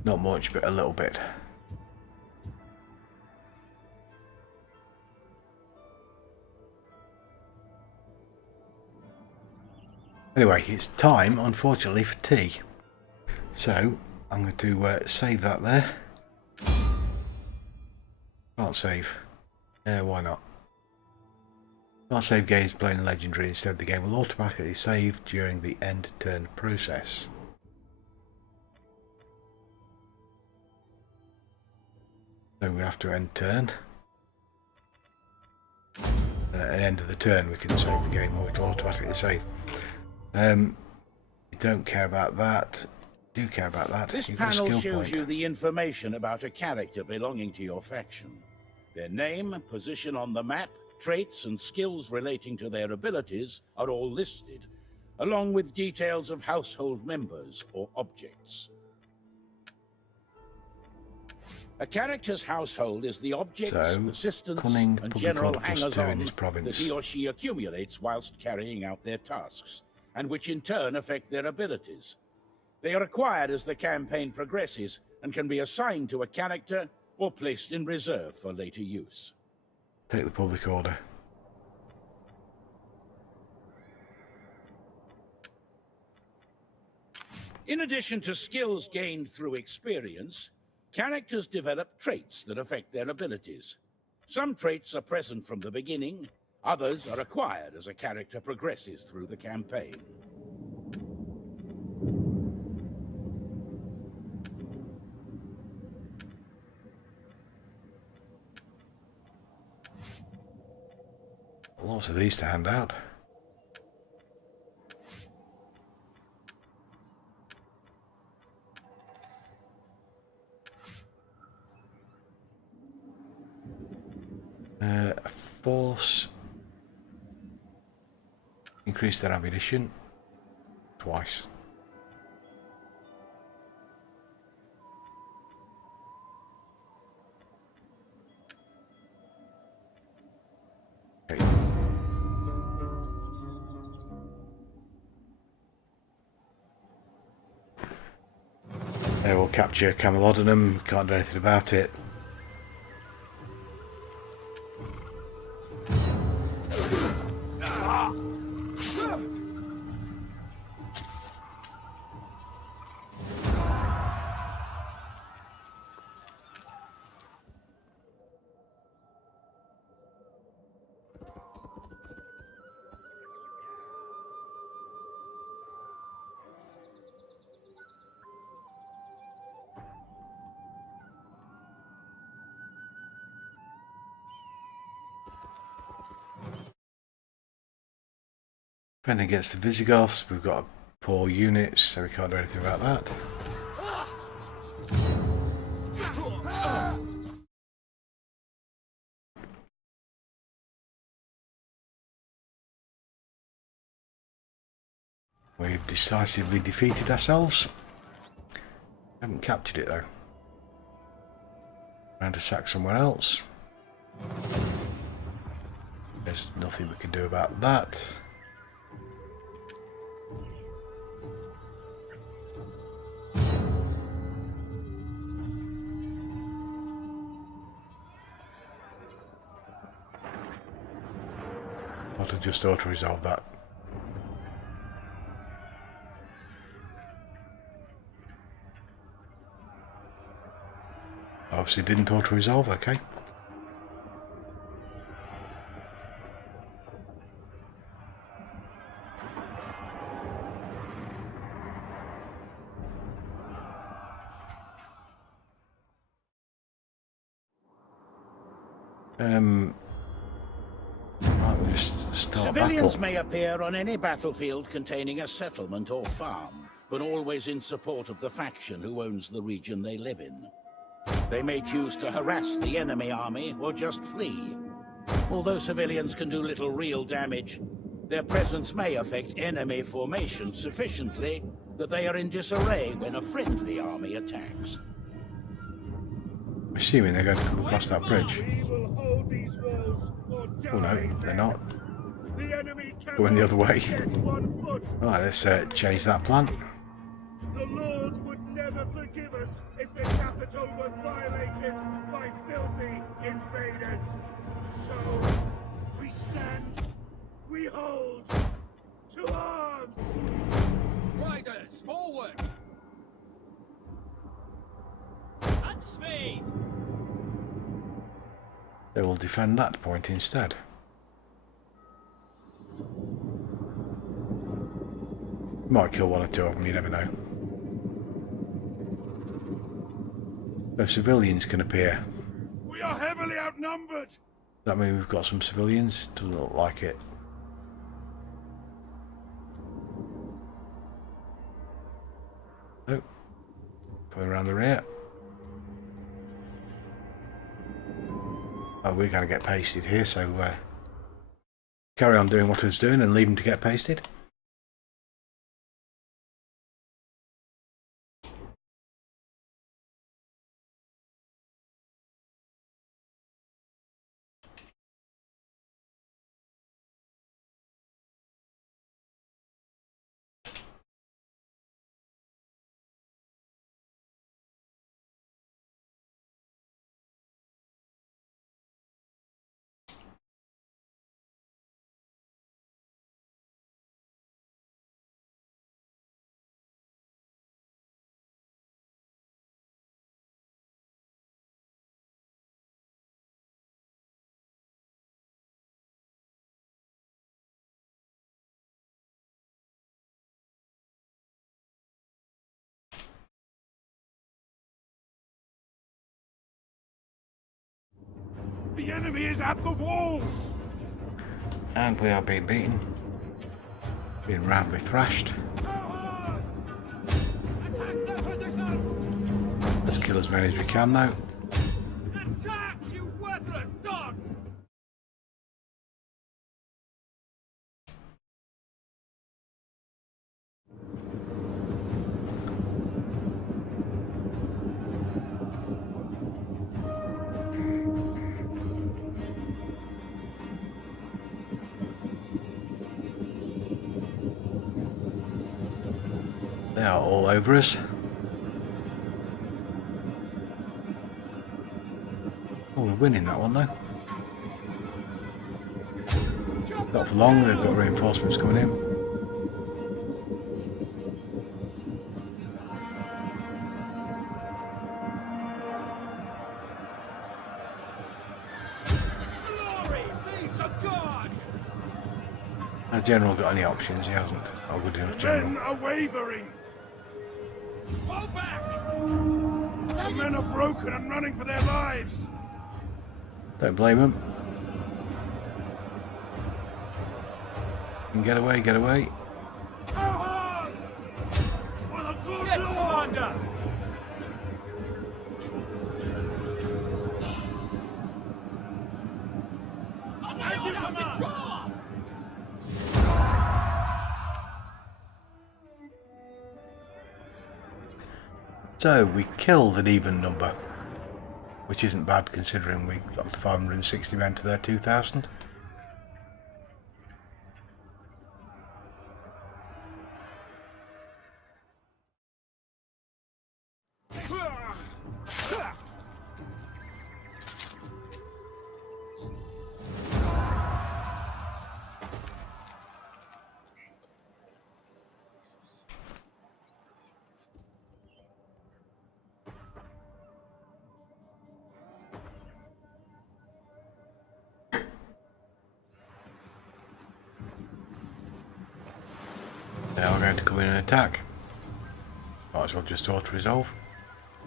Not much, but a little bit. Anyway, it's time, unfortunately, for tea. So, I'm going to save that there. Can't save. Why not? Can't save games playing Legendary. Instead, the game will automatically save during the end turn process. So we have to end turn. At the end of the turn we can save the game, or it will automatically save. You don't care about that. Do care about that. This You've got a panel skill shows point. you the information about a character belonging to your faction. Their name, position on the map, traits and skills relating to their abilities are all listed, along with details of household members or objects. A character's household is the objects, So, assistants, cunning, and public general order plus 2 in hangers-on his province. that he or she accumulates whilst carrying out their tasks, and which in turn affect their abilities. They are acquired as the campaign progresses and can be assigned to a character or placed in reserve for later use. Take the public order. In addition to skills gained through experience, characters develop traits that affect their abilities. Some traits are present from the beginning, others are acquired as a character progresses through the campaign. Lots of these to hand out. Force. Increase their ammunition twice. Okay. We'll capture Camelodunum, can't do anything about it. Defending against the Visigoths, we've got poor units, so we can't do anything about that. We've decisively defeated ourselves. Haven't captured it though. Trying to sack somewhere else. There's nothing we can do about that. I'll have to just auto-resolve that. Obviously didn't auto-resolve, okay. Right, just start Civilians battle. may appear on any battlefield containing a settlement or farm, but always in support of the faction who owns the region they live in. They may choose to harass the enemy army or just flee. Although civilians can do little real damage, their presence may affect enemy formation sufficiently that they are in disarray when a friendly army attacks. Assuming they're going to come across that bridge. We will hold these walls or die. Oh no, they're not. The enemy Going the other way. set 1 foot. Right, let's change that plan. The Lord would never forgive us if the capital were violated by filthy invaders. So, we stand, we hold, to arms! Riders, forward! And speed! They will defend that point instead. Might kill 1 or 2 of them, you never know. So civilians can appear. We are heavily outnumbered! Does that mean we've got some civilians? Doesn't look like it. Oh, coming around the rear. Oh, we're going to get pasted here, so carry on doing what I was doing and leave them to get pasted. The enemy is at the walls! And we are being beaten. Being roundly thrashed. Attack their position! Let's kill as many as we can though. Attack, you worthless dogs! They are all over us. Oh, we're winning that one though. Not for long, they've got reinforcements coming in. Glory be to God! Has General got any options? He hasn't. Oh, good enough, Men General. are wavering! Fall back! The men are broken and running for their lives! Don't blame him. And get away, get away. Yes, Commander! As you withdraw! So we killed an even number, which isn't bad considering we got to 560 men to their 2,000. They are going to come in and attack. Might as well just auto-resolve.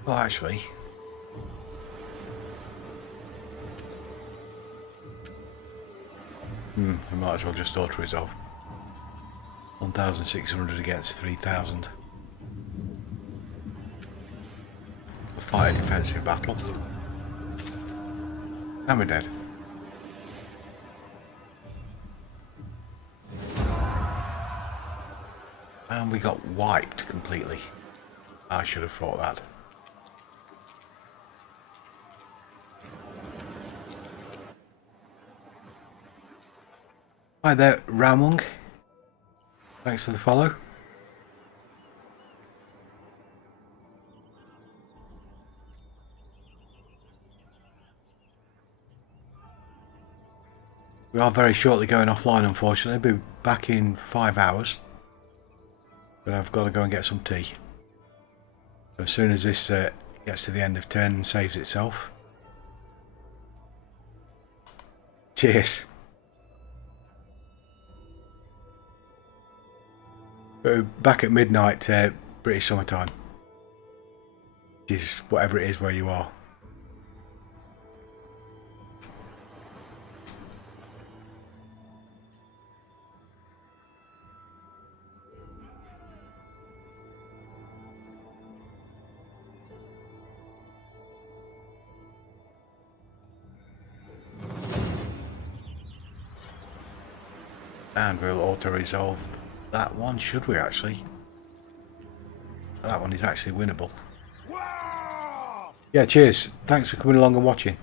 Well, actually... we might as well just auto-resolve. 1,600 against 3,000. We'll fight a defensive battle. And we're dead. And we got wiped completely. I should have thought that. Hi there, Ramung. Thanks for the follow. We are very shortly going offline, unfortunately. I'll be back in 5 hours. But I've got to go and get some tea. As soon as this gets to the end of turn and saves itself. Cheers. Back at midnight, British summertime. Which is whatever it is where you are. And we'll auto-resolve that one, should we actually? That one is actually winnable. Yeah, cheers. Thanks for coming along and watching.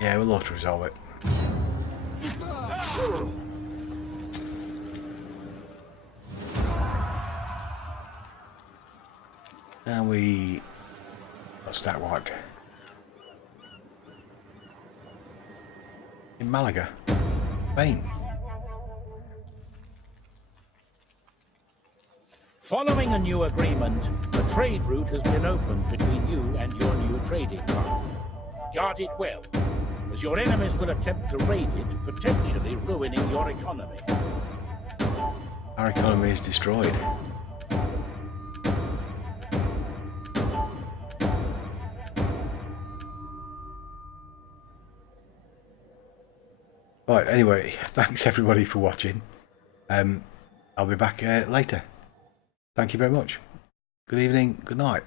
Yeah, we'll auto-resolve it. And we got stat wiped. In Malaga, Spain. Following a new agreement, a trade route has been opened between you and your new trading partner. Guard it well, as your enemies will attempt to raid it, potentially ruining your economy. Our economy is destroyed. Right, anyway, thanks everybody for watching. I'll be back later. Thank you very much. Good evening, good night.